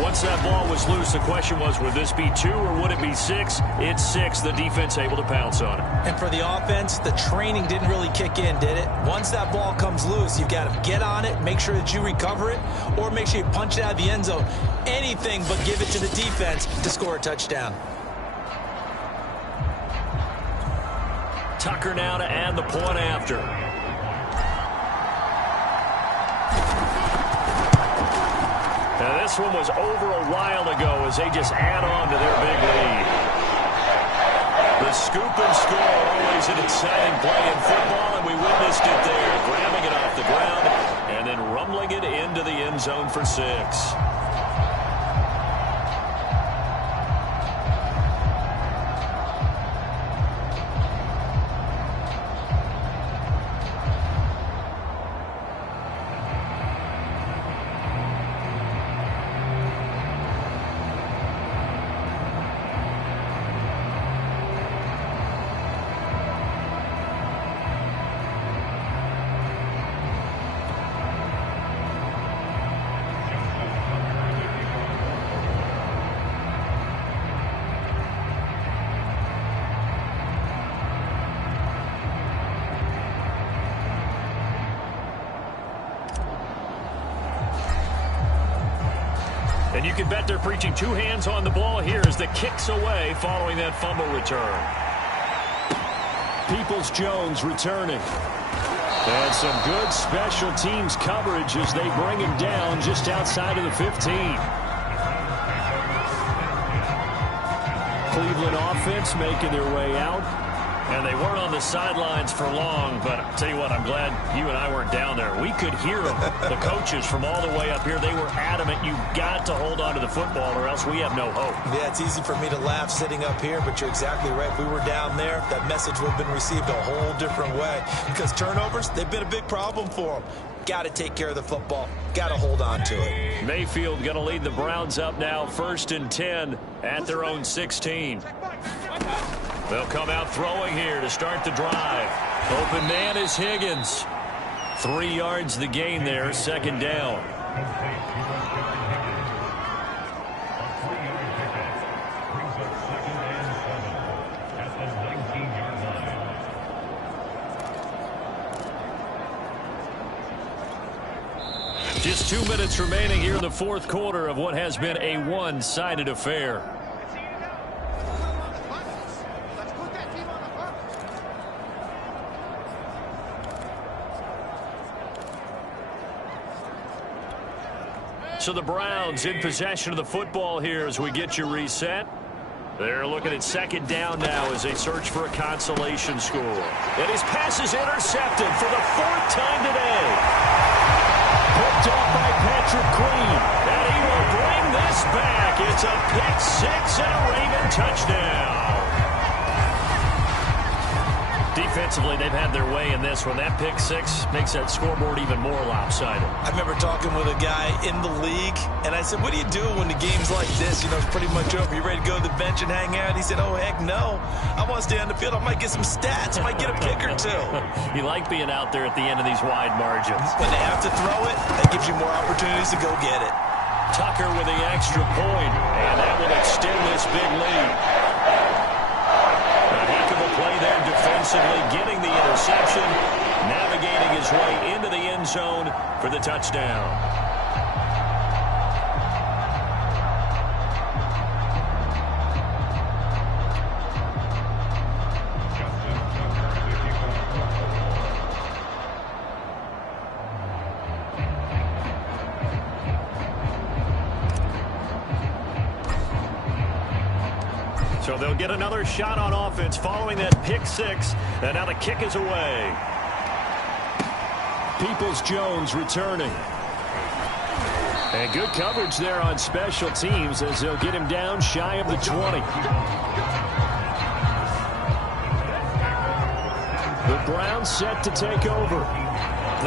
Once that ball was loose, the question was, would this be 2 or would it be 6? It's 6. The defense able to pounce on it. And for the offense, the training didn't really kick in, did it? Once that ball comes loose, you've got to get on it, make sure that you recover it, or make sure you punch it out of the end zone. Anything but give it to the defense to score a touchdown. Tucker now to add the point after. Now this one was over a while ago as they just add on to their big lead. The scoop and score, always an exciting play in football, and we witnessed it there, grabbing it off the ground and then rumbling it into the end zone for 6. And you can bet they're preaching 2 hands on the ball here as the kick's away following that fumble return. Peoples-Jones returning. And some good special teams coverage as they bring him down just outside of the 15. Cleveland offense making their way out. And they weren't on the sidelines for long, but I'll tell you what, I'm glad you and I weren't down there. We could hear them, the coaches from all the way up here. They were adamant, you've got to hold on to the football or else we have no hope. Yeah, it's easy for me to laugh sitting up here, but you're exactly right. If we were down there, that message would have been received a whole different way, because turnovers, they've been a big problem for them. Got to take care of the football. Got to hold on to it. Mayfield going to lead the Browns up now, 1st and 10 at their own 16. They'll come out throwing here to start the drive. Open man is Higgins. 3 yards the gain there, 2nd down. Just 2 minutes remaining here in the 4th quarter of what has been a one-sided affair. So the Browns in possession of the football here as we get you reset. They're looking at second down now as they search for a consolation score. And his pass is intercepted for the 4th time today. Picked off by Patrick Queen. And he will bring this back. It's a pick 6 and a Raven touchdown. Defensively, they've had their way in this one. That pick 6 makes that scoreboard even more lopsided. I remember talking with a guy in the league, and I said, what do you do when the game's like this? You know, it's pretty much over. You ready to go to the bench and hang out? He said, oh, heck no. I want to stay on the field. I might get some stats. I might get a pick or two. You like being out there at the end of these wide margins. When they have to throw it, that gives you more opportunities to go get it. Tucker with the extra point, and that will extend this big lead. Play there defensively, getting the interception, navigating his way into the end zone for the touchdown. So they'll get another shot on offense following that pick 6. And now the kick is away. Peoples-Jones returning. And good coverage there on special teams as they'll get him down shy of the 20. The Browns set to take over.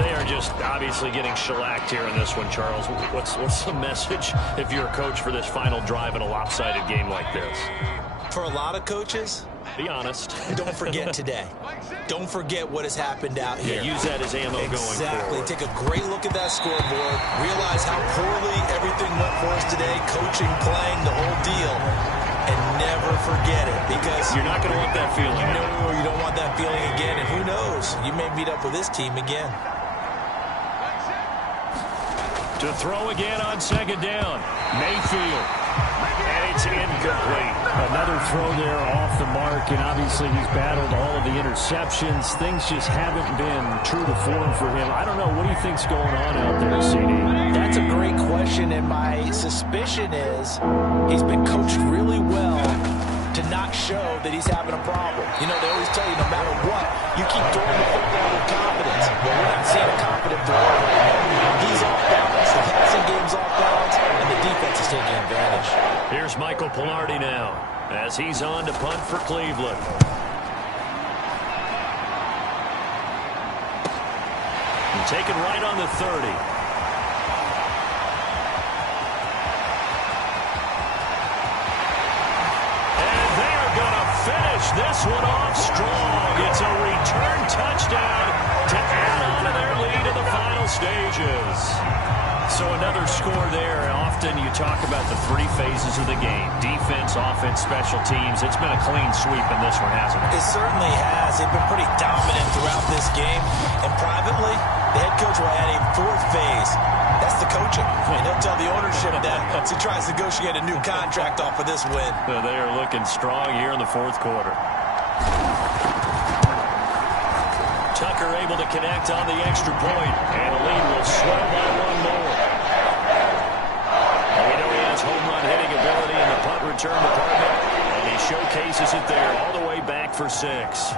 They are just obviously getting shellacked here in this one, Charles. What's the message if you're a coach for this final drive in a lopsided game like this? For a lot of coaches, be honest. Don't forget today. Don't forget what has happened out here. Yeah, use that as ammo going forward. Exactly. Take a great look at that scoreboard. Realize how poorly everything went for us today. Coaching, playing, the whole deal. And never forget it, because you're not going to want that feeling. No, you don't want that feeling again. And who knows? You may meet up with this team again. To throw again on second down. Mayfield. And it's incomplete. Another throw there off the mark, and obviously he's battled all of the interceptions. Things just haven't been true to form for him. I don't know. What do you think's going on out there, CD? That's a great question, and my suspicion is he's been coached really well to not show that he's having a problem. You know, they always tell you no matter what, you keep throwing the football with confidence. Well, we're not seeing a confident thrower right now. He's off balance, the passing game's off balance, and the defense is taking advantage. Here's Michael Pilardi now as he's on to punt for Cleveland. And taken right on the 30. Finish this one off strong. It's a return touchdown to add on to their lead in the final stages. So another score there. Often you talk about the 3 phases of the game. Defense, offense, special teams. It's been a clean sweep in this one, hasn't it? It certainly has. They've been pretty dominant throughout this game. And privately, the head coach will add a 4th phase. That's the coaching. And he'll tell the ownership that as he tries to negotiate a new contract off of this win. They are looking strong here in the 4th quarter. Tucker able to connect on the extra point. And the lead will swell by 1 more. And we know he has home run hitting ability in the punt return department. And he showcases it there all the way back for 6.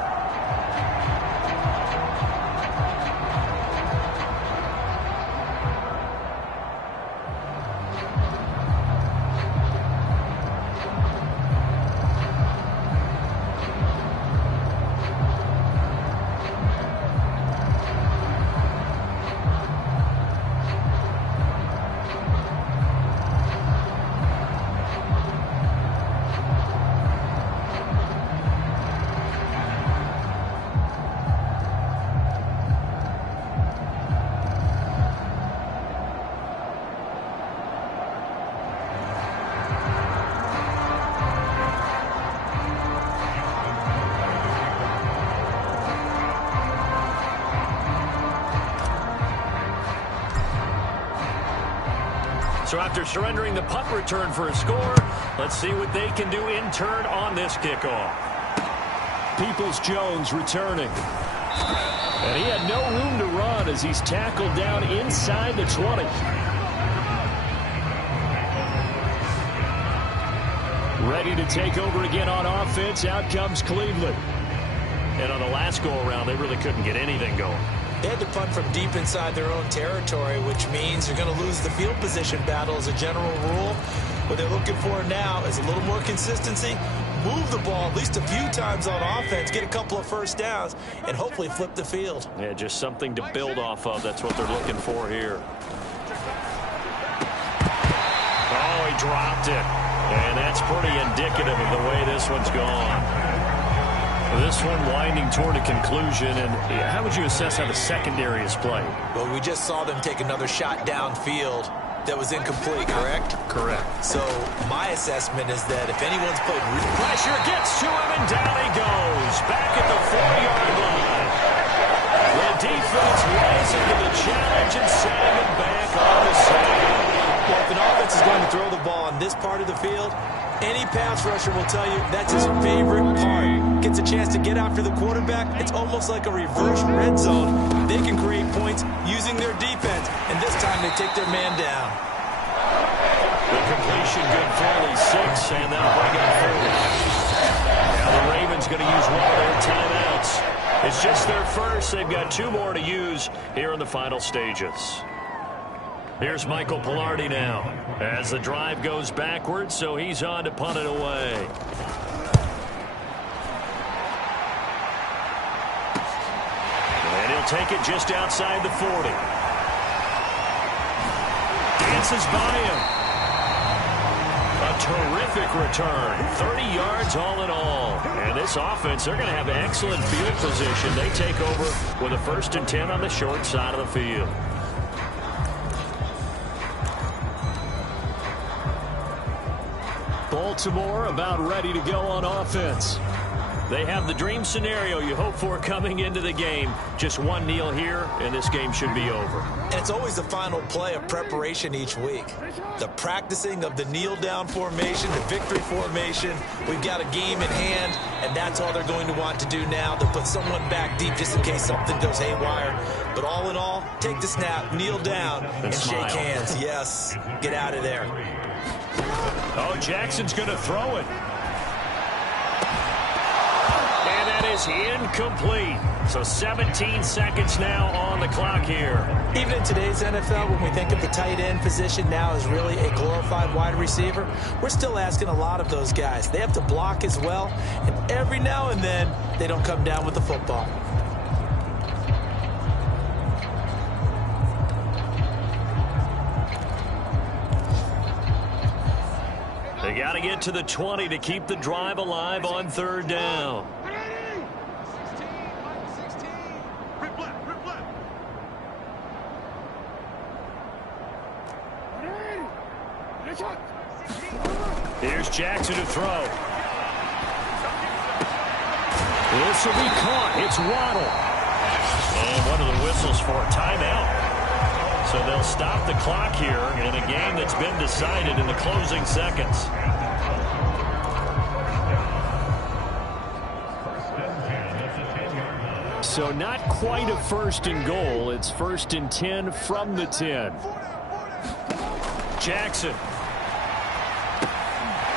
So after surrendering the punt return for a score, let's see what they can do in turn on this kickoff. Peoples-Jones returning. And he had no room to run as he's tackled down inside the 20. Ready to take over again on offense. Out comes Cleveland. And on the last go-around, they really couldn't get anything going. They had to punt from deep inside their own territory, which means you're going to lose the field position battle as a general rule. What they're looking for now is a little more consistency, move the ball at least a few times on offense, get a couple of first downs, and hopefully flip the field. Yeah, just something to build off of. That's what they're looking for here. Oh, he dropped it. And that's pretty indicative of the way this one's gone. This one winding toward a conclusion. And how would you assess how the secondary is played? Well, we just saw them take another shot downfield that was incomplete, correct? Correct. So my assessment is that if anyone's played... Pressure gets to him, and down he goes. Back at the 4-yard line. The defense rising to the challenge and setting it back on the side. Well, if an offense is going to throw the ball on this part of the field, any pass rusher will tell you that's his favorite part. Gets a chance to get after the quarterback. It's almost like a reverse red zone. They can create points using their defense, and this time they take their man down. The completion good for only 6, and that'll bring it forward. Now the Ravens going to use one of their timeouts. It's just their first. They've got 2 more to use here in the final stages. Here's Michael Pilardi now as the drive goes backwards, so he's on to punt it away. And he'll take it just outside the 40. Dances by him. A terrific return. 30 yards all in all. And this offense, they're going to have excellent field position. They take over with a 1st and 10 on the short side of the field. Baltimore about ready to go on offense. They have the dream scenario you hope for coming into the game. Just one kneel here, and this game should be over. And it's always the final play of preparation each week. The practicing of the kneel-down formation, the victory formation. We've got a game in hand, and that's all they're going to want to do now. They'll put someone back deep just in case something goes haywire. But all in all, take the snap, kneel down, and shake hands. Yes, get out of there. Oh, Jackson's going to throw it. And that is incomplete. So 17 seconds now on the clock here. Even in today's NFL, when we think of the tight end position now as really a glorified wide receiver, we're still asking a lot of those guys. They have to block as well, and every now and then, they don't come down with the football. They got to get to the 20 to keep the drive alive on 3rd down. Here's Jackson to throw. This will be caught. It's Waddle. And one of the whistles for a timeout. So they'll stop the clock here in a game that's been decided in the closing seconds. So not quite a 1st and goal. It's 1st and 10 from the 10. Jackson.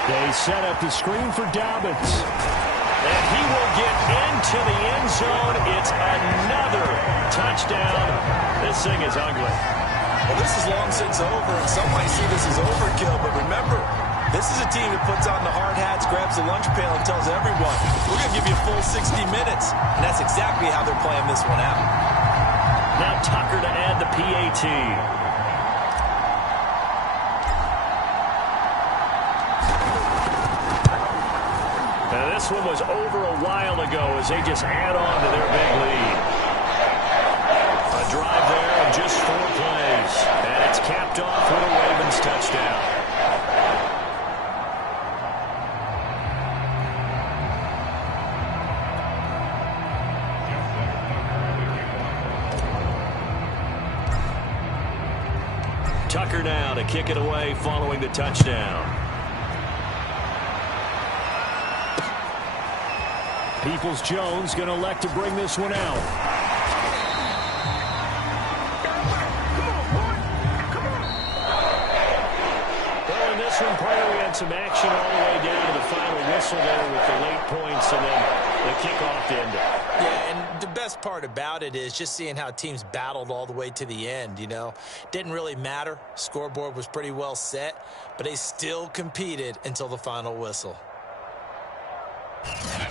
They set up the screen for Dobbins. And he will get into the end zone. It's another touchdown. This thing is ugly. Well, this is long since over, and some might see this as overkill. But remember, this is a team that puts on the hard hats, grabs the lunch pail, and tells everyone, we're going to give you a full 60 minutes. And that's exactly how they're playing this one out. Now Tucker to add the PAT. Now this one was over a while ago as they just add on to their big lead. A drive there in just 4 plays. And it's capped off with a Ravens touchdown. Tucker now to kick it away following the touchdown. Peoples-Jones going to elect to bring this one out. Well, in this one, Pryor, we had some action all the way down to the 5. whistle there with the late points and then the kickoff to end it. Yeah, and the best part about it is just seeing how teams battled all the way to the end, Didn't really matter. Scoreboard was pretty well set, but they still competed until the final whistle.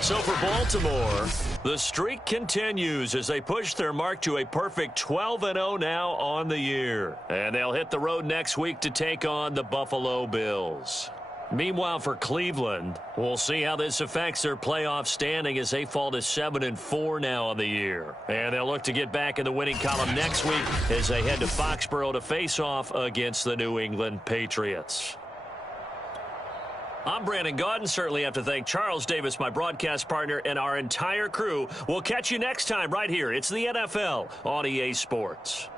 So for Baltimore, the streak continues as they push their mark to a perfect 12-0 now on the year. And they'll hit the road next week to take on the Buffalo Bills. Meanwhile, for Cleveland, we'll see how this affects their playoff standing as they fall to 7-4 now on the year. And they'll look to get back in the winning column next week as they head to Foxborough to face off against the New England Patriots. I'm Brandon Gaudin. Certainly have to thank Charles Davis, my broadcast partner, and our entire crew. We'll catch you next time right here. It's the NFL on EA Sports.